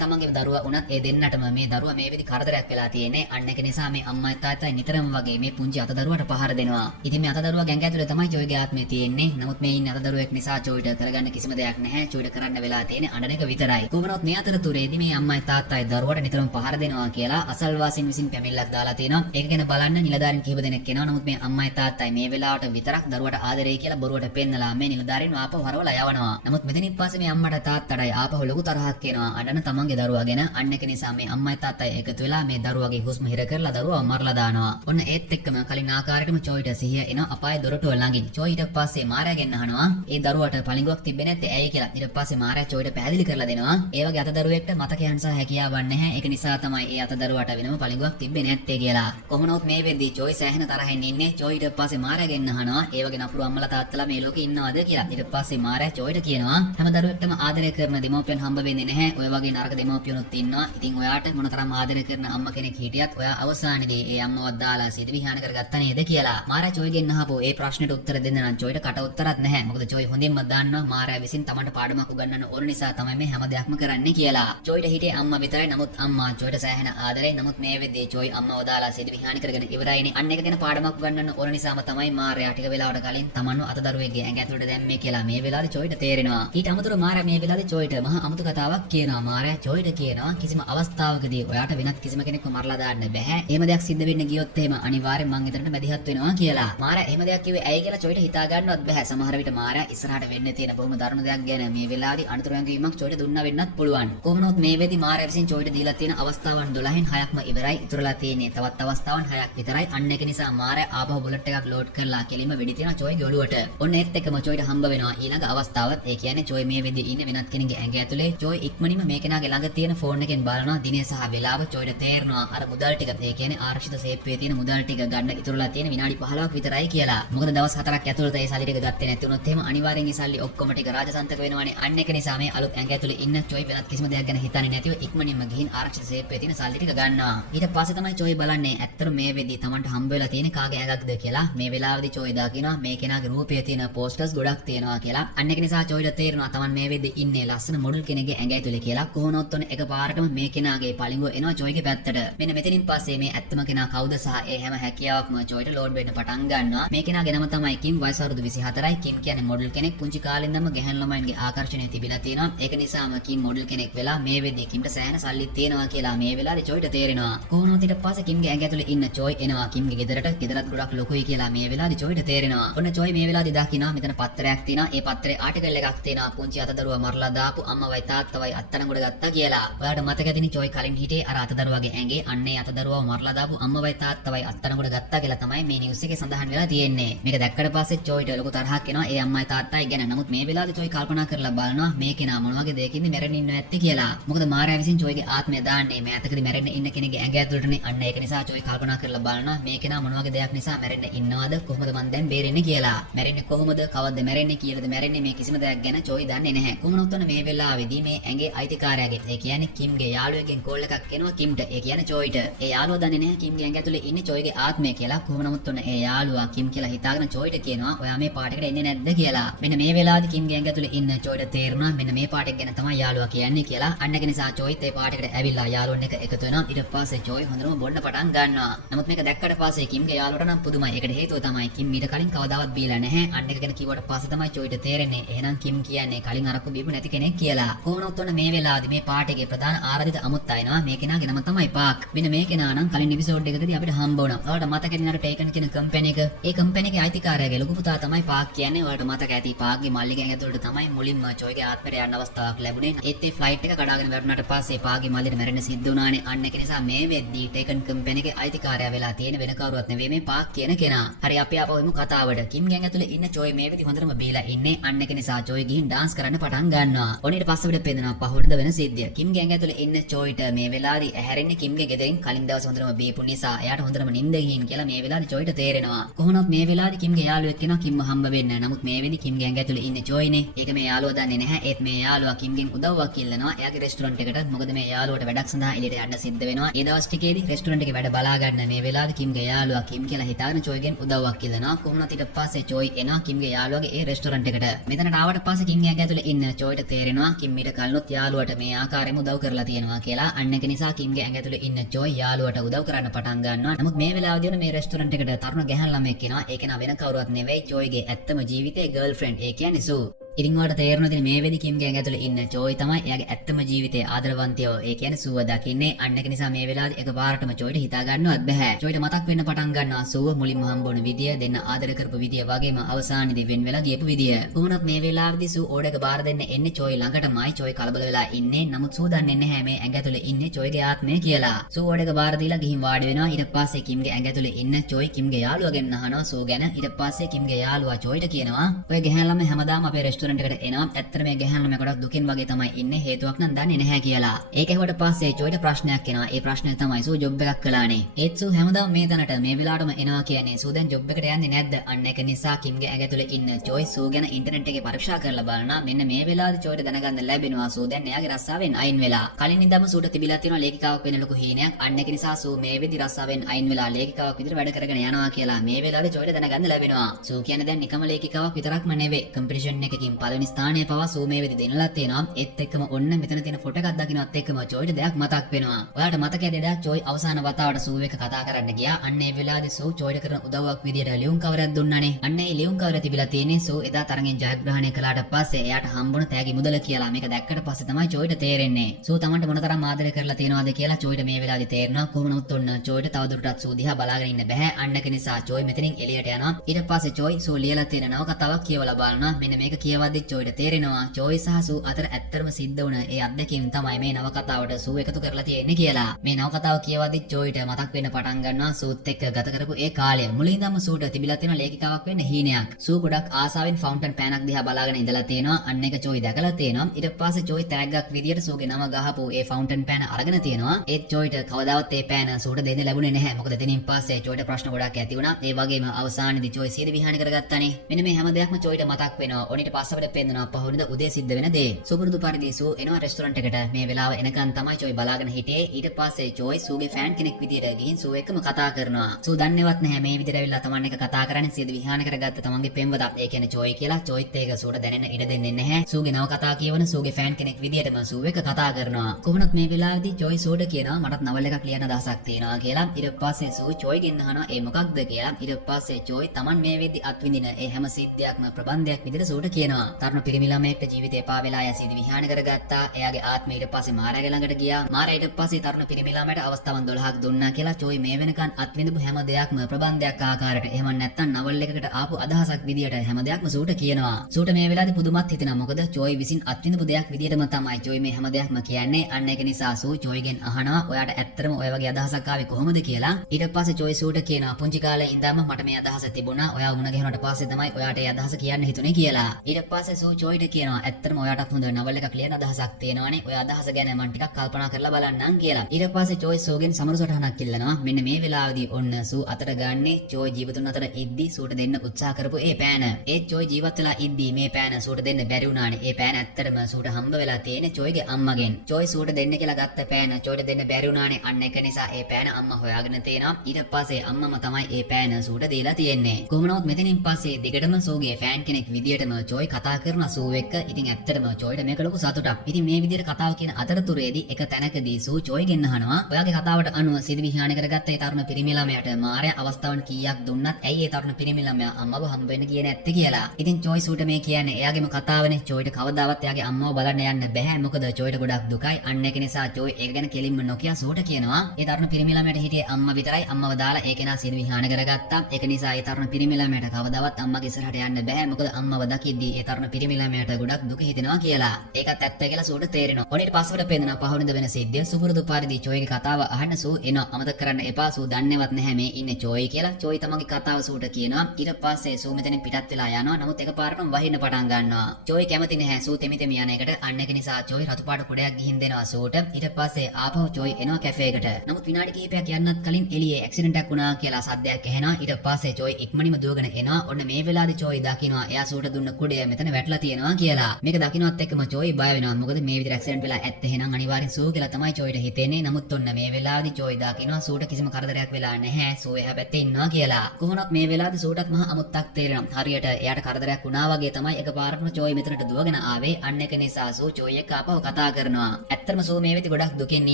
තමන්ගේ දරුවා උනත් ඒ දෙන්නටම මේ දරුවා මේ විදි කරදරයක් වෙලා තියෙන්නේ. අන්න ඒක නිසා මේ අම්මයි තාත්තයි නිතරම වගේ මේ පුංචි අතදරුවාට පහර දෙනවා. ඉතින් මේ අතදරුවා ගැඟ ඇතුලේ තමයි චොයිගේ ආත්මය තියෙන්නේ. නමුත් මේ ඉන්නේ අතදරුවෙක් නිසා චොයිට කරගන්න කිසිම දෙයක් නැහැ. චොයිට කරන්න වෙලා තියෙන්නේ අඬන එක විතරයි. කොහොමනොත් මේ අතරතුරේදී මේ අම්මයි තාත්තයි දරුවට නිතරම පහර දෙනවා කියලා අසල්වාසීන් විසින් පැමිණිල්ලක් දාලා තියෙනවා. ඒක ගැන බලන්න නිලධාරීන් කිහිප දෙනෙක් එනවා. නමුත් මේ අම්මයි තාත්තයි මේ වෙලාවට විතරක් දරුවට ආදරේ කියලා බොරුවට පෙන්නලා මේ නිලධාරීන් ආපහු හරවලා යවනවා. නමුත් මෙතනින් පස්සේ මේ අම්මට තාත්තටයි ආපහු ලොකු තරහක් එනවා. අඬන තමන්ගේ දරුවා ගැන. අන්න ඒක නිසා මේ අම්මයි තාත්තයි එකතු වෙලා මේ දරුවාගේ හුස්ම හිර කරලා දරුවව මරලා දානවා. ඔන්න ඒත් එක්කම කලින් ආකාරයටම චොයිට සිහිය එන අපාය දොරටුව ළඟින්. චොයි ඊට පස්සේ මාරයාගෙන් අහනවා ඒ දරුවාට පළඟුවක් තිබ්බේ නැත්තේ ඇයි කියලා. ඊට පස්සේ මාරයා චොයිට පැහැදිලි කරලා දෙනවා ඒ වගේ අතදරුවෙක්ට මතකයන් සහ හැකියාවක් නැහැ. ඒක නිසා තමයි ඒ අතදරුවාට වෙනම පළඟුවක් තිබ්බේ නැත්තේ කියලා. කොහොමනොත් මේ වෙද්දී චොයි සෑහෙන තරහින් ඉන්නේ. චොයි ඊට පස්සේ මාරයාගෙන් අහනවා ඒ වගේ නපුරු අම්මලා තාත්තලා මේ ලෝකේ ඉන්නවද කියලා. ඊට පස්සේ මාරයා චොයිට කියනවා හැම දරුවෙක්ටම ආදරය කරන දෙමව්පියන් හම්බ වෙන්නේ නැහැ. ඔය වගේ නරක දෙමව්පියනුත් ඉන්නවා. ඉතින් ඔයාට මොනතරම් ආදරය කරන අම්ම කෙනෙක් හිටියත් ඔයා අවසානයේදී ඒ අම්මවත් දාලා සිත විහාන කරගත්තා නේද කියලා. මාරයා චොයිගෙන් අහපුව ඒ ප්‍රශ්නෙට උත්තර දෙන්න නම් චොයිට කට උත්තරත් නැහැ. මොකද චොයි හොඳින්ම දන්නවා මාරයා විසින් තමන්ට පාඩමක් උගන්වන්න ඕන නිසා තමයි මේ හැම දෙයක්ම කරන්නේ කියලා. චොයිට හිටියේ අම්මා විතරයි. නමුත් අම්මා චොයිට සෑහෙන ආදරේ. නමුත් මේ වෙද්දී චොයි අම්මව දාලා සිත විහාන කරගෙන ඉවරයිනේ. අන්න එක ගැන පාඩමක් උගන්වන්න ඕන නිසාම තමයි මාරයා ටික වෙලාවට කලින් තමන්ව අතදරුවෙක්ගේ ඇඟ ඇතුළට දැම්මේ කියලා මේ වෙලාවේ චොයිට තේරෙනවා. ඊට අමතරව මාරයා මේ වෙලාවේ චොයිට මහා අමුතු කතාවක් කියනවා. මාරයා චොයිට කියනවා කිසිම අවස්ථාවකදී ඔයාට වෙනත් කිසිම කෙනෙක්ව මරලා දාන්න බෑ. එහෙම දෙයක් සිද්ධ වෙන්න ගියොත් එහෙම අනිවාර්යෙන් මං එතනට මැදිහත් වෙනවා කියලා. මාරයා එහෙම දෙයක් කිව්වේ ඇයි කියලා චොයිට හිතා ගන්නවත් බෑ. සමහර විට මාරයා ඉස්සරහට වෙන්න තියෙන බොහොම දරුණු දෙයක් ගැන මේ වෙලාවේදී අනුතරංග වීමක් චොයිට දුන්නා වෙන්නත් පුළුවන්. කොහොමනොත් මේ වෙද්දී මාරයා විසින් චොයිට දීලා තියෙන අවස්ථාවන් 12න් 6ක්ම ඉවරයි. ඉතුරුලා තියෙන්නේ තවත් අවස්ථාවන් 6ක් විතරයි. අන්න ඒක නිසා මාරයා ආපහු බුලට් එකක් ලෝඩ් කරලා කෙලින්ම වෙඩි තියන චොයිගේ ඔළුවට. ඔන්න ඒත් එක්කම චොයිට හම්බ වෙනවා ඊළඟ අවස්ථාවත්. ඒ කියන්නේ චොයි මේ වෙද්දී ඉන්නේ වෙනත් කෙනෙක්ගේ ඇඟ ඇතුලේ. චොයි ඉක්මනින්ම මේ කෙනාගේ ළඟ තියෙන ෆෝන් එකෙන් බලනවා දිනය සහ වෙලාව. චොයිට තේරෙනවා අර මුදල් ටික ඒ කියන්නේ ආරක්ෂිත සේප්පුවේ තියෙන මුදල් ටික ගන්න ඉතුරුලා තියෙන විනාඩි 15ක් විතරයි කියලා. මොකද දවස් 4ක් ඇතුළත ඒ සල්ලි ටික ගත්තේ නැති වුණොත් එහෙම අනිවාර්යෙන් ඒ සල්ලි ඔක්කොම ටික රාජසන්තක වෙනවනේ. අන්න ඒක නිසා මේ අලුත් ඇඟ ඇතුලේ ඉන්න චොයි වෙනත් කිසිම දෙයක් ගැන හිතන්නේ නැතිව ඉක්මනින්ම ගිහින් ආරක්ෂිත සේප්පුවේ තියෙන සල්ලි ටික ගන්නවා. ඊට පස්සේ තමයි චොයි බලන්නේ ඇත්තට මේ වෙද්දී Tamanට හම්බ වෙලා තියෙන කාගේ ඇඟක්ද කියලා. මේ වෙලාවේදී චොයි දකිනවා මේ කෙනාගේ රූපය තියෙන පෝස්ටර්ස් ගොඩක් තියෙනවා කියලා. අන්න ඒක නිසා චොයිට තේරෙනවා Taman මේ වෙද්දී ඉන්නේ ලස්සන මොඩල් කෙනෙක්ගේ ඇඟ ඇතුලේ කියලා. කොහොනොත් ඔන්න එකපාරටම මේ කෙනාගේ පළිඟුව එනවා චොයිගේ පැත්තට. මෙන්න මෙතනින් පස්සේ මේ ඇත්තම කෙනා කවුද සහ ඒ හැම හැකියාවක්ම චොයිට ලෝඩ් වෙන්න පටන් ගන්නවා. මේ කෙනාගේ නම තමයි කිම්. වයස අවුරුදු 24යි. කිම් කියන්නේ මොඩල් කෙනෙක්. පුංචි කාලේ ඉඳන්ම ගැහැණු ළමයින්ගේ ආකර්ෂණය තිබිලා තියෙනවා. ඒක නිසාම කිම් මොඩල් කෙනෙක් වෙලා මේ වෙද්දී කිම්ට සෑහෙන සල්ලි තියෙනවා කියලා මේ වෙලාවේ චොයිට තේරෙනවා. කොහොනොත් ඊට පස්සේ කිම්ගේ ඇඟ ඇතුලේ ඉන්න චොයි එනවා කිම්ගේ ගෙදරට. ගෙදරත් ගොඩක් ලොකුයි කියලා මේ වෙලාවේ චොයිට තේරෙනවා. ඔන්න චොයි මේ වෙලාවේදී දකිනවා මෙතන පත්‍රයක් තියෙනවා. ඒ පත්‍රයේ ආටිකල් එකක් තියෙනවා. පුංචි අතදරුවා මරලා දාපු අම්මවයි තාත්තවයි අත්තනගොඩ ගත්තා කියලා. ඔයාලට මතක ඇතිනේ චොයි කලින් හිටියේ අර අතදරුවාගේ ඇඟේ අන්නේ අතදරුවාව මරලා දාපු අම්මවයි අම්මවයි තාත්තවයි අත්තනකොට ගත්තා කියලා තමයි මේ නිවුස් එකේ සඳහන් වෙලා තියෙන්නේ. මේක දැක්කට පස්සේ චොයිට ලොකු තරහක් එනවා ඒ අම්මයි තාත්තයි ගැන. නමුත් මේ වෙලාවේ චොයි කල්පනා කරලා බලනවා මේ කෙනා මොන වගේ දෙයකින්ද මැරෙන්න ඉන්න ඇත්තේ කියලා. මොකද මාරයා විසින් චොයිගේ ආත්මය දාන්නේ මෑතකදී මැරෙන්න ඉන්න කෙනෙක්ගේ ඇඟ ඇතුළටනේ. අන්න ඒක නිසා චොයි කල්පනා කරලා බලනවා මේ කෙනා මොන වගේ දෙයක් නිසා මැරෙන්න ඉන්නවද, කොහොමද මන් දැන් බේරෙන්නේ කියලා. මැරෙන්නේ කොහොමද, කවද්ද මැරෙන්නේ කියලාද මැරෙන්නේ මේ කිසිම දෙයක් ගැන චොයි දන්නේ නැහැ. කොහොමනොත් ඔන්න මේ වෙලාවේදී මේ ඇඟේ අයිතිකාරයාගේ ඒ කියන්නේ කිම්ගේ යාළුවෙක්ගෙන් කෝල් එකක් එනවා කිම්ට. ඒ කියන්නේ චොයිට. ඒ යාළුවා දන්නේ නැහැ කිම්ගේ ඇඟ ඇතුලේ ඉන්නේ චොයිගේ ආත්මය කියලා. කොහොමනොත් ඔන්න ඒ යාළුවා කිම් කියලා හිතාගෙන චොයිට කියනවා ඔයා මේ පාටකට එන්නේ නැද්ද කියලා. මෙන්න මේ වෙලාවේදී කිම්ගේ ඇඟ ඇතුලේ ඉන්න චොයිට තේරුණා මෙන්න මේ පාට එක ගැන තමයි යාළුවා කියන්නේ කියලා. අන්න ඒක නිසා චොයිත් ඒ පාටකට ඇවිල්ලා යාළුවන් එක එකතු වෙනවා. ඊට පස්සේ චොයි හොඳටම බොන්න පටන් ගන්නවා. නමුත් මේක දැක්කට පස්සේ කිම්ගේ යාළුවට නම් පුදුමයි. ඒකට හේතුව තමයි කිම් ඊට කලින් කවදාවත් බීලා නැහැ. අන්න එක ගැන කිව්වට පස්සේ තමයි චොයිට තේරෙන්නේ එහෙනම් කිම් කියන්නේ කලින් අරක්කු බීපු නැති කෙනෙක් කියලා. කොහොමනොත් ඔන්න මේ වෙලාවේදී මේ පාට එකේ ප්‍රධාන ආරාධිත අමුත්තා එනවා. මේ කෙනාගේ නම තමයි පාක්. මෙන්න මේ කෙනා නම් කලින් එපිසෝඩ් එකකදී අපිට හම්බ වුණා. ඔයාලට මතකද නේද ටේකන් කියන කම්පැනි එක? ඒ කම්පැනි එකේ අයිතිකාරයාගේ ලොකු පුතා තමයි පාක් කියන්නේ. ඔයාලට මතක ඇති පාක්ගේ මල්ලිගෙන් ඇතුළට තමයි මුලින්ම චොයිගේ ආත්මයට යන්න අවස්ථාවක් ලැබුණේ. ඒත් ඒ ෆ්ලයිට් එක කඩාගෙන වැටුණාට පස්සේ පාක්ගේ මල්ලිට මැරෙන්න සිද්ධ වුණානේ. අන්න ඒක නිසා මේ වෙද්දී ටේකන් කම්පැනි එකේ අයිතිකාරයා වෙලා තියෙන වෙන කවුරුවත් නෙවෙයි මේ පාක් කියන කෙනා. හරි අපි ආපහු එමු කතාවට. කිම් ගෑන් ඇතුලේ ඉන්න චොයි මේ වෙද්දී හොඳටම බීලා ඉන්නේ. අන්න ඒක නිසා චොයි ගිහින් ඩාන්ස් කරන්න පටන් ගන්නවා. ඔන්න ඊට පස්සේ අපිට පේනවා පහුවෙන්ද වෙන සිද්ධිය. කිම් ගෑන් ඇතුලේ ඉන්න චොයිට මේ වෙලාවේ ඇහැරෙන්නේ කිම්ගේ ගෙදරින් කලින් දවස් හොඳටම බීපු නිසා. එයාට හොඳටම නිින්ද ගිහින් කියලා මේ වෙලාවේ චොයිට තේරෙනවා. කොහොමවත් මේ වෙලාවේ කිම්ගේ යාළුවෙක් කෙනා කිම්ම හම්බ වෙන්නේ නැහැ. නමුත් මේ වෙන්නේ කිම් ගෑන් ඇතුලේ ඉන්නේ චොයිනේ. ඒක මේ යාළුවා දන්නේ නැහැ. ඒත් මේ යාළුවා කිම්ගෙන් උදව්වක් ඉල්ලනවා. එයාගේ රෙස්ටුරන්ට් එකට. මොකද මේ යාළුවට වැඩක් සඳහා එළියට යන්න සිද්ධ වෙනවා. ඒ දවස් ටිකේදී රෙස්ටුරන්ට් එකේ වැඩ බලා ගන්න මේ වෙලාවේ කිම්ගේ යාළුවා කිම් කියලා හිතාගෙන චොයිගෙන් උදව්වක් ඉල්ලනවා. කොහොමවත් ඊට පස්සේ චොයි එනවා කිම්ගේ යාළුවාගේ ඒ රෙස්ටුරන්ට් එකට. මෙතනට ආවට පස්සේ කිම් ගෑන් ඇතුලේ ඉන්න චොයිට තේරෙනවා කිම් ඊට කලිනුත් යාළුවට මේ ආකාරයෙන්ම උදව් කරලා තියෙනවා කියලා. අන්න ඒක නිසා කිම්ගේ ඇඟ ඇතුලේ ඉන්න චොයි යාළුවට උදව් කරන්න පටන් ගන්නවා. නමුත් මේ වෙලාවදී මේ රෙස්ටුරන්ට් එකට තරුණ ගැහැණු ළමෙක් එනවා. ඒක නා වෙන කවුරුවත් නෙවෙයි චොයිගේ ඇත්තම ජීවිතේ ගර්ල්ෆ්‍රෙන්ඩ්. ඒ කියන්නේ සූ. ඉතින් ඔයාලට තේරෙනවද මේ වෙලෙදි කිම්ගේ ඇඟ ඇතුලේ ඉන්න චොයි තමයි එයාගේ ඇත්තම ජීවිතයේ ආදරවන්තයෝ. ඒ කියන්නේ සූව දකින්නේ. අන්න ඒක නිසා මේ වෙලාවේදී එකපාරටම චොයිට හිතා ගන්නවත් බෑ. චොයිට මතක් වෙන්න පටන් ගන්නවා සූව මුලින්ම හම්බුන විදිය, දෙන්න ආදර කරපු විදිය වගේම අවසානයේදී වෙන් වෙලා ගියපු විදිය. කොහොමවත් මේ වෙලාවේදී සූ ඕඩර් එක බාර දෙන්න එන්නේ චොයි ළඟටමයි. චොයි කලබල වෙලා ඉන්නේ. නමුත් සූ දන්නේ නැහැ මේ ඇඟ ඇතුලේ ඉන්නේ චොයිගේ ආත්මය කියලා. සූ ඕඩර් එක බාර දීලා ගිහින් වාඩි වෙනවා. ඊට පස්සේ කිම්ගේ ඇඟ ඇතුලේ ඉන්න චොයි කිම්ගේ යාළුවාගෙන් අහනවා සූ ගැන. ඊට පස්සේ කිම්ගේ යාළුවා චොයිට කියනවා ඔය ගැහැණු ළමයි හැමදාම අපේ රෙස්ටුරන්ට් එකට එනවා. ඇත්තට මේ ගැහැණු ළමයි ගොඩක් දුකින් වගේ තමයි ඉන්නේ. හේතුවක් නම් දන්නේ නැහැ කියලා. ඒක ඇහුවට පස්සේ චොයිට ප්‍රශ්නයක් එනවා. ඒ ප්‍රශ්නේ තමයි සූ ජොබ් එකක් කළානේ. ඒත් සූ හැමදාම මේ තැනට මේ වෙලාවටම එනවා කියන්නේ සූ දැන් ජොබ් එකට යන්නේ නැද්ද? අන්න ඒක නිසා කිම්ගේ ඇඟ ඇතුලේ ඉන්න චොයි සූ ගැන ඉන්ටර්නෙට් එකේ පරීක්ෂා කරලා බලනවා. මෙන්න මේ වෙලාවේදී චොයිට දැනගන්න ලැබෙනවා සූ දැන් එයාගේ රස්සාවෙන් අයින් වෙලා. කලින් ඉඳන්ම සූට තිබිලා තියෙනවා ලේඛිකාවක් වෙන්න ලොකු හීනයක්. අන්න ඒක නිසා සූ මේ වෙද්දි රස්සාවෙන් අයින් වෙලා ලේඛිකාවක් විදිහට වැඩ කරගෙන යනවා කියලා මේ වෙලාවේ චොයිට දැනගන්න ලැබෙනවා. සූ කියන්නේ දැන් නිකම ලේඛිකාවක් විතරක්ම නෙවෙයි. කම්පිටිෂන් එකකින් පළවෙනි ස්ථානය පවා සූ මේ වෙද්දි දෙනලා තියෙනවා. ඒත් එක්කම ඔන්න මෙතන තියෙන ෆොටෝ එකක් දකින්නත් එක්කම චොයිට දෙයක් මතක් වෙනවා. ඔයාලට මතකද එදා චොයි අවසාන වතාවට සූ එක කතා කරන්න ගියා. අන්න ඒ වෙලාවේදී සූ චොයිට කරන උදව්වක් විදියට ලියුම් කවරයක් දුන්නානේ. අන්න ඒ ලියුම් කවරය තිබිලා තියෙන්නේ සූ එදා තරගෙන් ජයග්‍රහණය කළාට පස්සේ එයාට හම්බුණ තෑගි මුදල කියලා. මේක දැක්කට පස්සේ තමයි චොයිට තේරෙන්නේ සූ Tamanට මොනතරම් ආදරය කරලා තියෙනවද කියලා චොයිට මේ වෙලාවේදී තේරෙනවා. කොහොම නමුත් ඔන්න චොයිට තවදුරටත් සූ දිහා බලාගෙන ඉන්න බෑ. අන්න ඒක නිසා චොයි මෙතනින් එළියට යනවා. ඊට පස්සේ චොයි සූ ලියලා තියෙන නවකතාවක් කියවලා බලනවා. මෙන්න මේක කියවද්දි චොයිට තේරෙනවා චොයි සහ සූ අතර ඇත්තටම සිද්ධ වුණ ඒ අත්දැකීම් තමයි මේ නවකතාවට සූ එකතු කරලා තියෙන්නේ කියලා. මේ නවකතාව කියවද්දි චොයිට මතක් වෙන්න පටන් ගන්නවා සූත් එක්ක ගත කරපු ඒ කාලය. මුලින්දම සූට තිබිලා තියෙන ලේඛිකාවක් වෙන්න හීනයක්. සූ ගොඩක් ආසාවෙන් ෆවුන්ටන් පෑනක් දිහා බලාගෙන ඉඳලා තියෙනවා. අන්න ඒක චොයි දැකලා තියෙනවා. ඊට පස්සේ චොයි තෑග්ගක් විදියට සූගේ නම ගහපු ඒ ෆවුන්ටන් පෑන අරගෙන තියෙනවා. ඒත් චොයිට කවදාවත් ඒ පෑන සූට දෙන්න ලැබුණේ නැහැ. මොකද එතනින් පස්සේ චොයිට ප්‍රශ්න ගොඩක් ඇති වුණා. ඒ වගේම අවසානයේදී චොයි සියද විහාන කරගත්තානේ. මෙන්න මේ හැම දෙයක්ම චොයිට මතක් වෙනවා. ඔනිට පස්සේ අපිට පේනවා පහුවෙනිද උදේ සිද්ධ වෙන දේ. සුපුරුදු පරිදි සූ එනවා රෙස්ටුරන්ට් එකට. මේ වෙලාව එනකන් තමයි චොයි බලාගෙන හිටියේ. ඊට පස්සේ චොයි සූගේ ෆෑන් කෙනෙක් විදියට ගිහින් සූ එක්කම කතා කරනවා. සූ දන්නේවත් නැහැ මේ විදියට ඇවිල්ලා තමන් එක කතා කරන්නේ සියද විහාන කරගත්ත තමන්ගේ පෙම්වතා. ඒ කියන්නේ චොයි කියලා. චොයිත් ඒක සූට දැනෙන්න ඉඩ දෙන්නේ නැහැ. සූගේ නව කතා කියවන සූගේ ෆෑන් කෙනෙක් විදියටම සූ එක කතා කරනවා. කොහොමවත් මේ වෙලාවේදී චොයි සූට කියනවා මටත් නවල් එකක් ලියන්න අදහසක් තියෙනවා කියලා. ඊට පස්සේ සූ චොයිගෙන් අහනවා ඒ මොකක්ද කියලා. ඊට පස්සේ චොයි තමන් මේ වෙද්දි අත්විඳින ඒ හැම සිද්ධියක්ම ප්‍රබන්ධයක් විදියට සූට කියනවා. තරුණ පිරිමි ළමයෙක්ට ජීවිතේ එපා වෙලා එයා සිදි විහාන කරගත්තා. එයාගේ ආත්මය ඊට පස්සේ මාරයාගේ ළඟට ගියා. මාරයා ඊට පස්සේ තරුණ පිරිමි ළමයට අවස්ථාවන් 12ක් දුන්නා කියලා චෝයි මේ වෙනකන් අත්විඳපු හැම දෙයක්ම ප්‍රබන්ධයක් ආකාරයට එහෙම නැත්නම් නවල් එකකට ආපු අදහසක් විදියට හැම දෙයක්ම සූට කියනවා. සූට මේ වෙලාවේදී පුදුමත් හිතෙනවා. මොකද චෝයි විසින් අත්විඳපු දෙයක් විදියටම තමයි චෝයි මේ හැම දෙයක්ම කියන්නේ. අන්න ඒක නිසා සූ චෝයිගෙන් අහනවා ඔයාට ඇත්තටම ඔය වගේ අදහසක් ආවේ කොහොමද කියලා. ඊට පස්සේ චෝයි සූට කියනවා පුංචි කාලේ ඉඳන්ම මට මේ අදහස තිබුණා. ඔයා වුණ ගැහුණාට පස්සේ තමයි ඔයාට ඒ අදහස කියන්න හිතුනේ කියලා. ඊට පස්සේ සූ චෝයිට කියනවා ඇත්තටම ඔයාටත් හොඳ නවල් එකක් ලියන අදහසක් තියෙනවානේ. ඔය අදහස ගැන මම ටිකක් කල්පනා කරලා බලන්නම් කියලා. ඊට පස්සේ චෝයි සූගෙන් සමරු සටහනක් ඉල්ලනවා. මෙන්න මේ වෙලාවේදී ඔන්න සූ අතට ගන්නේ චෝයි ජීවිතුන් අතර ඉද්දි සූට දෙන්න උත්සාහ කරපු ඒ පෑන. ඒ චෝයි ජීවත් වෙලා ඉද්දි මේ පෑන සූට දෙන්න බැරි වුණානේ. ඒ පෑන ඇත්තටම සූට හම්බ වෙලා තියෙන්නේ චෝයිගේ අම්මගෙන්. චෝයි සූට දෙන්න කියලා ගත්ත පෑන චෝයිට දෙන්න බැරි වුණානේ. අන්න ඒක නිසා ඒ පෑන අම්මා හොයාගෙන තියෙනවා. ඊට පස්සේ අම්මම තමයි ඒ පෑන සූට දීලා තියෙන්නේ. කොහොම නමුත් මෙතනින් පස්සේ දිගටම සූගේ ෆෑන් කෙනෙක් විදියටම චෝයි කතා කරන සූ එක්ක. ඉතින් ඇත්තටම චෝයිට මේක ලොකු සතුටක්. ඉතින් මේ විදියට කතාව කියන අතරතුරේදී එක තැනකදී සූ චෝයිගෙන් අහනවා ඔයාගේ කතාවට අනුව සිදි විහාන කරගත්ත ඒ තරුණ පිරිමි ළමයාට මාරයා අවස්ථාවන් කීයක් දුන්නත් ඇයි ඒ තරුණ පිරිමි ළමයා අම්මව හම්බ වෙන්න කියන්නේ නැත්තේ කියලා. ඉතින් චෝයි සූට මේ කියන්නේ එයාගේම කතාවනේ. චෝයිට කවදාවත් එයාගේ අම්මව බලන්න යන්න බෑ. මොකද චෝයිට ගොඩක් දුකයි. අන්න ඒක නිසා චෝයි ඒක ගැන කෙලින්ම නොකිය සූට කියනවා ඒ තරුණ පිරිමි ළමයාට හිටියේ අම්මා විතරයි. අම්මව දාලා ඒ කෙනා සිදි විහාන කරගත්තා. ඒක නිසා ඒ තරුණ පිරිමි ළමයාට කවදාවත් අම්මගේ ඉස්සරහට යන්න බෑ. මොකද අම්මව දකිද්දී ඒ තරුණ පිරිමි ළමයාට ගොඩක් දුක හිතෙනවා කියලා. ඒකත් ඇත්ත කියලා සූට තේරෙනවා. ඔනිට පස්සට පෙන්නන පහවෙනිද වෙන සිද්ධිය සුපුරුදු පරිදි චෝයිගේ කතාව අහන්න සූ එනවා. අමතක කරන්න එපා. සූ දන්නේවත් නැහැ මේ ඉන්නේ චෝයි කියලා. චෝයි තමන්ගේ කතාව සූට කියනවා. ඊට පස්සේ සූ මෙතනින් පිටත් වෙලා යනවා. නමුත් එකපාරටම වහින්න පටන් ගන්නවා. චෝයි කැමති නැහැ සූ තෙමි තෙමි යන එකට. අන්න ඒක නිසා චෝයි රතු පාට කුඩයක් ගිහින් දෙනවා සූට. ඊට පස්සේ ආපහු චෝයි එනවා කැෆේ එකට. නමුත් විනාඩි කිහිපයක් යන්නත් කලින් එළියේ ඇක්සිඩන්ට් එකක් වුණා කියලා සද්දයක් ඇහෙනවා. ඊට පස්සේ චෝයි ඉක්මනින්ම දුවගෙන එනවා. ඔන්න මේ වෙලාවේදී චෝයි දකිනවා එයා සූට දුන්න කුඩය මෙතන වැටලා තියෙනවා කියලා. මේක දකින්නවත් එක්කම චෝයි බය වෙනවා. මොකද මේ විදිහට ඇක්සිඩන්ට් වෙලා ඇත්ත එහෙනම් අනිවාර්යෙන් සූ කියලා තමයි චෝයිට හිතෙන්නේ. නමුත් ඔන්න මේ වෙලාවේදී චෝයි දකිනවා සූට කිසිම කරදරයක් වෙලා නැහැ. සූ එහා පැත්තේ ඉන්නවා කියලා. කොහොමවත් මේ වෙලාවේදී සූටත් මහා අමුත්තක් තේරෙනවා. හරියට එයාට කරදරයක් වුණා වගේ තමයි එකපාරටම චෝයි මෙතනට දුවගෙන ආවේ. අන්න ඒක නිසා සූ චෝයි එක්ක ආපහු කතා කරනවා. ඇත්තටම සූ මේ වෙලාවේ ගොඩක් දුකෙන්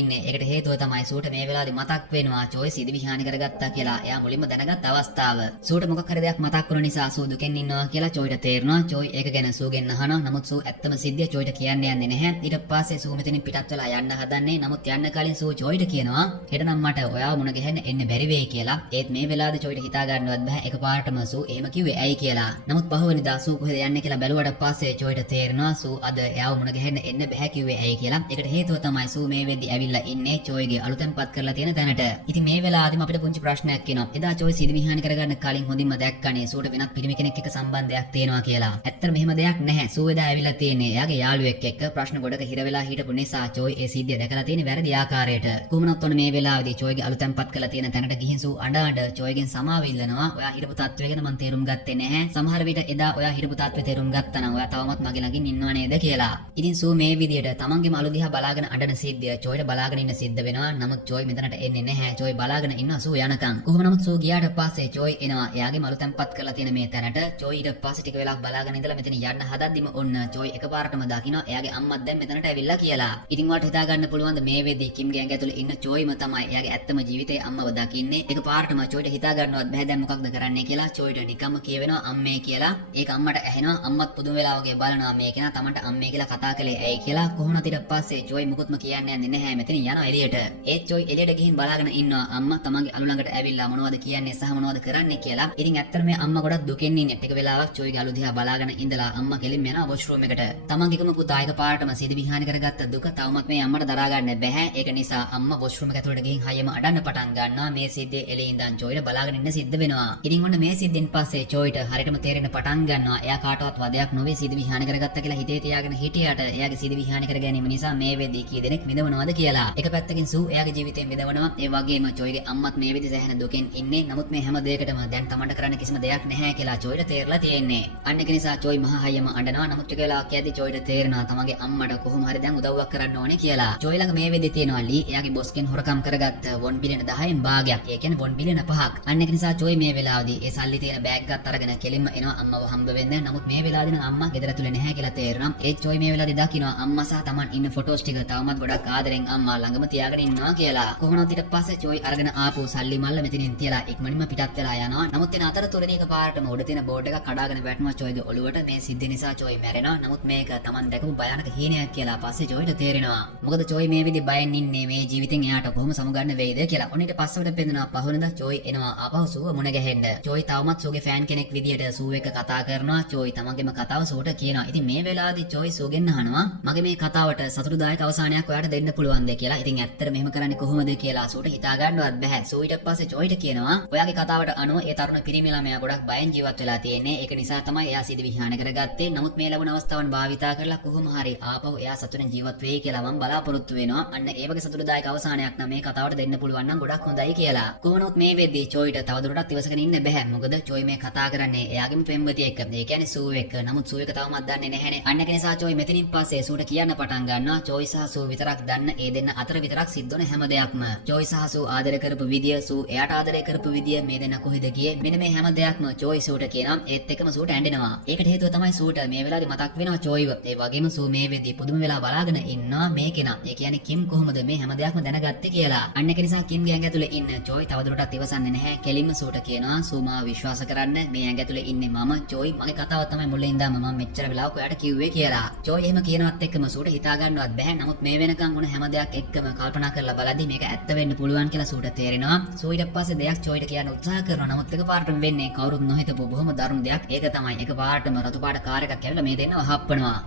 ඉන්නේ. ඒකට හේතුව තමයි සූට මේ වෙලාවේදී මතක් වෙනවා චෝයි සිදි විහානි කරගත්තා කියලා. එයා මුලින්ම දැනගත් අවස්ථාව. සූට මොකක් හරි දෙයක් මතක් වුණ නිසා සූ දුකෙන් ඉන්නවා කියලා චෝයිට තේරෙනවා. චෝයි ඒක ගැන සූගෙන් අහනවා. නමුත් සූ ඇත්තම සිද්ධිය චෝයිට කියන්න යන්නේ නැහැ. ඊට පස්සේ සූ මෙතනින් පිටත් වෙලා යන්න හදන්නේ. නමුත් යන්න කලින් සූ චෝයිට කියනවා හෙට නම් මට ඔයාව මුණ ගැහෙන්න එන්න බැරි වෙයි කියලා. ඒත් මේ වෙලාවේදී චෝයිට හිතා ගන්නවත් බෑ එකපාරටම සූ එහෙම කිව්වේ ඇයි කියලා. නමුත් පහවෙනිදා සූ කොහෙද යන්නේ කියලා බැලුවට පස්සේ චෝයිට තේරෙනවා සූ අද එයාව මුණ ගැහෙන්න එන්න බෑ කිව්වේ ඇයි කියලා. ඒකට හේතුව තමයි සූ මේ වෙද්දි ඇවිල්ලා ඉන්නේ චෝයිගේ අලුතෙන්පත් කරලා තියෙන තැනට. ඉතින් මේ වෙලාවේදීම අපිට පුංචි ප්‍රශ්නයක් එනවා. එදා චෝයි සිදි විහානි කරගන්න කලින් හොඳින්ම දැක්කනේ සූට වෙනත් පිරිමි කෙනෙක් එක්ක සම්බන්ධයක් තියෙනවා කියලා. ඇත්තට මෙහෙම දෙයක් නැහැ. සූ එදා ඇවිල්ලා තියෙන්නේ එයාගේ යාළුවෙක් එක්ක ප්‍රශ්න ගොඩක හිර වෙලා හිටපු නිසා චෝයි ඒ සිද්ධිය දැකලා තියෙන වැරදි ආකාරයට. කොහොමනත් ඔන්න මේ වෙලාවේදී චෝයිගේ අලුතෙන්පත් කරලා තියෙන තැනට ගිහින් සූ අඬ චෝයිගෙන් සමාව ඉල්ලනවා. ඔයා හිටපු තත්ත්වය ගැන මම තේරුම් ගත්තේ නැහැ. සමහර විට එදා ඔයා හිටපු තත්ත්වය තේරුම් ගත්තා නම් ඔයා තවමත් මගේ ළඟින් ඉන්නව නේද කියලා. ඉතින් සූ මේ විදියට තමන්ගේ මලු දිහා බලාගෙන අඬන සිද්ධිය චෝයිට බලාගෙන ඉන්න සිද්ධ වෙනවා. නමුත් චෝයි මෙතනට එන්නේ නැහැ. චෝයි බලාගෙන ඉන්නවා සූ යනකම්. කොහොම නමුත් සූ ගියාට පස්සේ චෝයි එනවා. එයාගේ මලු තැන්පත් කරලා තියෙන මේ තැනට. චෝයි ඊට පස්සේ ටික වෙලාවක් බලාගෙන ඉඳලා මෙතන යන්න හදද්දිම ඔන්න චෝයි එකපාරටම දකිනවා එයාගේ අම්මත් දැන් මෙතනට ඇවිල්ලා කියලා. ඉතින් වාට හිතා ගන්න පුළුවන් ද මේ වෙද්දී කිම්ගේ ඇඟ ඇතුලේ ඉන්න චෝයිම තමයි එයාගේ ඇත්තම ජීවිතයේ අම්මව දකින්නේ. එකපාරටම චෝයිට හිතා ගන්නවත් බෑ දැන් මොකක්ද කරන්නේ කියලා. චෝයිට නිකම්ම කියවෙනවා අම්මේ කියලා. ඒක අම්මට ඇහෙනවා. අම්මත් පුදුම වෙලා වගේ බලනවා මේ කෙනා තමන්ට අම්මේ කියලා කතා කළේ ඇයි කියලා. කොහොමද ඊට පස්සේ චෝයි මුකුත්ම කියන්නේ නැහැ. මෙතන යනවා එළියට. ඒත් චෝයි එළියට ගිහින් බලාගෙන ඉන්නවා අම්මා තමන්ගේ අලු ළඟට ඇවිල්ලා මොනවද කියන්නේ සහ මොනවද කරන්නේ කියලා. ඉතින් ඇත්තට මේ අම්මා ගොඩක් දුකෙන් ඉන්නේ. ටික වෙලාවක් චෝයිගේ අලු දිහා බලාගෙන ඉඳලා අම්මා කෙලින්ම යනවා වොෂ් රූම් එකට. තමන්ගේකම පුතා එකපාරටම සිදි විහානි කරගත්ත දුක තවමත් මේ අම්මට දරා ගන්න බැහැ. ඒක නිසා අම්මා වොෂ් රූම් එක ඇතුළට ගිහින් හයියම අඬන්න පටන් ගන්නවා. මේ සිද්ධිය එළියේ ඉඳන් චෝයිට බලාගෙන ඉන්න සිද්ධ වෙනවා. ඉතින් ඔන්න මේ සිද්ධියෙන් පස්සේ චෝයිට හරියටම තේරෙන්න පටන් ගන්නවා. එයා කාටවත් වදයක් නොවේ සිදි විහානි කරගත්තා කියලා හිතේ තියාගෙන හිටියට එයාගේ සිදි විහානි කර ගැනීම නිසා මේ වෙද්දී කී දෙනෙක් විඳවනවද කියලා. එක පැත්තකින් සූ එයාගේ ජීවිතේ විඳවනවා. ඒ වගේම චෝයිගේ අම්මත් මේ වෙද්දී සෑහෙන දුකෙන් ඉන්නේ. නමුත් මේ හැම දෙයකටම දැන් තමන්ට කරන්න කිසිම දෙයක් නැහැ කියලා චෝයිට තේරලා තියෙන්නේ. අන්න ඒක නිසා චෝයි මහා හයියම අඬනවා. නමුත් ටික වෙලාවක් යද්දී චෝයිට තේරෙනවා තමන්ගේ අම්මට කොහොම හරි දැන් උදව්වක් කරන්න ඕනේ කියලා. චෝයි ළඟ මේ වෙද්දී තියෙනවා ලී එයාගේ බොස්ගෙන් හොරකම් කරගත්ත 1 බිලියන 10න් භාගයක්. ඒ කියන්නේ 1 බිලියන 5ක්. අන්න ඒක නිසා චෝයි මේ වෙලාවදී ඒ සල්ලි තියෙන බෑග් එකත් අරගෙන කෙලින්ම එනවා අම්මව හම්බ වෙන්න. නමුත් මේ වෙලාවදී නම් අම්මා ගෙදර තුල නැහැ කියලා තේරෙනවා. ඒ චෝයි මේ වෙලාවදී දකිනවා අම්මා සහ තමන් ඉන්න ෆොටෝස් ටික තවමත් ගොඩක් ආදරෙන් අම්මා ළඟම තියාගෙන ඉන්නවා කියලා. කොහොමද ඊට පස්සේ චෝයි අරගෙන ආපු සල්ලි මල්ල මෙතනින් තියලා ඉක්මනින්ම පිටත් වෙලා යනවා. නමුත් එන අතරතුරදී එකපාරටම උඩ තියෙන බෝඩ් එක කඩාගෙන වැටෙනවා චෝයිගේ ඔළුවට. මේ සිද්ධිය නිසා චෝයි මැරෙනවා. නමුත් මේක Taman දැකපු භයානක හීනයක් කියලා පස්සේ චෝයිට තේරෙනවා. මොකද චෝයි මේ විදි බයෙන් ඉන්නේ මේ ජීවිතෙන් එයාට කොහොම සමුගන්න වෙයිද කියලා. ඔන්න ඊට පස්සෙට පෙන්නනවා පහුවෙනිදා චෝයි එනවා ආපහු සූව මුණ ගැහෙන්න. චෝයි තවමත් සූගේ ෆෑන් කෙනෙක් විදියට සූ එක්ක කතා කරනවා. චෝයි තමන්ගේම කතාව සූට කියනවා. ඉතින් මේ වෙලාවේදී චෝයි සූගෙන් අහනවා මගේ මේ කතාවට සතුටුදායක අවසානයක් ඔයාලට දෙන්න පුළුවන්ද කියලා. ඉතින් ඇත්තට මෙහෙම කරන්නේ කොහොමද කියලා සූට හිතා ගන්නවත් බැහැ. සූ ඊට පස්සේ චෝයිට කියනවා ඔයාගේ කතාවට අනුව ඒ තරුණ පිරිමි ළමයා ගොඩක් බයෙන් ජීවත් වෙලා තියෙන්නේ. ඒක නිසා තමයි එයා සිදි විහාන කරගත්තේ. නමුත් මේ ලැබුණ අවස්ථාවන් භාවිතා කරලා කොහොම හරි ආපහු එයා සතුටින් ජීවත් වෙයි කියලා මම බලාපොරොත්තු වෙනවා. අන්න ඒ වගේ සතුටුදායක අවසානයක් නම් මේ කතාවට දෙන්න පුළුවන් නම් ගොඩක් හොඳයි කියලා. කොහොමනොත් මේ වෙද්දී චෝයිට තවදුරටත් ඉවසගෙන ඉන්න බැහැ. මොකද චෝයි මේ කතා කරන්නේ එයාගේම පෙම්වතිය එක්ක. ඒ කියන්නේ සූ එක්ක. නමුත් සූ එක තවමත් දන්නේ නැහැනේ. අන්න ඒක නිසා චෝයි මෙතනින් පස්සේ සූට කියන්න පටන් ගන්නවා. චෝයි සහ සූ විතරක් දන්න ඒ දෙන්න අතර විතරක් සිද්ධ වෙන හැම දෙයක්ම. චෝයි සහ සූ ආදරය කරපු විදිය, සූ එයාට ආදරය කරපු විදිය, මේ දෙන්න කොහෙද ගියේ? මෙන්න මේ හැම දෙයක්ම චෝයි සූට කියනවා. ඒත් එක්කම සූට ඇඬෙනවා. ඒකට හේතුව තමයි සූට මේ වෙලාවේ මතක් වෙනවා චෝයිව. ඒ වගේම සූ මේ වෙද්දී පුදුම වෙලා බලාගෙන ඉන්නවා මේ කෙනා. ඒ කියන්නේ කිම් කොහොමද මේ හැම දෙයක්ම දැනගත්තේ කියලා. අන්න ඒක නිසා කිම්ගේ ඇඟ ඇතුලේ ඉන්න චෝයි තවදුරටත් ඉවසන්නේ නැහැ. කෙලින්ම සූට කියනවා සූ මාව විශ්වාස කරන්න. මේ ඇඟ ඇතුලේ ඉන්නේ මම චෝයි. මගේ කතාව තමයි මුලින් ඉඳන්ම මම මෙච්චර වෙලාවක ඔයාට කිව්වේ කියලා. චෝයි එහෙම කියනවත් එක්කම සූට හිතා ගන්නවත් බැහැ. නමුත් මේ වෙනකන් උන හැම දෙයක් එක්කම කල්පනා කරලා බලද්දි මේක ඇත්ත වෙන්න පුළුවන් කියලා සූට තේරෙනවා. සූ ඊට පස්සේ දෙයක් චෝයිට කියන්න උත්සාහ කරනවා. නමුත් එකපාරටම වෙන්නේ කවුරුත් නොහිතපු බොහොම දරුණු දෙයක්. ඒක තමයි එකපාරටම රතු පාට කාර් එකක් ඇවිල්ලා මේ දෙන්නව හප්පනවා.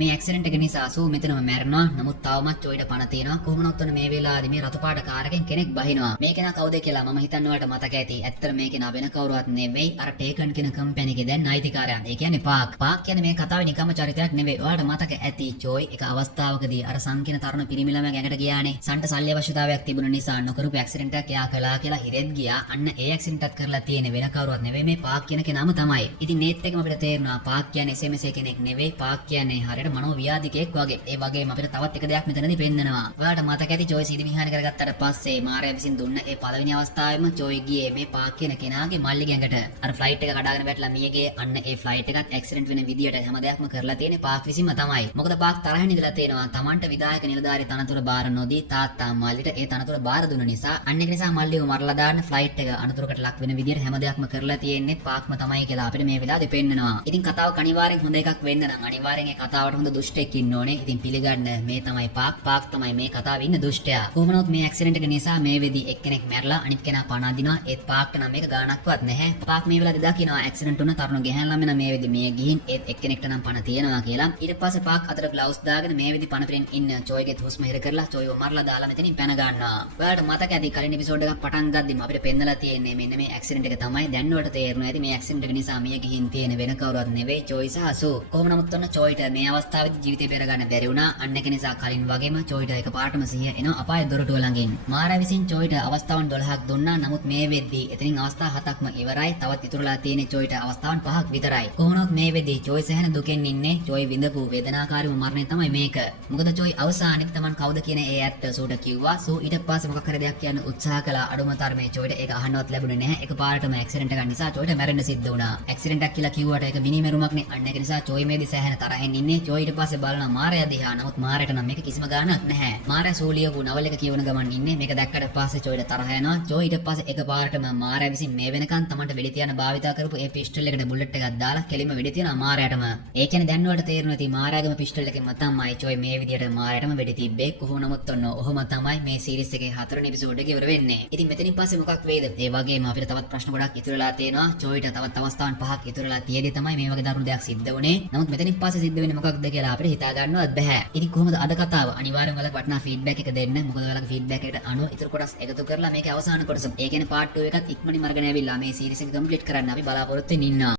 මේ ඇක්සිඩන්ට් එක නිසා සූ මෙතනම මැරෙනවා. නමුත් තවමත් චෝයිට පණ තියෙනවා. කොහොමනොත් වන මේ වෙලාවේදී මේ රතු පාට කාර් එකෙන් කෙනෙක් බහිනවා. මේ කෙනා කවුද කියලා මම හිතන්නේ ඔයාලට මතක ඇති. ඇත්තට මේ කෙනා වෙන කවුරුවත් නෙවෙයි. අර ටේකන් කියන කම්පැනි එකේ දැන් අයිතිකාරයා. ඒ කියන්නේ පාක්. පාක් කියන්නේ මේ කතාවේ නිකම්ම චරිතයක් නෙවෙයි. ඔයාලට මතක ඇති චෝයි එක අවස්ථාවකදී අර සංකීර්ණ තරුණ පිරිමි ළමයා ගැඟට ගියානේ. සන්ට සල්ලි අවශ්‍යතාවයක් තිබුණ නිසා නොකරපු ඇක්සිඩන්ට් එකක් එයා කළා කියලා හිරෙත් ගියා. අන්න ඒ ඇක්සිඩන්ට් එකක් කරලා තියෙන වෙන කවුරුවත් නෙවෙයි මේ පාක් කියන කෙනාම තමයි. ඉතින් මේත් එක්කම අපිට තේරෙනවා පාක් කියන්නේ SMS කෙනෙක් නෙවෙයි. පාක් කියන්නේ හරියට මනෝව්‍යාධිකයෙක් වගේ. ඒ වගේම අපිට තවත් එක දෙයක් මෙතනදී පෙන්නනවා. ඔයාලට මතක ඇති චෝයි සිදි විහාන කරගත්තට පස්සේ මාරයා විසින් දුන්න ඒ පළවෙනි අවස්ථාවේම චෝයි ගියේ මේ පාක් කියන කෙනාගේ මල්ලි ගැඟට. අර ෆ්ලයිට් එක කඩාගෙන වැටලා මියගේ අන්න ඒ ෆ්ලයිට් එකත් ඇක්සිඩන්ට් වෙන විදියට හැම දෙයක්ම කරලා තියෙන්නේ පාක් විසින්ම තමයි. මොකද පාක් තරහින් ඉඳලා තියෙනවා. Tamanට විදායක නිලධාරී තනතුර බාර නොදී තාත්තා මල්ලිට ඒ තනතුර බාර දුන්න නිසා අන්න ඒක නිසා මල්ලිව මරලා දාන්න ෆ්ලයිට් එක අනතුරකට ලක් වෙන විදියට හැම දෙයක්ම කරලා තියෙන්නේ පාක්ම තමයි කියලා අපිට මේ වෙලාවේ පෙන්නනවා. ඉතින් කතාව අනිවාර්යෙන් හොඳ එකක් වෙන්න නම් අනිවාර්යෙන් ඒ කතාවට හොඳ දුෂ්ටෙක් ඉන්න ඕනේ. ඉතින් පිළිගන්න මේ තමයි පාක් තමයි මේ කතාවේ ඉන්න දුෂ්ටයා. කොහොමනොත් මේ ඇක්සිඩන්ට් එක නිසා මේ වෙදී එක්කෙනෙක් මැරලා අනිත් කෙනා පණ අදිනවා. ඒත් පාක්ට නම් මේක ගාණක්වත් නැහැ. පාක් මේ වෙලාවේ දකිනවා ඇක්සිඩන්ට් වුණ තරුණ ගැහැන් ළමයා මේ වෙදී මේ ගිහින් ඒත් එක්කෙනෙක්ට නම් පණ තියෙනවා කියලා. ඊට පස්සේ පාක් අතට ග්ලව්ස් දාගෙන මේ වෙදී පණ පිටින් ඉන්න චෝයිගේ හුස්ම හිර කරලා චෝයිව මරලා දාලා මෙතනින් පැන ගන්නවා. ඔයාලට මතක ඇති කලින් එපිසෝඩ් එකක් පටන් ගද්දිම අපිට පෙන්නලා තියෙන්නේ මෙන්න මේ ඇක්සිඩන්ට් එක තමයි. දැන් වලට තේරෙනවා ඇති මේ ඇක්සිඩන්ට් එක නිසා මිය ගිහින් තියෙන වෙන කවුරුවත් නෙවෙයි චෝයි සහ සූ. කොහොම නමුත් ඔන්න චෝයිට මේ අවස්ථාවේදී ජීවිතේ බේර ගන්න බැරි වුණා. අන්න ඒක නිසා කලින් වගේම චෝයිට එකපාරටම සිහිය එනවා අපාය දොරටුව ළඟින්. මාරා විසින් චෝයිට අවස්ථාවන් 12ක් දුන්නා. නමුත් මේ වෙද්දී එතනින් අවස්ථා 7ක්ම ඉවරයි. තවත් ඉතුරුලා තියෙන්නේ චෝයිට අවස්ථාවන් 5ක් විතරයි. කොහොමනොත් මේ වෙද්දී චෝයි සැහැණ දුකෙන් ඉන්නේ. චෝයි විඳපු වේදනාකාරීම මරණය තමයි මේක. මොකද චෝයි අවසානයේදී Taman කවුද කියන ඒ ඇත්ත සූට කිව්වා. සූ ඊට පස්සේ මොකක් හරි දෙයක් කියන්න උත්සාහ කළා. අඩුම තරමේ චෝයිට ඒක අහන්නවත් ලැබුණේ නැහැ. එකපාරටම ඇක්සිඩන්ට් එකක් නිසා චෝයිට මැරෙන්න සිද්ධ වුණා. ඇක්සිඩන්ට් එකක් කියලා කිව්වට ඒක මිනිමෙරුමක් නේ. අන්න ඒක නිසා චෝයි මේදී සැහැණ තරහෙන් ඉන්නේ. චෝයි ඊට පස්සේ බලන මාරයා දිහා. නමුත් මාරයට නම් මේක කිසිම ගාණක් නැහැ. මාරයා සූලියපු නවල එක කියවන ගමන් ඉන්නේ. මේක දැක්කට පස්සේ චෝයිට තරහ යනවා. චෝයි ඊට පස්සේ එකපාරටම මාරයා විසින් මේ වෙනකන් Tamanට වෙඩි තියන භාවිතා කරපු ඒ පිස්ටල් එකට බුලට් එකක් දාලා කෙලින්ම වෙඩි තියනවා මාරයාටම. ඒ කියන්නේ දැන් වලට තේරෙනවා ඉතින් මාරයාගේම පිස්ටල් එකෙන්ම තමයි චෝයි මේ විදියට මාරයාටම වෙඩි තිබ්බේ. කොහොම නමුත් ඔන්න ඔහොම තමයි මේ සීරීස් එකේ 4 වෙනි එපිසෝඩ් එක ඉවර වෙන්නේ. ඉතින් මෙතනින් පස්සේ මොකක් වෙයිද? ඒ වගේම අපිට තවත් ප්‍රශ්න ගොඩක් ඉතුරුලා තියෙනවා. චෝයිට තවත් අවස්ථාවන් 5ක් ඉතුරුලා තියෙදී තමයි මේ වගේ දරුණු දෙයක් සිද්ධ වුනේ. නමුත් මෙතනින් පස්සේ සිද්ධ වෙන්නේ මොකක්ද කියලා අපිට හිතා ගන්නවත් බැහැ. ඉතින් කොහොමද අද කතාව? අනිවාර්යෙන් ඔයාලගේ වටිනා ෆීඩ්බැක් එක දෙන්න. මොකද ඔයාලගේ ෆීඩ්බැක් එකට අනුව ඉතුරු කොටස් එකතු කරලා මේකේ අවසාන කොටස. ඒ කියන්නේ පාර්ට් 2 එකත් ඉක්මනින් අරගෙන ආවිල්ලා මේ සීරීස් එක කම්ප්ලීට් කරන්න අපි බලාපොරොත්තු වෙමින් ඉන්නවා.